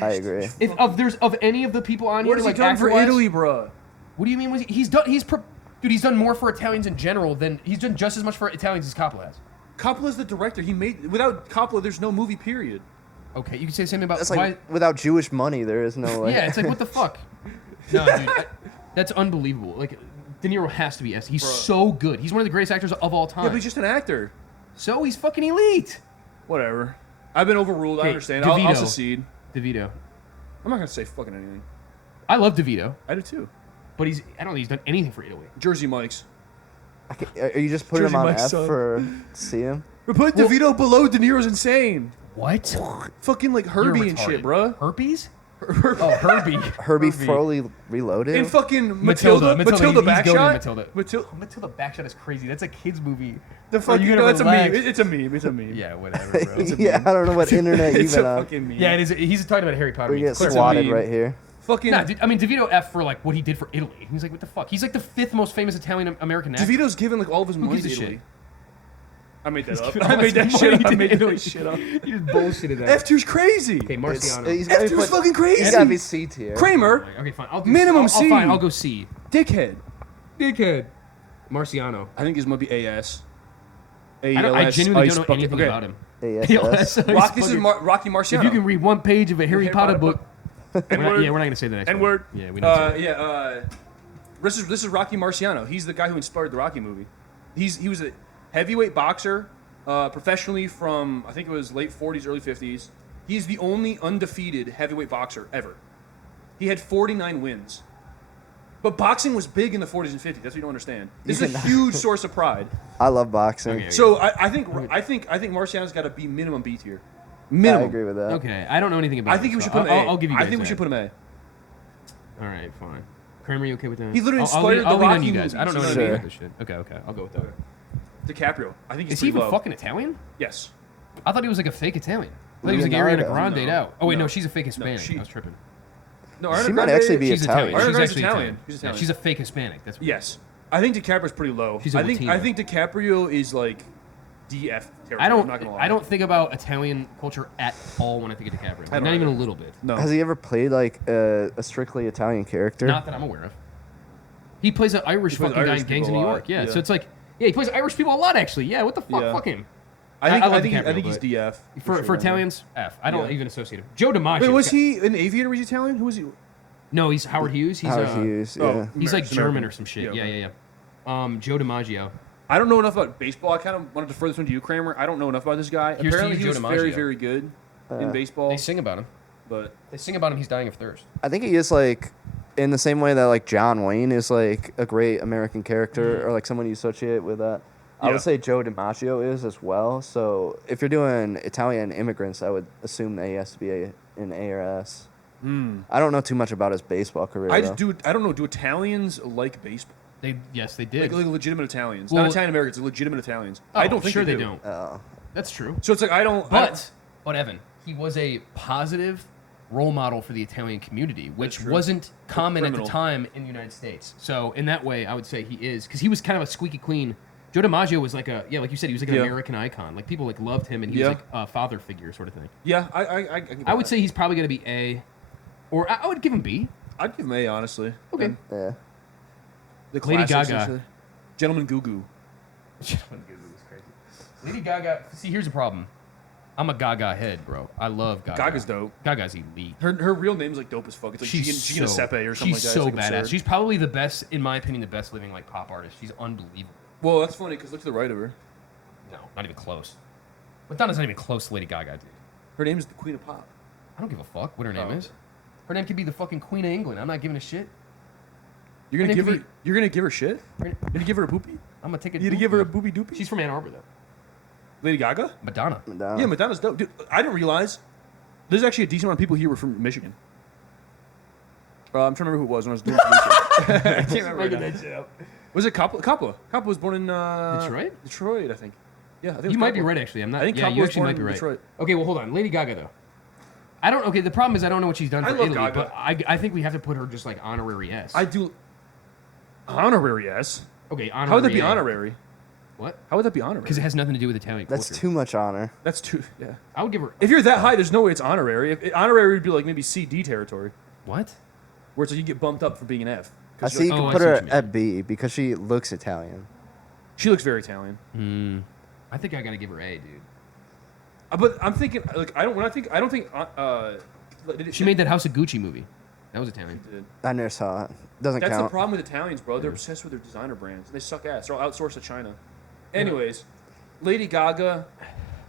I agree. If there's any of the people on What here, has like he done for actor-wise- Italy, bro? What do you mean? He's done more for Italians in general than he's done just as much for Italians as Coppola has. Coppola's the director. He made without Coppola, there's no movie. Period. Okay, you can say the same thing about That's why. like without Jewish money, there is no way. Yeah, it's like what the fuck. No, dude, that's unbelievable. Like De Niro has to be S. He's Bruh. so good. He's one of the greatest actors of all time. Yeah, but he's just an actor. So he's fucking elite. Whatever. I've been overruled. I Okay, understand. I'll DeVito. secede. DeVito. I'm not gonna say fucking anything. I love DeVito, I do too. but I don't think he's done anything for Italy. Jersey Mike's. Are you just putting Jersey him on Mike's F son. for see him? But put DeVito below De Niro's insane. What? Fucking like Herbie You're and shit, retarded. bro. Herpes? Oh, Herbie. Herbie Froley Reloaded. And fucking Matilda He's goated Backshot. Matilda. Matilda. Oh, Matilda Backshot is crazy. That's a kid's movie. The Are fucking you gonna no, it's a relax? meme. It's a meme. It's a meme. Yeah, whatever, bro. yeah, I don't know what internet you've It's been a on. fucking meme. Yeah, it is. He's talking about Harry Potter. We memes. get It's a swatted meme. right here. Fucking Nah, I mean DeVito F for like what he did for Italy. He's like, what the fuck? He's like the 5th most famous Italian American actor. DeVito's given like all of his money gives to a shit? Italy. I made that up. giving I all made that his shit up. money I made to- that shit up. You just bullshitted that. F tier's crazy. Okay, Marciano. He's gotta be F2's fucking crazy. He's gotta be C tier. Kramer, Okay, fine. I'll do Minimum I'll C. Fine, I'll go C. dickhead. Dickhead. Marciano. I think this might be AS. I genuinely don't know anything about him. ASS. Rocky, this is Rocky Marciano. If you can read one page of a Harry Potter book. We're not N-word. going to say the next N-word. one. Yeah, we don't say This is Rocky Marciano. He's the guy who inspired the Rocky movie. He was a heavyweight boxer, professionally from I think it was late 40s, early 50s. He's the only undefeated heavyweight boxer ever. He had 49 wins. But boxing was big in the 40s and 50s. That's what you don't understand. This is a huge source of pride. I love boxing. Okay. So I think Marciano's got to be minimum B tier. Minimum. I agree with that. Okay, I don't know anything about I think him, we so should put him A. I'll give you guys I think we that. should put him A. All right, fine. Kramer, you okay with that? He literally I'll lean- inspired I'll the lean on Rocky you guys. I don't know movies. anything Sure. about this shit. Okay, I'll go with that. DiCaprio. I think he's Is he pretty even low. fucking Italian? Yes. I thought he was like a fake Italian. I thought he was like Ariana Leonardo. Grande No. out. Oh wait, no, No. she's a fake Hispanic. she- I was tripping. No, She Ariana might Grande- actually be She's Italian. Italian. Ariana She's Grande's actually Italian. Italian. She's Yeah, Italian. she's a fake Hispanic. That's Yes. I think DiCaprio's pretty low. She's a I think Latino. DiCaprio is like DF territory. I I'm not gonna lie. don't think about Italian culture at all when I think of DiCaprio. I don't Not even a either. little bit. No. Has he ever played like a strictly Italian character? Not that I'm aware of. He plays an Irish plays fucking guy Irish in Gangs in people New a lot, York. Yeah, yeah. so it's like, yeah, he plays Irish people a lot actually. Yeah, what the fuck? Yeah. Fuck him. I think love I think DiCaprio, he's but DF. For sure. Italians, F. I don't Yeah. even associate him. Joe DiMaggio. Wait, was he an aviator? Was he Italian? Who was he? No, he's Howard Hughes. He's Howard Hughes, yeah. oh. He's like American. German or some shit. Yeah, Yeah, okay. yeah. Joe DiMaggio. I don't know enough about baseball. I kind of want to defer this one to you, Kramer. I don't know enough about this guy. Here's to Apparently, you, he was Joe very, DiMaggio. very good in baseball. They sing about him. But They sing about him. He's dying of thirst. I think he is like in the same way that like John Wayne is like a great American character or like someone you associate with that. I Yeah. would say Joe DiMaggio is as well. So if you're doing Italian immigrants, I would assume that he has to be an A or S. I don't know too much about his baseball career. I though. just do. I don't know. Do Italians like baseball? Yes, they did. Like legitimate Italians, Well- not Italian Americans. Legitimate Italians. Oh, I don't think sure they, they do. don't. Oh. That's true. So it's like I don't. But Evan, he was a positive role model for the Italian community, which true. wasn't common at the criminal. time in the United States. So in that way, I would say he is because he was kind of a squeaky clean. Joe DiMaggio was like a like you said, he was like an Yeah. American icon. Like people like loved him, and he Yeah. was like a father figure sort of thing. Yeah, I I would say he's probably going to be A, or I would give him B. I'd give him A, honestly. Okay. And Yeah. the Lady classics, Gaga. actually. Gentleman Goo Goo. Lady Gaga. See, here's the problem. I'm a Gaga head, bro. I love Gaga. Gaga's dope. Gaga's elite. Her real name's like dope as fuck. It's like Gina Sepe or something like that. She's It's, so like, badass. absurd. She's probably the best, in my opinion, the best living like pop artist. She's unbelievable. Well, that's funny because look to the right of her. No, not even close. Madonna's not even close to Lady Gaga, dude. Her name is the Queen of Pop. I don't give a fuck what her name Oh. is. Her name could be the fucking Queen of England. I'm not giving a shit. You're gonna Her name give her. could You're gonna give her shit. Her- You're gonna give her a poopy. I'm gonna take it. You gonna give her a booby doopy. She's from Ann Arbor though. Lady Gaga. Madonna. Madonna. Yeah, Madonna's dope. Dude, I didn't realize there's actually a decent amount of people here who were from Michigan. I'm trying to remember who it was when I was doing some research. I can't remember right now. Was it Coppola? Coppola was born in Detroit? Detroit, I think. Yeah, I think it You was might be Coppola. right, actually. I'm not. I think yeah, Coppola you was actually born might be in right. Detroit. Okay, well, hold on. Lady Gaga though. I don't. Okay, the problem is I don't know what she's done I for love Italy, Gaga. but I think we have to put her just like honorary S. I do. Honorary, yes. Okay, honorary. How would that be A. honorary? What? How would that be honorary? Because it has nothing to do with Italian That's culture. too much honor. That's too. Yeah. I would give her. If you're that high, there's no way it's honorary. Honorary would be like maybe CD territory, What? where it's like you get bumped up for being an F. I 'Cause see you Oh, can I put see what her you mean. at B because she looks Italian. She looks very Italian. I think I gotta give her A, dude. But I'm thinking like I don't think. She made that House of Gucci movie. That was Italian. I never saw it. Doesn't That's the count. problem with Italians, bro. They're obsessed with their designer brands. And they suck ass. They're all outsourced to China. Anyways, Lady Gaga,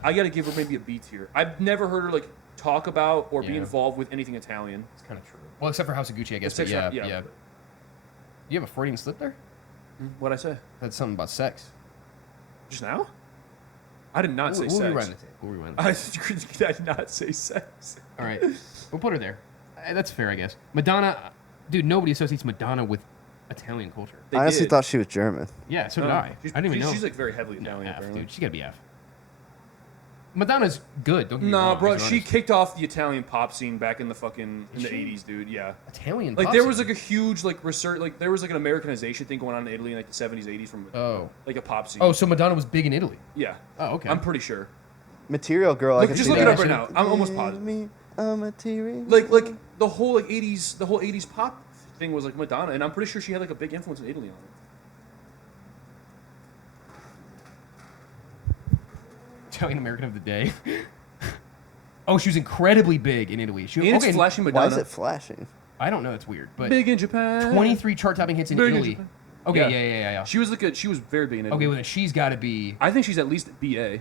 I gotta give her maybe a B tier. I've never heard her like talk about or be Yeah. involved with anything Italian. It's kind of true. Well, except for House of Gucci, I guess. But Except yeah, for- yeah. You have a Freudian slip there? What'd I say? That's something about sex. Just now? I did not say We'll sex. rewind the tape. We'll rewind the tape. I did not say sex. All right. We'll put her there. That's fair, I guess. Madonna, dude, nobody associates Madonna with Italian culture. They I honestly did. thought she was German. Yeah, so did I. She's, I didn't even know. She's like very heavily No, Italian, F, apparently. dude. She gotta be F. Madonna's good. Don't get me Nah, wrong, bro, as an she artist. kicked off the Italian pop scene back in the fucking Is the she? 80s, dude. Yeah. Italian. Like pop there scene. was like a huge like research, like there was like an Americanization thing going on in Italy in like the 70s, 80s from like a pop scene. Oh, so Madonna was big in Italy. yeah. Oh, okay. I'm pretty sure. Material Girl. I Look, can just see look it that. up right now. I'm almost positive. Give me a material. Like the whole like 80s pop thing was like Madonna, and I'm pretty sure she had like a big influence in Italy on it. Italian American of the day. Oh, she was incredibly big in Italy. She, And okay, it's flashing Why Madonna. is it flashing? I don't know. It's weird, but Big in Japan. 23 chart-topping hits in Big in Italy. Japan. Okay, Yeah. yeah. She was like she was very big in Italy. Okay, well then she's got to be. I think she's at least BA.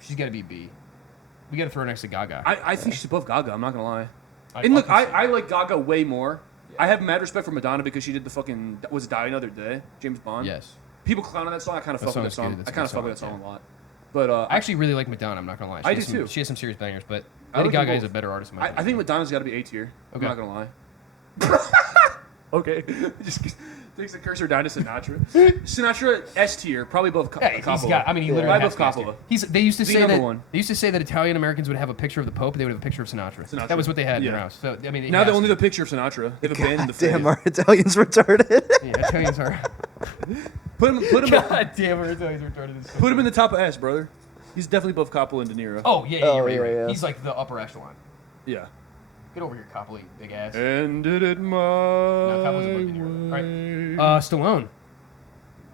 She's got to be B. We got to throw her next to Gaga. I think she's above Gaga. I'm not gonna lie. I- And look, I'll concede. I like Gaga way more. I have mad respect for Madonna because she did the fucking Was It Die Another Day, James Bond. Yes. People clown on that song. I kind of fuck with that song's good. song. That's I a kind good of fuck with that song, song a lot. But I actually really like Madonna. I'm not gonna lie. She I has do some, too. She has some serious bangers, but I Lady like them Gaga is both. a better artist. In my I think opinion. Madonna's got to be A tier. Okay. I'm not gonna lie. Okay. Just takes the cursor down to Sinatra. Sinatra S tier, probably above Yeah, Coppola. he's got. I mean, he literally Right has above to be Coppola. He's. They used to The say number that. one. They used to say that Italian Americans would have a picture of the Pope, and they would have a picture of Sinatra. Sinatra. That was what they had in their Yeah. house. So I mean, it Now they has only to. have a picture of Sinatra. They've abandoned the faith. Damn, our Italians retarded. Yeah, Italians are. Put him God damn, our Italians are retarded. It's so Put him in funny. the top of S, brother. He's definitely above Coppola and De Niro. Oh yeah, Oh, you're right, yeah, you're right. yeah. He's like the upper echelon. Yeah. Get over here, Copley, big ass. And did it my Coppola's above De Niro. All right. Stallone.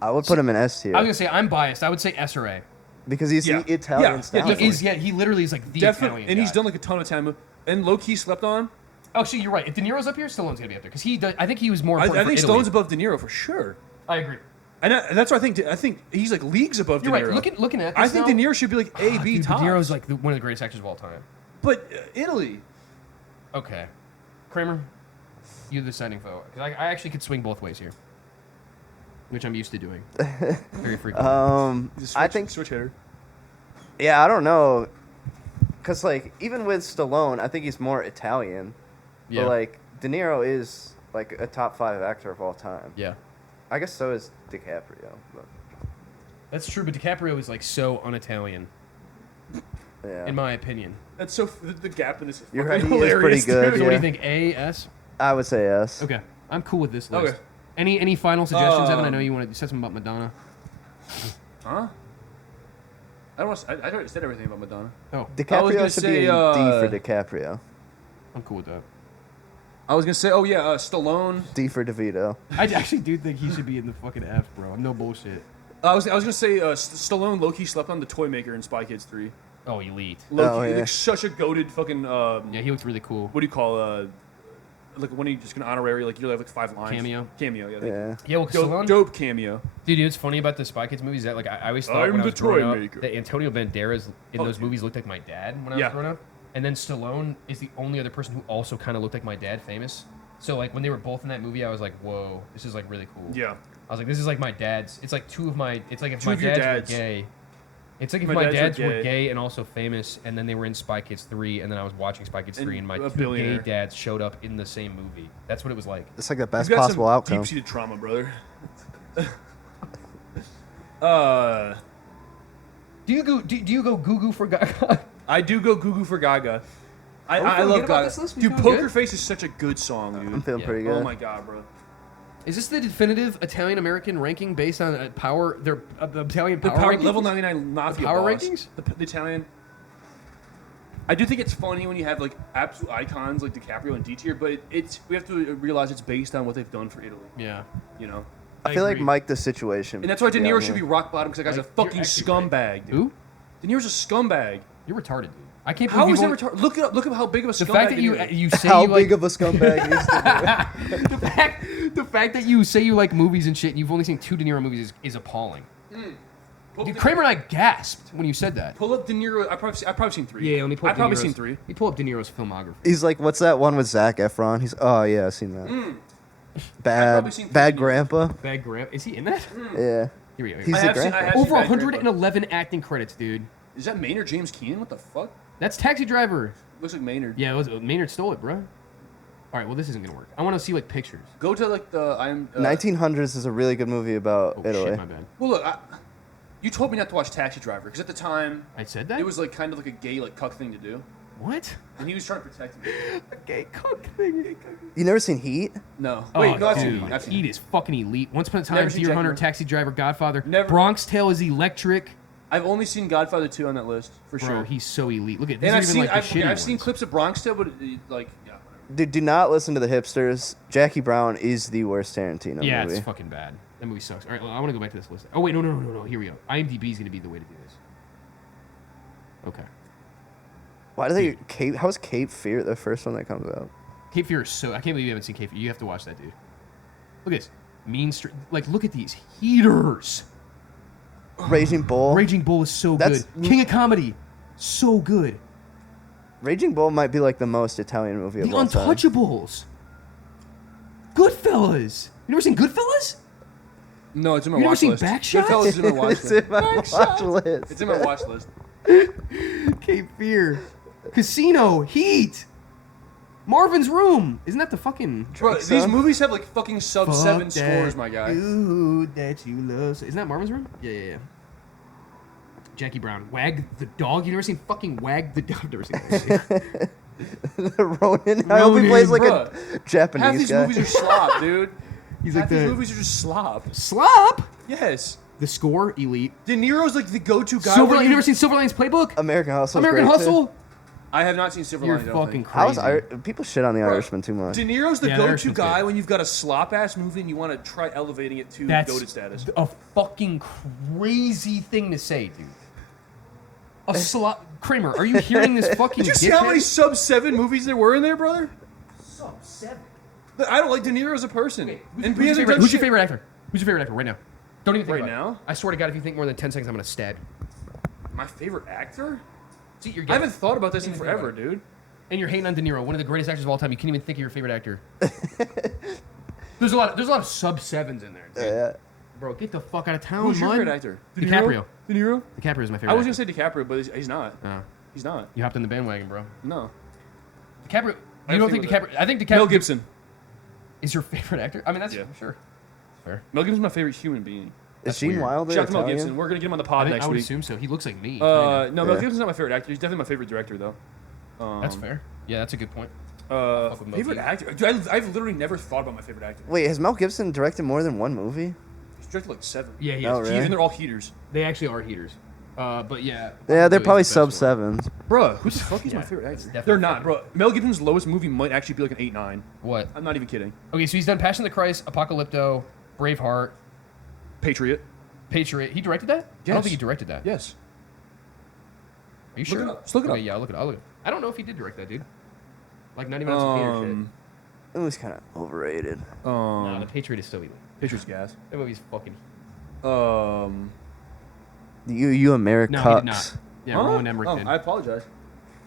I would put him in S tier I was gonna say I'm biased. I would say S or A. because he's Yeah. the Italian Yeah. style. He is. Yeah, he literally is like the Definitely, Italian. and he's guy. done like a ton of Italian movies. And low key slept on. Oh, see, you're right. If De Niro's up here, Stallone's gonna be up there because he. Does, I think he was more I important. think for Italy. Stallone's above De Niro for sure. I agree. And that's what I think he's like leagues above You're De right. Niro. Looking at. I This think now, De Niro should be like A, B dude, top. De Niro's like one of the greatest actors of all time. But Italy. Okay, Kramer, you're the deciding vote because I actually could swing both ways here, which I'm used to doing very frequently. He's a I switch- think switch hitter. Yeah, I don't know, cause like even with Stallone, I think he's more Italian. Yeah. But like De Niro is like a top 5 actor of all time. Yeah. I guess so is DiCaprio. But That's true, but DiCaprio is like so un-Italian, yeah, in my opinion. That's so the gap in this is You're fucking right, he is hilarious, pretty good, dude. So what do Yeah. you think? A, S? I would say S. Okay, I'm cool with this list. Okay. Any final suggestions, Evan? I know you wanted to say something about Madonna. Huh? I don't. I already said everything about Madonna. Oh, I was DiCaprio gonna should say, be in D for DiCaprio. I'm cool with that. I was gonna say, oh yeah, Stallone. D for DeVito. I actually do think he should be in the fucking F, bro. No bullshit. I was gonna say Stallone low key slept on the Toy Maker in Spy Kids 3. Oh, elite. Low key, yeah. like such a goated fucking. Yeah, he looked really cool. What do you call like when you just gonna honorary like you're like 5 lines. Cameo? Cameo. Yeah. Yeah. Yeah, well, Stallone. Dope cameo. Dude, you know what's funny about the Spy Kids movies? That like I always thought I'm when I the was growing toy up maker. that Antonio Banderas in Oh, those dude. movies looked like my dad when I Yeah. was growing up, and then Stallone is the only other person who also kind of looked like my dad, famous. So like when they were both in that movie, I was like, whoa, this is like really cool. Yeah. I was like, this is like my dad's. It's like two of my. It's like if Two my of your dads were dads. gay. It's like if My my dads dads were were gay. gay and also famous, and then they were in Spy Kids 3, and then I was watching Spy Kids 3, and my a two billionaire. gay dads showed up in the same movie. That's what it was like. It's like the best You've got possible some outcome. deep-seated trauma, brother. Do you go goo goo for Gaga? I do go Goo Goo for Gaga. I feeling love good about Gaga. this list? We Dude, feeling Poker good? Face is such a good song, dude. I'm feeling Yeah. pretty good. Oh my god, bro. Is this the definitive Italian American ranking based on their Italian The power, power rankings? level 99 Mafia power boss. rankings? The Italian. I do think it's funny when you have like absolute icons like DiCaprio and D tier, but we have to realize it's based on what they've done for Italy. Yeah. You know, I feel like agree. Mike the Situation. and that's why De on Niro should here. be rock bottom because that guy's Like, a you're fucking actually right. scumbag, dude. Who? De Niro's a scumbag. You're retarded, dude. I can't How believe is you've it only- retarded? Look up how big of a The scumbag fact that De you Niro is. you say How you big like of a scumbag is De the fact that you say you like movies and shit and you've only seen 2 De Niro movies is appalling. Dude, Kramer and I gasped when you said that. Pull up De Niro. I've probably seen 3. Yeah, let me pull up I've probably De Niro's- seen 3. You pull up De Niro's filmography. He's like, what's that one with Zac Efron? He's, oh yeah, I've seen that. probably seen Bad three. Grandpa. Bad Grant. Is he in that? Yeah. Here we go. He's I the have seen- I grandpa. have seen Over Bad Grandpa. 111 acting credits, dude. Is that Maynard James Keenan? What the fuck? That's Taxi Driver. Looks like Maynard. Yeah, Maynard stole it, bro. All right, well, this isn't gonna work. I want to see like pictures. Go to like the 1900s is a really good movie about Oh Italy. shit, my bad. Well, look, You told me not to watch Taxi Driver because at the time I said that? it was like kind of like a gay like cuck thing to do, What? and he was trying to protect me. A gay cook thing. You never seen Heat? No, Oh, wait, no, I've seen dude, Heat. I've seen Heat Heat. is fucking elite. Once Upon a Time, Never seen Deer Jackie Hunter, Brown. Taxi Driver, Godfather. Never- Bronx Tale is electric. I've only seen Godfather 2 on that list for Bro, sure. he's so elite. Look at this. And I've Even seen like the shitty I've seen ones. clips of Bronx Tale, but like yeah, whatever. Dude, do not listen to the hipsters. Jackie Brown is the worst Tarantino Yeah, movie. it's fucking bad. That movie sucks. All right, well, I want to go back to this list. Oh wait, no. Here we go. IMDb is gonna be the way to do this. Okay. Why do they Cape? How's Cape Fear the first one that comes out? Cape Fear is so. I can't believe you haven't seen Cape Fear. You have to watch that, dude. Look at this. Mean Street. Like, look at these heaters. Raging Bull. Raging Bull is so That's- good. King of Comedy, so good. Raging Bull might be like the most Italian movie of The all time. Untouchables. Goodfellas. You never seen Goodfellas? No, it's in my You never watch seen list. Backshot? Goodfellas is in my watch It's list. in my watch list. It's in my watch list. Cape Fear. Casino. Heat. Marvin's Room. Isn't that the fucking... Bro, Drake these song? movies have like fucking sub Fuck 7 that scores, my guy. Dude that you love. Isn't that Marvin's Room? Yeah. Jackie Brown. Wag the Dog. You never seen fucking Wag the Dog? I've never seen that. Ronin. I hope he plays like Bruh. a Half Japanese these guy. movies are slop, dude. He's Half like these the... movies are just slop. Slop? Yes. The Score. Elite. De Niro's like the go-to guy. Silver. where You never seen Silver Linings Playbook? American Hustle. American Hustle? I have not seen Silver You're Linings. I don't fucking think. crazy. How's people shit on the Irishman too much? De Niro's the Yeah, the go-to Irishman's guy good. when you've got a slop-ass movie and you want to try elevating it to That's goated status. a fucking crazy thing to say, dude. A slop. Kramer, are you hearing this fucking Did you see how many dickhead? sub 7 movies there were in there, brother? Sub 7. I don't like De Niro as a person. And Who's your favorite actor? Who's your favorite actor right now? Don't even think Right about it. now? I swear to God, if you think more than 10 seconds, I'm gonna stab you. My favorite actor? See, you're I haven't thought about this in forever, dude. And you're hating on De Niro, one of the greatest actors of all time. You can't even think of your favorite actor. There's a lot of sub 7s in there, dude. Yeah. Bro, get the fuck out of town, Who's your man. favorite actor? DiCaprio. De Niro? DiCaprio is my favorite. I was gonna actor. say DiCaprio, but he's not. Oh. He's not. You hopped in the bandwagon, bro. No. DiCaprio. I You don't think think with DiCaprio? I think DiCaprio Mel Gibson. is your favorite actor. I mean, that's Yeah. sure. Fair. Mel Gibson's my favorite human being. Is Gene weird. Wilder Shout out to Mel Italian? Gibson. We're gonna get him on the I, pod think, next I would week. assume so. He looks like me. No, Mel Yeah. Gibson's not my favorite actor. He's definitely my favorite director, though. That's fair. Yeah, that's a good point. fuck with Mel Favorite Gibson. actor? Dude, I've literally never thought about my favorite actor. Wait, has Mel Gibson directed more than one movie? He's directed like 7. Yeah, he Oh, is. really? Even they're all heaters. They actually are heaters. But yeah. Yeah, they're is probably the best sub one. 7s. Bro, who the fuck is Yeah, my favorite it's actor? definitely They're not, bro. Mel Gibson's lowest movie might actually be like an 8-9. What? I'm not even kidding. Okay, so he's done Passion of the Christ, Apocalypto, Braveheart, Patriot. Patriot. He directed that? I don't Yes. think he directed that. Yes. Are you sure? it up. Just look it Okay, up. yeah, I'll look it up. I don't know if he did direct that, dude. Like, not even on some hater shit. It was kind of overrated. Nah, the Patriot is still elite. Patriot's gas. That movie's fucking... You American No, cucks. he did not. Yeah, huh? Roland Emmerich Oh, did. I apologize.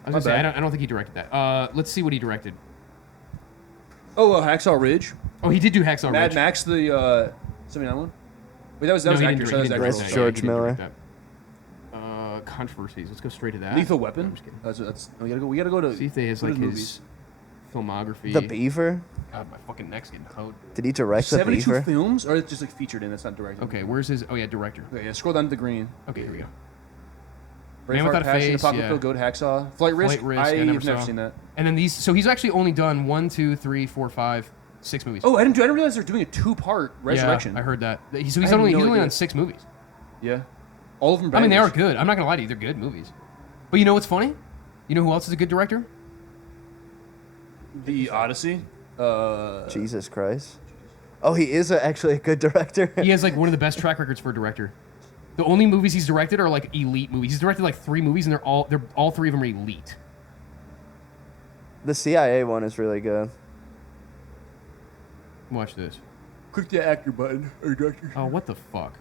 I was gonna my say, bad. I don't think he directed that. Let's see what he directed. Oh, Hacksaw Ridge. Oh, he did do Hacksaw Mad Ridge. Max, the 79 one. Wait, that was No, actor. he So didn't that was direct actor. that. George Yeah, he didn't Miller. direct that. Controversies. Let's go straight to that. Lethal No, Weapon. I'm just kidding. That's we gotta go to. See if they has what like are his filmography. The Beaver? God, my fucking neck's getting hot. Did he direct The 72 Beaver? films, or it's just like featured in. That's not directed. Okay, where's his? Oh yeah, director. Okay, yeah. Scroll down to the green. Okay, here we go. Braveheart, Man Without a Passion, Face, Apocalypto, yeah. Goat, Hacksaw, Flight Risk. Flight Risk, I I've never never saw. seen that. And then these. So he's actually only done 1, 2, 3, 4, 5, 6 movies. Oh, I didn't realize they're doing a 2-part Resurrection. Yeah, I heard that. So he's had only no he's only idea. on 6 movies. Yeah. All of them. I mean, they are bangers. good. I'm not gonna lie to you, they're good movies. But you know what's funny? You know who else is a good director? The Odyssey. Jesus Christ. Oh, he is actually a good director. He has like one of the best track records for a director. The only movies he's directed are like elite movies. He's directed like 3 movies, and they're all 3 of them are elite. The CIA one is really good. Watch this. Click the actor button or director. Oh, what the fuck?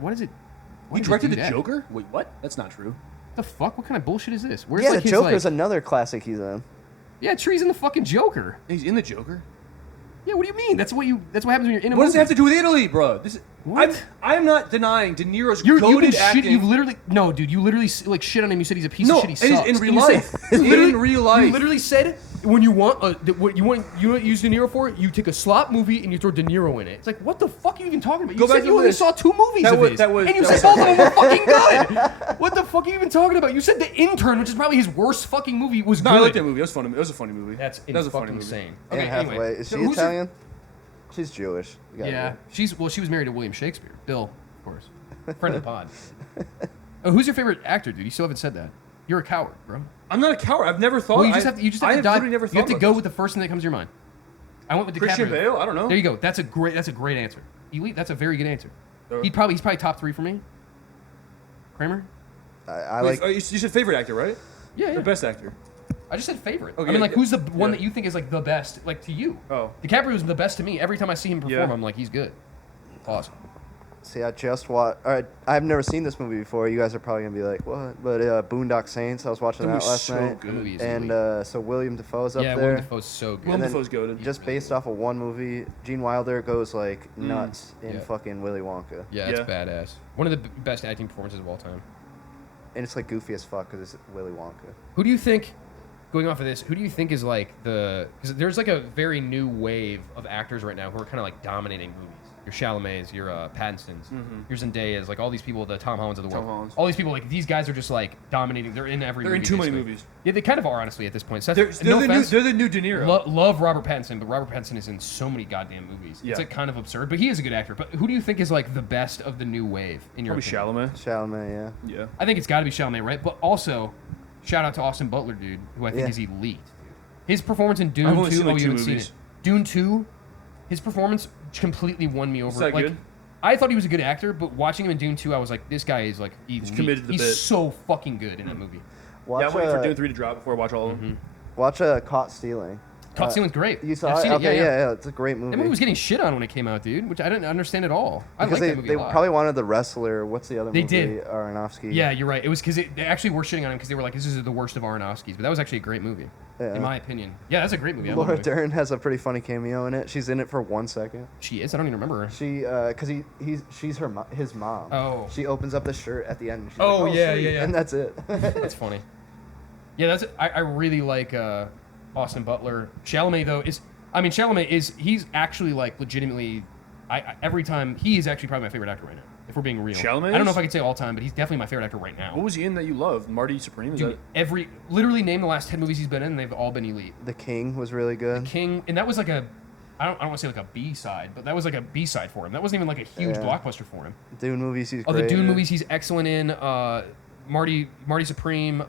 What is it? why He did they directed do the that? Joker? Wait, what? That's not true. What the fuck? What kind of bullshit is this? Where's Yeah, like The his, Joker's like, another classic he's in. Yeah, Tree's in the fucking Joker. He's in the Joker. Yeah, what do you mean? That's what happens when you're in a What movie. does it have to do with Italy, bro? This is, What? I'm not denying De Niro's You've been goated shit. acting. You literally dude. You literally like shit on him. You said he's a piece no, of shit. He it is sucks. in real You said- life. you literally- in real life. You literally said when you want what you know what you use De Niro for? You take a slop movie and you throw De Niro in it. It's like, what the fuck are you even talking about? You Go back said to you only this. saw 2 movies That of was- his, that was- and you that said was both of them were fucking good. What the fuck are you even talking about? You said The Intern, which is probably his worst fucking movie, was No, good. I liked that movie. It was funny. It was a funny movie. That's that was a funny fucking movie. insane. Anne Okay, Hathaway. anyway, Is so she who's your- Italian? She's Jewish. You gotta Yeah, be. she was married to William Shakespeare. Bill, of course, friend of the pod. Oh, who's your favorite actor, dude? You still haven't said that. You're a coward, bro. I'm not a coward. I've never thought. Well, you just have to. You just have to dive. literally never You have to thought go about with the first thing that comes to your mind. I went with DiCaprio. Christian Bale. I don't know. There you go. That's a great answer. Elite. That's a very good answer. Uh, He's probably top 3 for me. Kramer. I Wait, like. you said favorite actor, right? Yeah, The best actor. I just said favorite. Okay, I mean, like, yeah, who's the one yeah. that you think is like the best, like to you? Oh. DiCaprio's the best to me. Every time I see him perform, Yeah. I'm like, he's good. Awesome. See, I just watched. All right, I've never seen this movie before. You guys are probably gonna be like, "What?" But Boondock Saints. I was watching That that movie's last so night, good. The movie is and elite. so William Dafoe's up Yeah, there. Willem Dafoe's so good. Willem then Dafoe's goated. Just based off of one movie, Gene Wilder goes like nuts in Yeah. fucking Willy Wonka, Yeah, it's Yeah. badass. One of the best acting performances of all time. and it's like goofy as fuck because it's Willy Wonka. Who do you think, going off of this, who do you think is like because there's like a very new wave of actors right now who are kind of like dominating movies. Your Chalamets, your Pattinsons, your Zendayas, like all these people, the Tom Hollands of the Tom world. Hollands. All these people, like these guys are just like dominating. They're in every They're movie. in too many basically. movies. Yeah, they kind of are, honestly, at this point. Seth, They're, no the new, offense, they're the new De Niro. love Robert Pattinson, but Robert Pattinson is in so many goddamn movies. Yeah. It's like kind of absurd, but he is a good actor. But who do you think is like the best of the new wave in your Probably opinion? Chalamet. Chalamet, yeah. Yeah. I think it's got to be Chalamet, right? But also, shout out to Austin Butler, dude, who I think Yeah. is elite. Dude. His performance in Dune I've 2, only seen, like, you 2 haven't seen movies. it. Dune 2, his performance completely won me over. that like, good? I thought he was a good actor, but watching him in Dune 2, I was like, this guy is like elite. committed to the He's bit. so fucking good in that movie. Watch, Yeah, I'm waiting for Dune 3 to drop before I watch all of them. watch Caught Stealing. Caught Stealing's great. You saw I've it? seen Okay, yeah. yeah, it's a great movie. That movie was getting shit on when it came out, dude, which I didn't understand at all. I because like that movie they a lot. probably wanted the wrestler. What's the other They movie? did. Aronofsky. Yeah, you're right. It was because they actually were shitting on him because they were like, this is the worst of Aronofsky's. But that was actually a great movie, Yeah. in my opinion. Yeah, that's a great movie. I love Laura that movie. Dern has a pretty funny cameo in it. She's in it for 1 second. She is? I don't even remember her. She, cause she's his mom. Oh. She opens up the shirt at the end. And she's Oh, like, yeah, sweet," yeah, yeah. And that's it. That's funny. Yeah, that's. I really like Austin Butler. Chalamet though Chalamet he's actually like legitimately. Every time he is actually probably my favorite actor right now. If we're being real, Chalamet I don't know is? if I could say all time, but he's definitely my favorite actor right now. What was he in that you loved? Marty Supreme? Is Dude, literally name the last 10 movies he's been in, and they've all been elite. The King was really good. King, and that was like a. I don't want to say like a B side, but that was like a B side for him. That wasn't even like a huge Yeah. blockbuster for him. Dune movies, he's Oh, great. the Dune in. movies he's excellent in. Marty Supreme,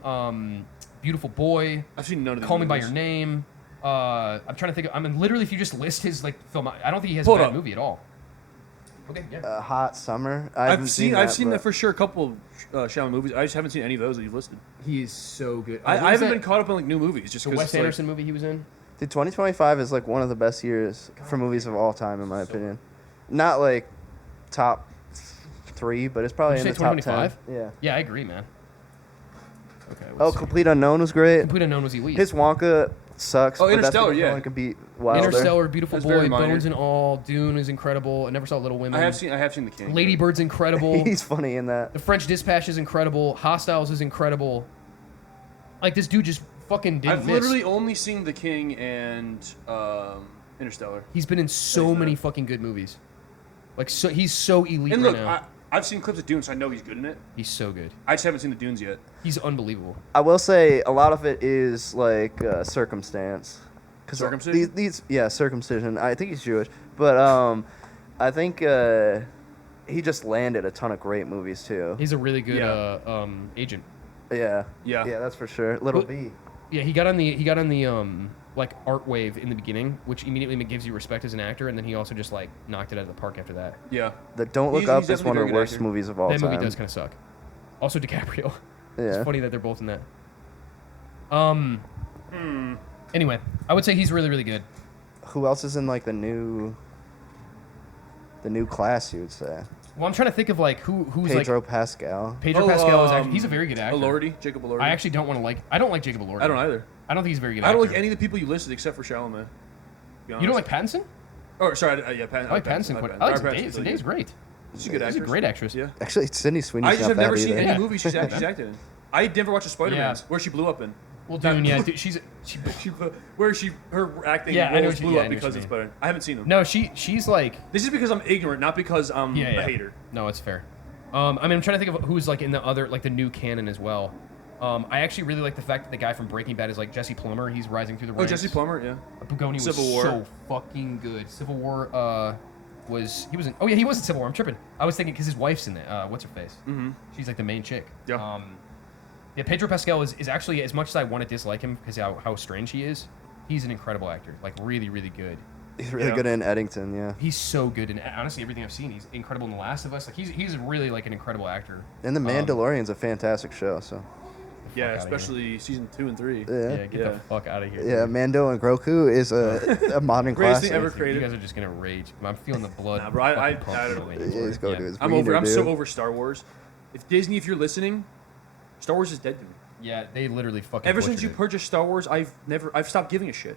Beautiful Boy. I've seen none of these Call Me by movies. Your Name. I'm trying to think. Literally, if you just list his like film, I don't think he has Hold a bad up. movie at all. Okay, yeah. Hot Summer. I haven't I've seen that but for sure. A couple Chalamet movies. I just haven't seen any of those that you've listed. He is so good. I haven't been caught up on like new movies just The because Wes Anderson movie he was in. Dude, 2025 is like one of the best years for movies of all time, in my opinion. Not like top 3, but it's probably Did you in say the top 2025? 10. Yeah. Yeah, I agree, man. Okay. Oh, let's see. Complete Unknown was great. Complete Unknown was elite. His Wonka sucks. Oh, but that's Interstellar, because yeah. No one can beat Wilder. Interstellar, Beautiful That's very Boy, minor. Bones and All, Dune is incredible. I never saw Little Women. I have seen The King. Lady Bird's incredible. He's funny in that. The French Dispatch is incredible. Hostiles is incredible. Like this dude just fucking didn't I've miss. literally only seen The King and Interstellar. He's been in so Thanks, many man. fucking good movies. Like so, he's so elite And right look, now. I've seen clips of Dune, so I know he's good in it. He's so good. I just haven't seen the Dunes yet. He's unbelievable. I will say a lot of it is like circumstance. 'Cause Circumcision? Yeah, circumcision. I think he's Jewish, but I think he just landed a ton of great movies too. He's a really good Yeah. agent. Yeah. Yeah, that's for sure. Little But- B. Yeah, he got on the like art wave in the beginning, which immediately gives you respect as an actor, and then he also just like knocked it out of the park after that. Yeah. The Don't Look He's Up is definitely one a of the very good worst actor. movies of all That time. movie does kind of suck. Also DiCaprio. Yeah. It's funny that they're both in that. Anyway, I would say he's really, really good. Who else is in like the new class? You would say Well, I'm trying to think of like who's Pedro like Pascal. Pedro Pascal is actually he's a very good actor. Elordi, Jacob Elordi. I actually don't want to like. I don't like Jacob Elordi. I don't either. I don't think he's a very good. I don't actor. like any of the people you listed except for Chalamet. You don't like Pattinson? Oh, sorry. Yeah, I like Pattinson quite. I like Zendaya. Zendaya's great. She's a good She's actress. a great actress. Yeah. Actually, Sydney Sweeney's I just not have bad never seen either. any Yeah. movie she's acted in. I never watched a Spider-Man Yeah. where she blew up in. Well, Dune, yeah, dude, she her acting Yeah, I know roles what blew you- up I know what because you it's mean. better. I haven't seen them. no, she's like This is because I'm ignorant, not because I'm yeah. a hater. No, it's fair. I mean, I'm trying to think of who's like in the other like the new canon as well. I actually really like the fact that the guy from Breaking Bad is like Jesse Plummer. He's rising through the ranks. Oh, Jesse Plummer, yeah. Bugoni was Civil War. so fucking good. Civil War he was in. Oh yeah, he was in Civil War. I'm tripping. I was thinking because his wife's in it. What's her face? Mm-hmm. She's like the main chick. Yeah. Yeah, Pedro Pascal is actually, as much as I want to dislike him because how strange he is, he's an incredible actor. Like really, really good. He's really Yeah. good in Eddington, yeah. He's so good, and honestly, everything I've seen, he's incredible in The Last of Us. Like he's really like an incredible actor. And The Mandalorian's a fantastic show, so. Yeah, outta here. especially season 2 and 3. Yeah, Yeah. get Yeah. the fuck out of here. Yeah, dude. Mando and Grogu is a modern Greatest classic. thing ever You created. guys are just gonna rage. I'm feeling the blood. Nah, bro, I fucking pumping don't- away. Yeah, he's going to his I'm wiener, I'm dude. so over Star Wars. If you're listening, Star Wars is dead to me. Yeah, they literally fucking. Ever since butchered you it. purchased Star Wars, I've stopped giving a shit.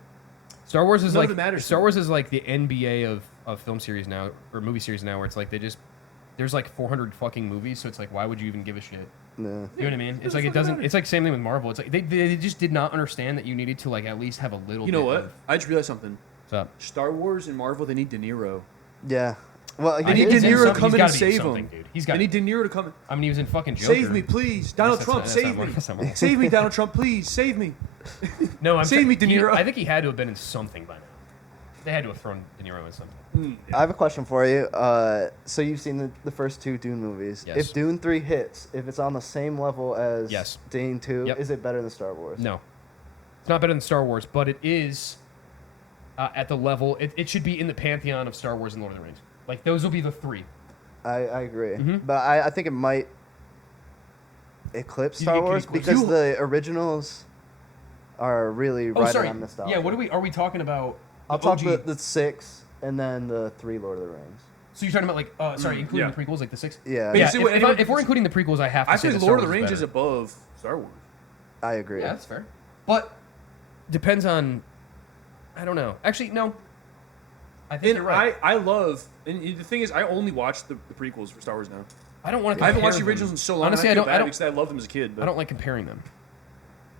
Star Wars is None like of it matters to Star me. Wars is like the NBA of film series now or movie series now, where it's like there's like 400 fucking movies, so it's like why would you even give a shit? Yeah. You know what I mean? It's like it fucking doesn't. matter. It's like same thing with Marvel. It's like they just did not understand that you needed to like at least have a little. You know bit what? Of, I just realized something. what's up? Star Wars and Marvel, they need De Niro. Yeah. Well, They I need think De he's in Niro to some- come he's in and gotta be in save something, him. dude. He's got. They need De Niro to come. I mean, he was in fucking Joker. Save me, please, Donald That's Trump. not Save Marvel. me. That's not Marvel. Save me, Donald Trump. Please save me. No, I'm Save me, De Niro. I think he had to have been in something by now. They had to have thrown De Niro in something. I have a question for you. So you've seen the first two Dune movies. Yes. If Dune 3 hits, if it's on the same level as Yes. Dune 2, Yep. is it better than Star Wars? No, it's not better than Star Wars, but it is at the level. It should be in the pantheon of Star Wars and Lord of the Rings. Like those will be the three. I agree. Mhm. But I think it might eclipse You Star think it could Wars eclipse because it? the originals are really Oh, right sorry. on nostalgia. Yeah, are we talking about? I'll the talk OG? the 6 and then the 3 Lord of the Rings. So you're talking about like including yeah. the prequels, like the 6. Yeah, But Yeah, see what anyone- if we're including the prequels, I have to I say think that Lord of Star the Wars Rings is better. above Star Wars. I agree. Yeah, that's fair. But depends on. I don't know. Actually, no. I think And you're right. I love, and the thing is, I only watch the prequels for Star Wars now. I don't want to. I haven't watched the originals in so long. Honestly, and I feel don't. bad I don't. because I loved them as a kid. But I don't like comparing them.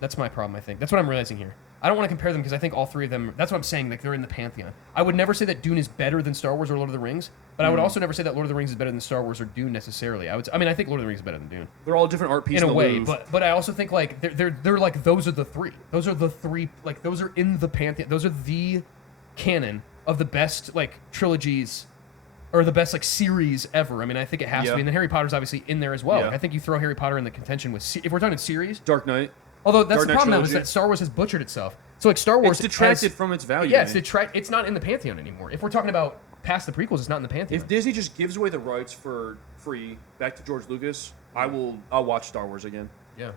That's my problem. I think that's what I'm realizing here. I don't want to compare them because I think all three of them. That's what I'm saying. Like they're in the pantheon. I would never say that Dune is better than Star Wars or Lord of the Rings, but I would also never say that Lord of the Rings is better than Star Wars or Dune necessarily. I mean, I think Lord of the Rings is better than Dune They're all different art pieces in a way, Louvre. but I also think like they're like those are the three. Those are the three. Like those are in the pantheon. Those are the canon of the best like trilogies. Or the best like series ever. I mean, I think it has to Yeah. be. And then Harry Potter's obviously in there as well. Yeah. Like, I think you throw Harry Potter in the contention with if we're talking series. Dark Knight. Although that's Dark the Knight problem now is trilogy. that Star Wars has butchered itself. So like Star Wars It's detracted has- from its value. Yeah, it's man. It's not in the pantheon anymore. If we're talking about past the prequels, it's not in the pantheon. If Disney just gives away the rights for free back to George Lucas, I'll watch Star Wars again. yeah,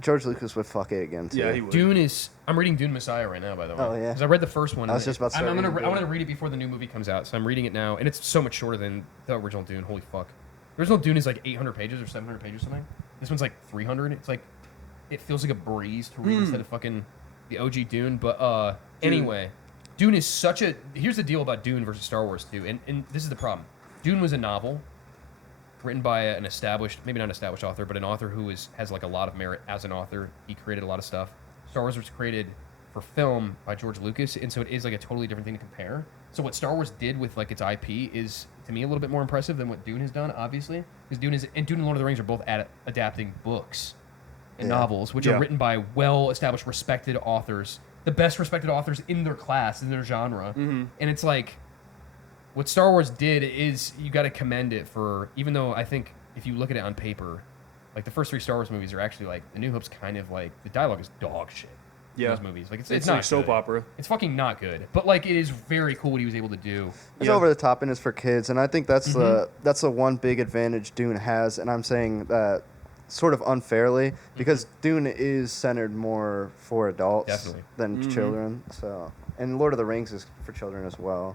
George Lucas would fuck it again, too. Yeah, he would. Dune is. I'm reading Dune Messiah right now, by the way. Oh, yeah? Because I read the first one. I was and just about to I'm start gonna. reading I wanted Dune. to read it before the new movie comes out, so I'm reading it now, and it's so much shorter than the original Dune. Holy fuck! The original Dune is like 800 pages or 700 pages or something. This one's like 300. It's like it feels like a breeze to read instead of fucking the OG Dune. But anyway, Dune is such a. Here's the deal about Dune versus Star Wars too, and this is the problem. Dune was a novel written by an established, maybe not an established author, but an author who has like a lot of merit as an author. He created a lot of stuff. Star Wars was created for film by George Lucas, and so it is like a totally different thing to compare. So what Star Wars did with like its IP is to me a little bit more impressive than what Dune has done, obviously, because Dune and Lord of the Rings are both adapting books and Yeah. novels, which Yeah. are written by well-established, respected authors, the best respected authors in their class, in their genre, and it's like. What Star Wars did is you got to commend it for, even though I think if you look at it on paper, like the first three Star Wars movies are actually like, The New Hope's kind of like, the dialogue is dog shit. in Yeah. Those movies. Like it's It's not like soap good. opera. It's fucking not good. But like it is very cool what he was able to do. It's Yeah. over the top and it's for kids, and I think that's Mm-hmm. that's the one big advantage Dune has, and I'm saying that sort of unfairly because Dune is centered more for adults Definitely. than children. So, and Lord of the Rings is for children as well.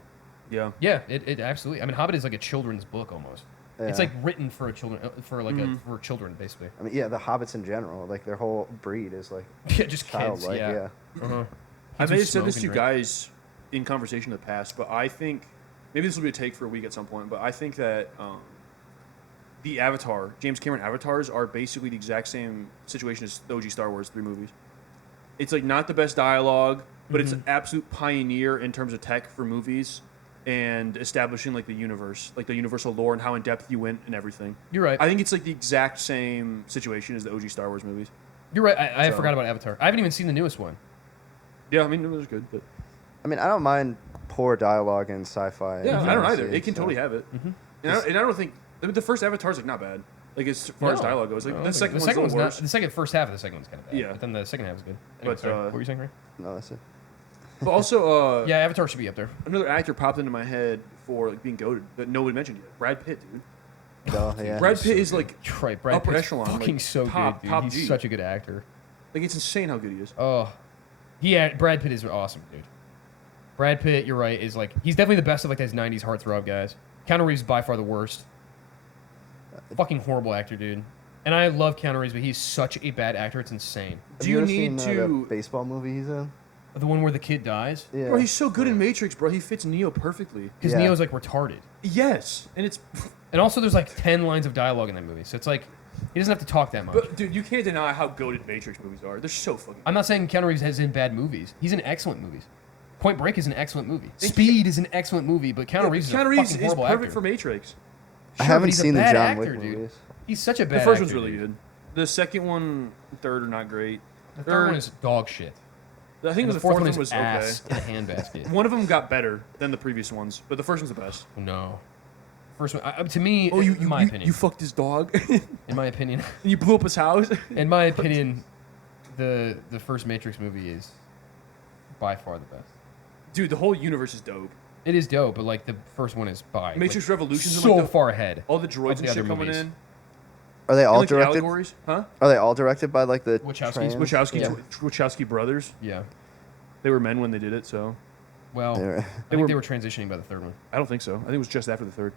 Yeah. Yeah, it absolutely. I mean, Hobbit is like a children's book almost. It's Yeah. like written for for children basically. I mean, yeah, the hobbits in general, like their whole breed is like Yeah, just kids. childlike. Yeah. Yeah. Uh-huh. I Kids may who have said this smoke to and you drink. guys in conversation in the past, but I think maybe this will be a take for a week at some point. But I think that the Avatar, James Cameron avatars, are basically the exact same situation as the OG Star Wars 3 movies. It's like not the best dialogue, but it's an absolute pioneer in terms of tech for movies and establishing like the universe, like the universal lore and how in depth you went and everything. You're right. I think it's like the exact same situation as the OG Star Wars movies. You're right. I So- forgot about Avatar. I haven't even seen the newest one. Yeah, I mean it was good, but I mean, I don't mind poor dialogue in sci-fi. yeah, and I don't either. fantasy, It can so- totally have it, and I don't think the first Avatar's like not bad. Like as far as No. dialogue goes, like No, the second the one's second a one's little not. worse. The second first half of the second one's kind of bad. Yeah. But then the second half is good. Anyway, But, sorry, what were you saying, Ray? No, that's it. But also, Yeah, Avatar should be up there. another actor popped into my head for like being goated that nobody mentioned yet. Brad Pitt, dude. Oh, yeah. Brad Pitt is like You're right. Brad upper Pitt's echelon, fucking like, so top- good, dude. top He's G. such a good actor. it's insane how good he is. Oh, Brad Pitt is awesome, dude. Brad Pitt, you're right, is like he's definitely the best of like those '90s heartthrob guys. Keanu Reeves is by far the worst. Fucking horrible actor, dude. And I love Keanu Reeves, but he's such a bad actor. It's insane. Do you ever need seen, to? that baseball movie he's in? The one where the kid dies, Yeah. Bro, he's so good in Matrix, bro. He fits Neo perfectly. because Yeah. Neo's like retarded. Yes, and it's. And also, there's like 10 lines of dialogue in that movie, so it's like he doesn't have to talk that much. But dude, you can't deny how goated Matrix movies are. They're so fucking. I'm not saying Keanu Reeves is in bad movies. He's in excellent movies. Point Break is an excellent movie. And Speed is an excellent movie, but Keanu Reeves is a Keanu Reeves fucking is horrible perfect actor. for Matrix. I Sure, haven't but he's a seen the bad John actor, Wick dude. movies. He's such a bad The first actor, one's really dude. good. The second one, and third are not great. The third one is dog shit. I think And the the fourth fourth one one was is ass in a handbasket. okay. One of them got better than the previous ones, but the first one's the best. No. First one, to me, Oh, in my opinion, you fucked his dog, and in my opinion, you blew up his house. in my opinion, the first Matrix movie is by far the best. Dude, the whole universe is dope. It is dope, but like the first one is by Matrix like, Revolutions, so like the, far ahead. all the droids of and the shit other coming movies. in. Are they And, all like, the directed? allegories, huh? Are they all directed by like the Wachowskis? trans- Wachowski, Yeah. Wachowski brothers. Yeah. They were men when they did it, so Well, They're- I think they were transitioning by the third one. I don't think so. I think it was just after the third.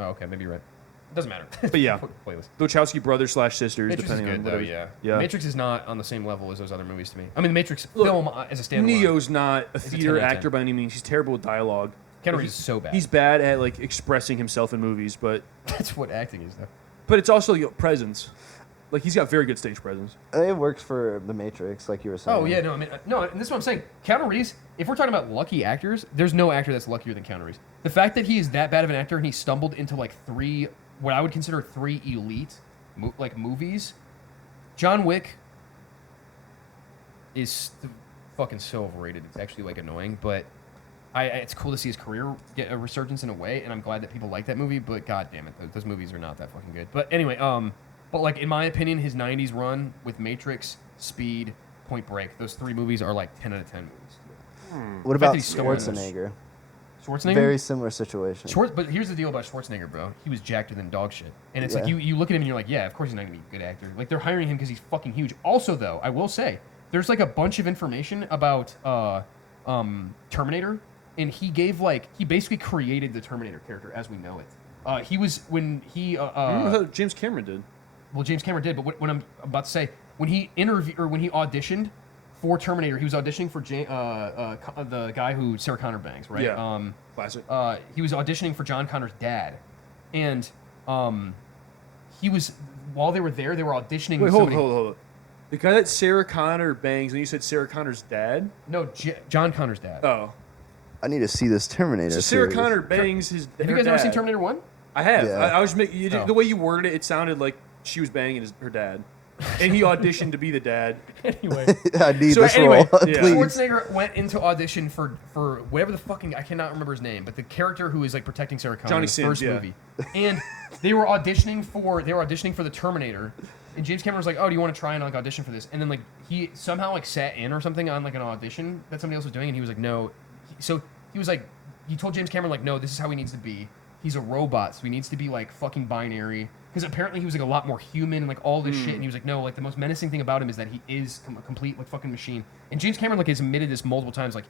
Oh, okay, maybe you're right. It doesn't matter. But yeah. Playlist. The Wachowski brothers / sisters, Matrix is depending good on though, whatever. yeah. Yeah. Matrix is not on the same level as those other movies to me. I mean, the Matrix Look, film as a standalone. Neo's not a It's a theater 10 out of actor 10. by any means. He's terrible with dialogue. Keanu Reeves is so bad. He's bad at like expressing himself in movies, but That's what acting is, though. it's also like, presence. Like he's got very good stage presence. It works for the Matrix, like you were saying. Oh yeah, no, I mean, no, and this is what I'm saying. Keanu Reeves. If we're talking about lucky actors, there's no actor that's luckier than Keanu Reeves. The fact that he is that bad of an actor and he stumbled into like what I would consider three elite movies. John Wick is fucking so overrated. It's actually like annoying, but it's cool to see his career get a resurgence in a way, and I'm glad that people like that movie. But god damn it, those movies are not that fucking good. But anyway, but like in my opinion, his '90s run with Matrix, Speed, Point Break, those three movies are like 10 out of 10 movies. What fact about that he's still in this. Schwarzenegger? Schwarzenegger. Very similar situation. But here's the deal about Schwarzenegger, bro. He was jacked than dog shit, and it's like Yeah. you look at him and you're like, yeah, of course he's not gonna be a good actor. Like they're hiring him because he's fucking huge. Also, though, I will say there's like a bunch of information about Terminator, and he basically created the Terminator character as we know it. He was when he Remember how James Cameron did? well, James Cameron did, but what I'm about to say, when he auditioned for Terminator, he was auditioning for the guy who Sarah Connor bangs, right? Yeah. Classic. He was auditioning for John Connor's dad, and he was while they were there, they were auditioning. Wait, with hold somebody. on. The guy that Sarah Connor bangs, and you said Sarah Connor's dad? No, John Connor's dad. Oh. I need to see this Terminator. So Sarah series. Connor bangs his Have her you guys ever dad. seen Terminator 1? I have. Yeah. I was making Oh. the way you worded it. It sounded like she was banging her dad, and he auditioned to be the dad. Anyway, I need So this anyway, role, yeah. please. Schwarzenegger went into audition for whatever the fucking I cannot remember his name, but the character who is like protecting Sarah Connor Johnny in the Sins, first yeah. movie, and they were auditioning for the Terminator, and James Cameron was like, "Oh, do you want to try and like audition for this?" And then like he somehow like sat in or something on like an audition that somebody else was doing, and he was like, "No," so he was like, he told James Cameron like, "No, this is how he needs to be. He's a robot, so he needs to be like fucking binary." Because apparently he was like a lot more human and like all this shit, and he was like, no, like the most menacing thing about him is that he is a complete like fucking machine. And James Cameron like has admitted this multiple times, like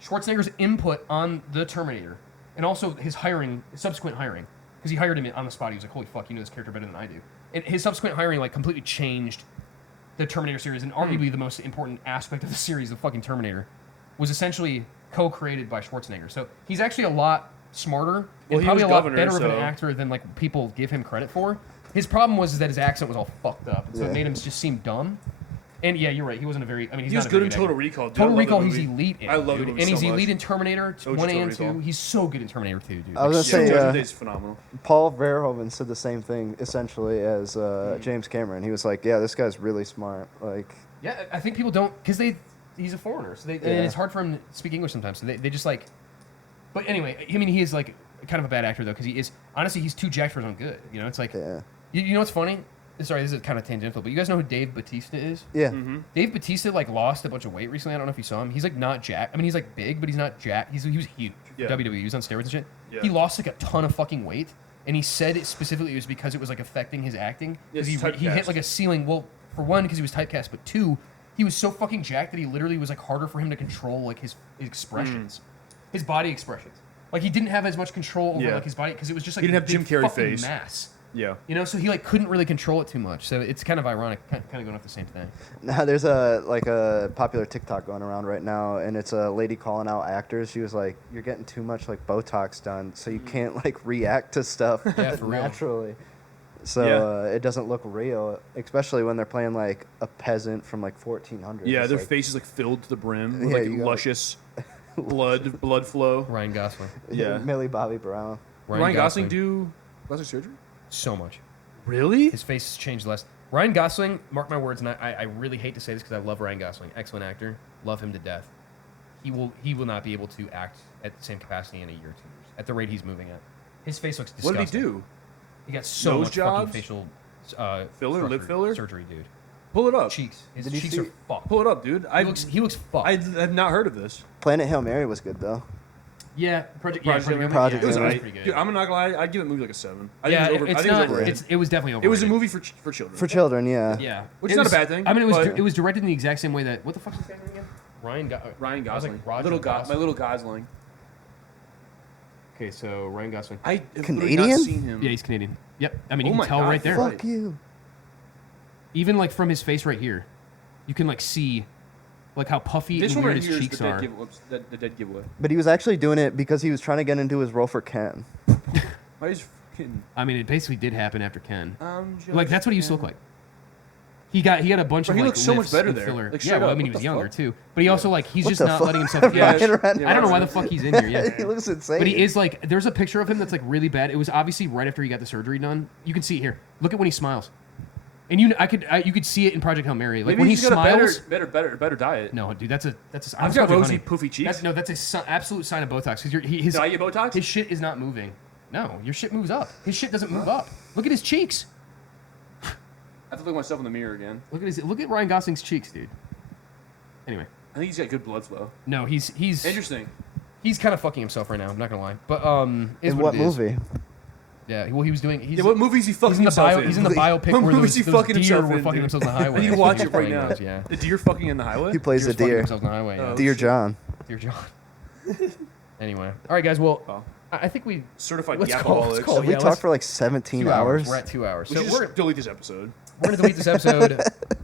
Schwarzenegger's input on the Terminator, and also his subsequent hiring, because he hired him on the spot. He was like, holy fuck, you know this character better than I do. And his subsequent hiring like completely changed the Terminator series, and arguably the most important aspect of the series, the fucking Terminator, was essentially co-created by Schwarzenegger. So he's actually a lot smarter Well, and he probably a was lot governor, better of an so- actor than like people give him credit for. His problem was that his accent was all fucked up, and so it Yeah. made him just seem dumb. And yeah, you're right. He wasn't a very. I mean, he's He was not a good very in good Total actor. Recall. Dude. Total I love Recall, that he's movie. elite in. I love the dude. movie And he's so elite much. in Terminator OG 1 and Total 2. Recall. He's so good in Terminator 2, dude. I was gonna Yeah, say, Judgment Day is phenomenal. Paul Verhoeven said the same thing essentially as James Cameron. He was like, "Yeah, this guy's really smart." Like, Yeah, I think people don't because he's a foreigner, so and it's hard for him to speak English sometimes. So they just like. But anyway, I mean, he is like kind of a bad actor though because he is honestly he's too jacked for his own good. You know, it's like yeah, you know what's funny? Sorry, this is kind of tangential, but you guys know who Dave Bautista is? yeah. Dave Bautista like lost a bunch of weight recently. I don't know if you saw him. He's like not jacked. I mean, he's like big, but he's not jacked. He was huge. Yeah. WWE. He was on steroids and shit. Yeah. He lost like a ton of fucking weight, and he said it specifically it was because it was like affecting his acting. Yes, Because he hit typecast. like a ceiling. Well, for one, because he was typecast, but two, he was so fucking jacked that he literally was like harder for him to control like his expressions, his body expressions. Like he didn't have as much control over Yeah. like his body because it was just like He didn't a have Jim big Carrey fucking face. mass. Yeah. You know, so he like couldn't really control it too much. So it's kind of ironic, kind of going off the same thing. Now there's a popular TikTok going around right now, and it's a lady calling out actors. She was like, "You're getting too much like Botox done, so you can't like react to stuff Yeah, for real. naturally. So Yeah. it doesn't look real, especially when they're playing like a peasant from like 1400. Yeah, It's their like, face is like filled to the brim with Yeah, like you got, luscious blood flow. Ryan Gosling. Yeah. Millie Bobby Brown. Ryan Gosling do plastic surgery? so much. Really? His face has changed less. Ryan Gosling, mark my words, and I really hate to say this because I love Ryan Gosling, excellent actor, love him to death. He will not be able to act at the same capacity in a year or 2 years at the rate he's moving at. His face looks What disgusting. did he do? He got so Nose much jobs? fucking facial Filler, lip structure filler? surgery, dude. Pull it up. Cheeks. His Did you cheeks see- are fucked. Pull it up, dude. He looks fucked. I have not heard of this. Planet Hail Mary was good though. yeah, Project Project Hail Mary. Project Yeah, It was Hail that Mary. pretty good. Dude, I'm not gonna lie. I'd give it movie like a 7. I yeah, think it's I think not. it's overrated. It was definitely overrated. It was a movie for children. For children, yeah. Yeah, Which is not a bad thing, I mean, but- it was directed in the exact same way that what the fuck is his name again? Ryan Ryan I was like, Gosling. Roger My Gosling. little Gosling. Okay, so Ryan Gosling. I have Canadian? not seen him. Yeah, he's Canadian. Yep. I mean, Oh you my can tell God, right there. fuck. Fuck you. Even like from his face right here, you can like see like how puffy This and one weird right his here is cheeks the are. the dead giveaway. But he was actually doing it because he was trying to get into his role for Ken. Why is fucking? I mean, it basically did happen after Ken. Just Like that's what he used to look like. He got a bunch Bro, of he like looks so much lifts better and there. filler. Like, Yeah, straight well, I up, mean, he what was the younger fuck? too, but he also like he's What just the not fuck? letting himself. Yeah, Yeah, yeah, I don't know why right. the fuck he's in here. Yeah. He looks insane. But he is like, there's a picture of him that's like really bad. It was obviously right after he got the surgery done. You can see it here. Look at when he smiles, and you could see it in Project Hail Mary. Like Maybe when he he's got a smiles. better diet. No, dude, that's a. I I've was got talking rosy, honey. poofy cheeks. That's a absolute sign of Botox because his Did I get Botox? his shit is not moving. No, your shit moves up. His shit doesn't move up. Look at his cheeks. I have to look at myself in the mirror again. Look at Ryan Gosling's cheeks, dude. Anyway, I think he's got good blood flow. no, he's Interesting. he's kind of fucking himself right now. I'm not gonna lie, but is In what what it is. movie? Yeah, well, he was doing. He's, Yeah, what movie is he fucking he's in the himself bio. in? He's in the biopic What where movie those is he fucking deer himself were in, fucking dude? themselves on the highway. I need to watch He's it right playing now. those, yeah, The deer fucking in the highway? He plays Deer's the fucking deer. themselves on the highway. Yeah. Oh. Dear John. Dear John. Anyway, all right, guys. Well, Oh. I think we Certified Let's call- alcoholics. let's call- we yeah, talked let's- for like 17 2 hours. We're at 2 hours. We So should we're just delete this episode. gonna delete this episode,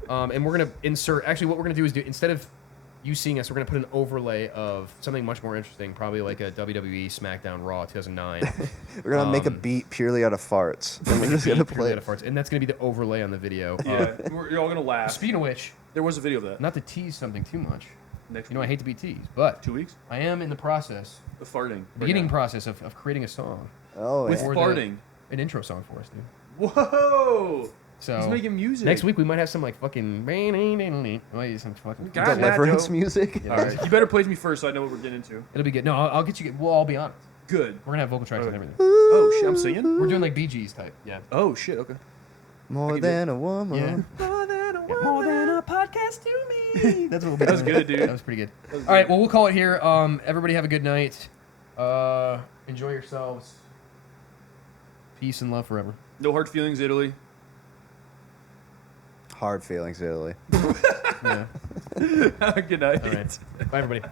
and we're gonna insert. Actually, what we're gonna do is instead of you seeing us, we're gonna put an overlay of something much more interesting, probably like a WWE SmackDown Raw 2009. We're gonna make a beat purely out of farts. And we're just gonna play. Purely out of farts, and that's gonna be the overlay on the video. Yeah, you're all gonna laugh. Speaking of which, There was a video of that. not to tease something too much. Next You know, I week. hate to be teased, but 2 weeks? I am in the process, The farting. the beginning process of creating a song, Oh, With yeah. Or farting. an intro song for us, dude. Whoa! So He's making music. next week we might have some like fucking some fucking. God. Deliverance Joe. music. Yeah. All right, you better play me first so I know what we're getting into. It'll be good. No, I'll get you. We'll all be on it. Good. We're gonna have vocal tracks and everything. Oh shit, I'm singing? We're doing like Bee Gees type. Yeah. Oh shit, okay. More can do than a woman. Yeah. More than a podcast to me. That's what we'll be That was doing. good, dude. That was pretty good. was All right, good. well, we'll call it here. Everybody have a good night. Enjoy yourselves. Peace and love forever. No hard feelings, Italy. Hard feelings, Italy. Yeah. Good night. All right. Bye, everybody.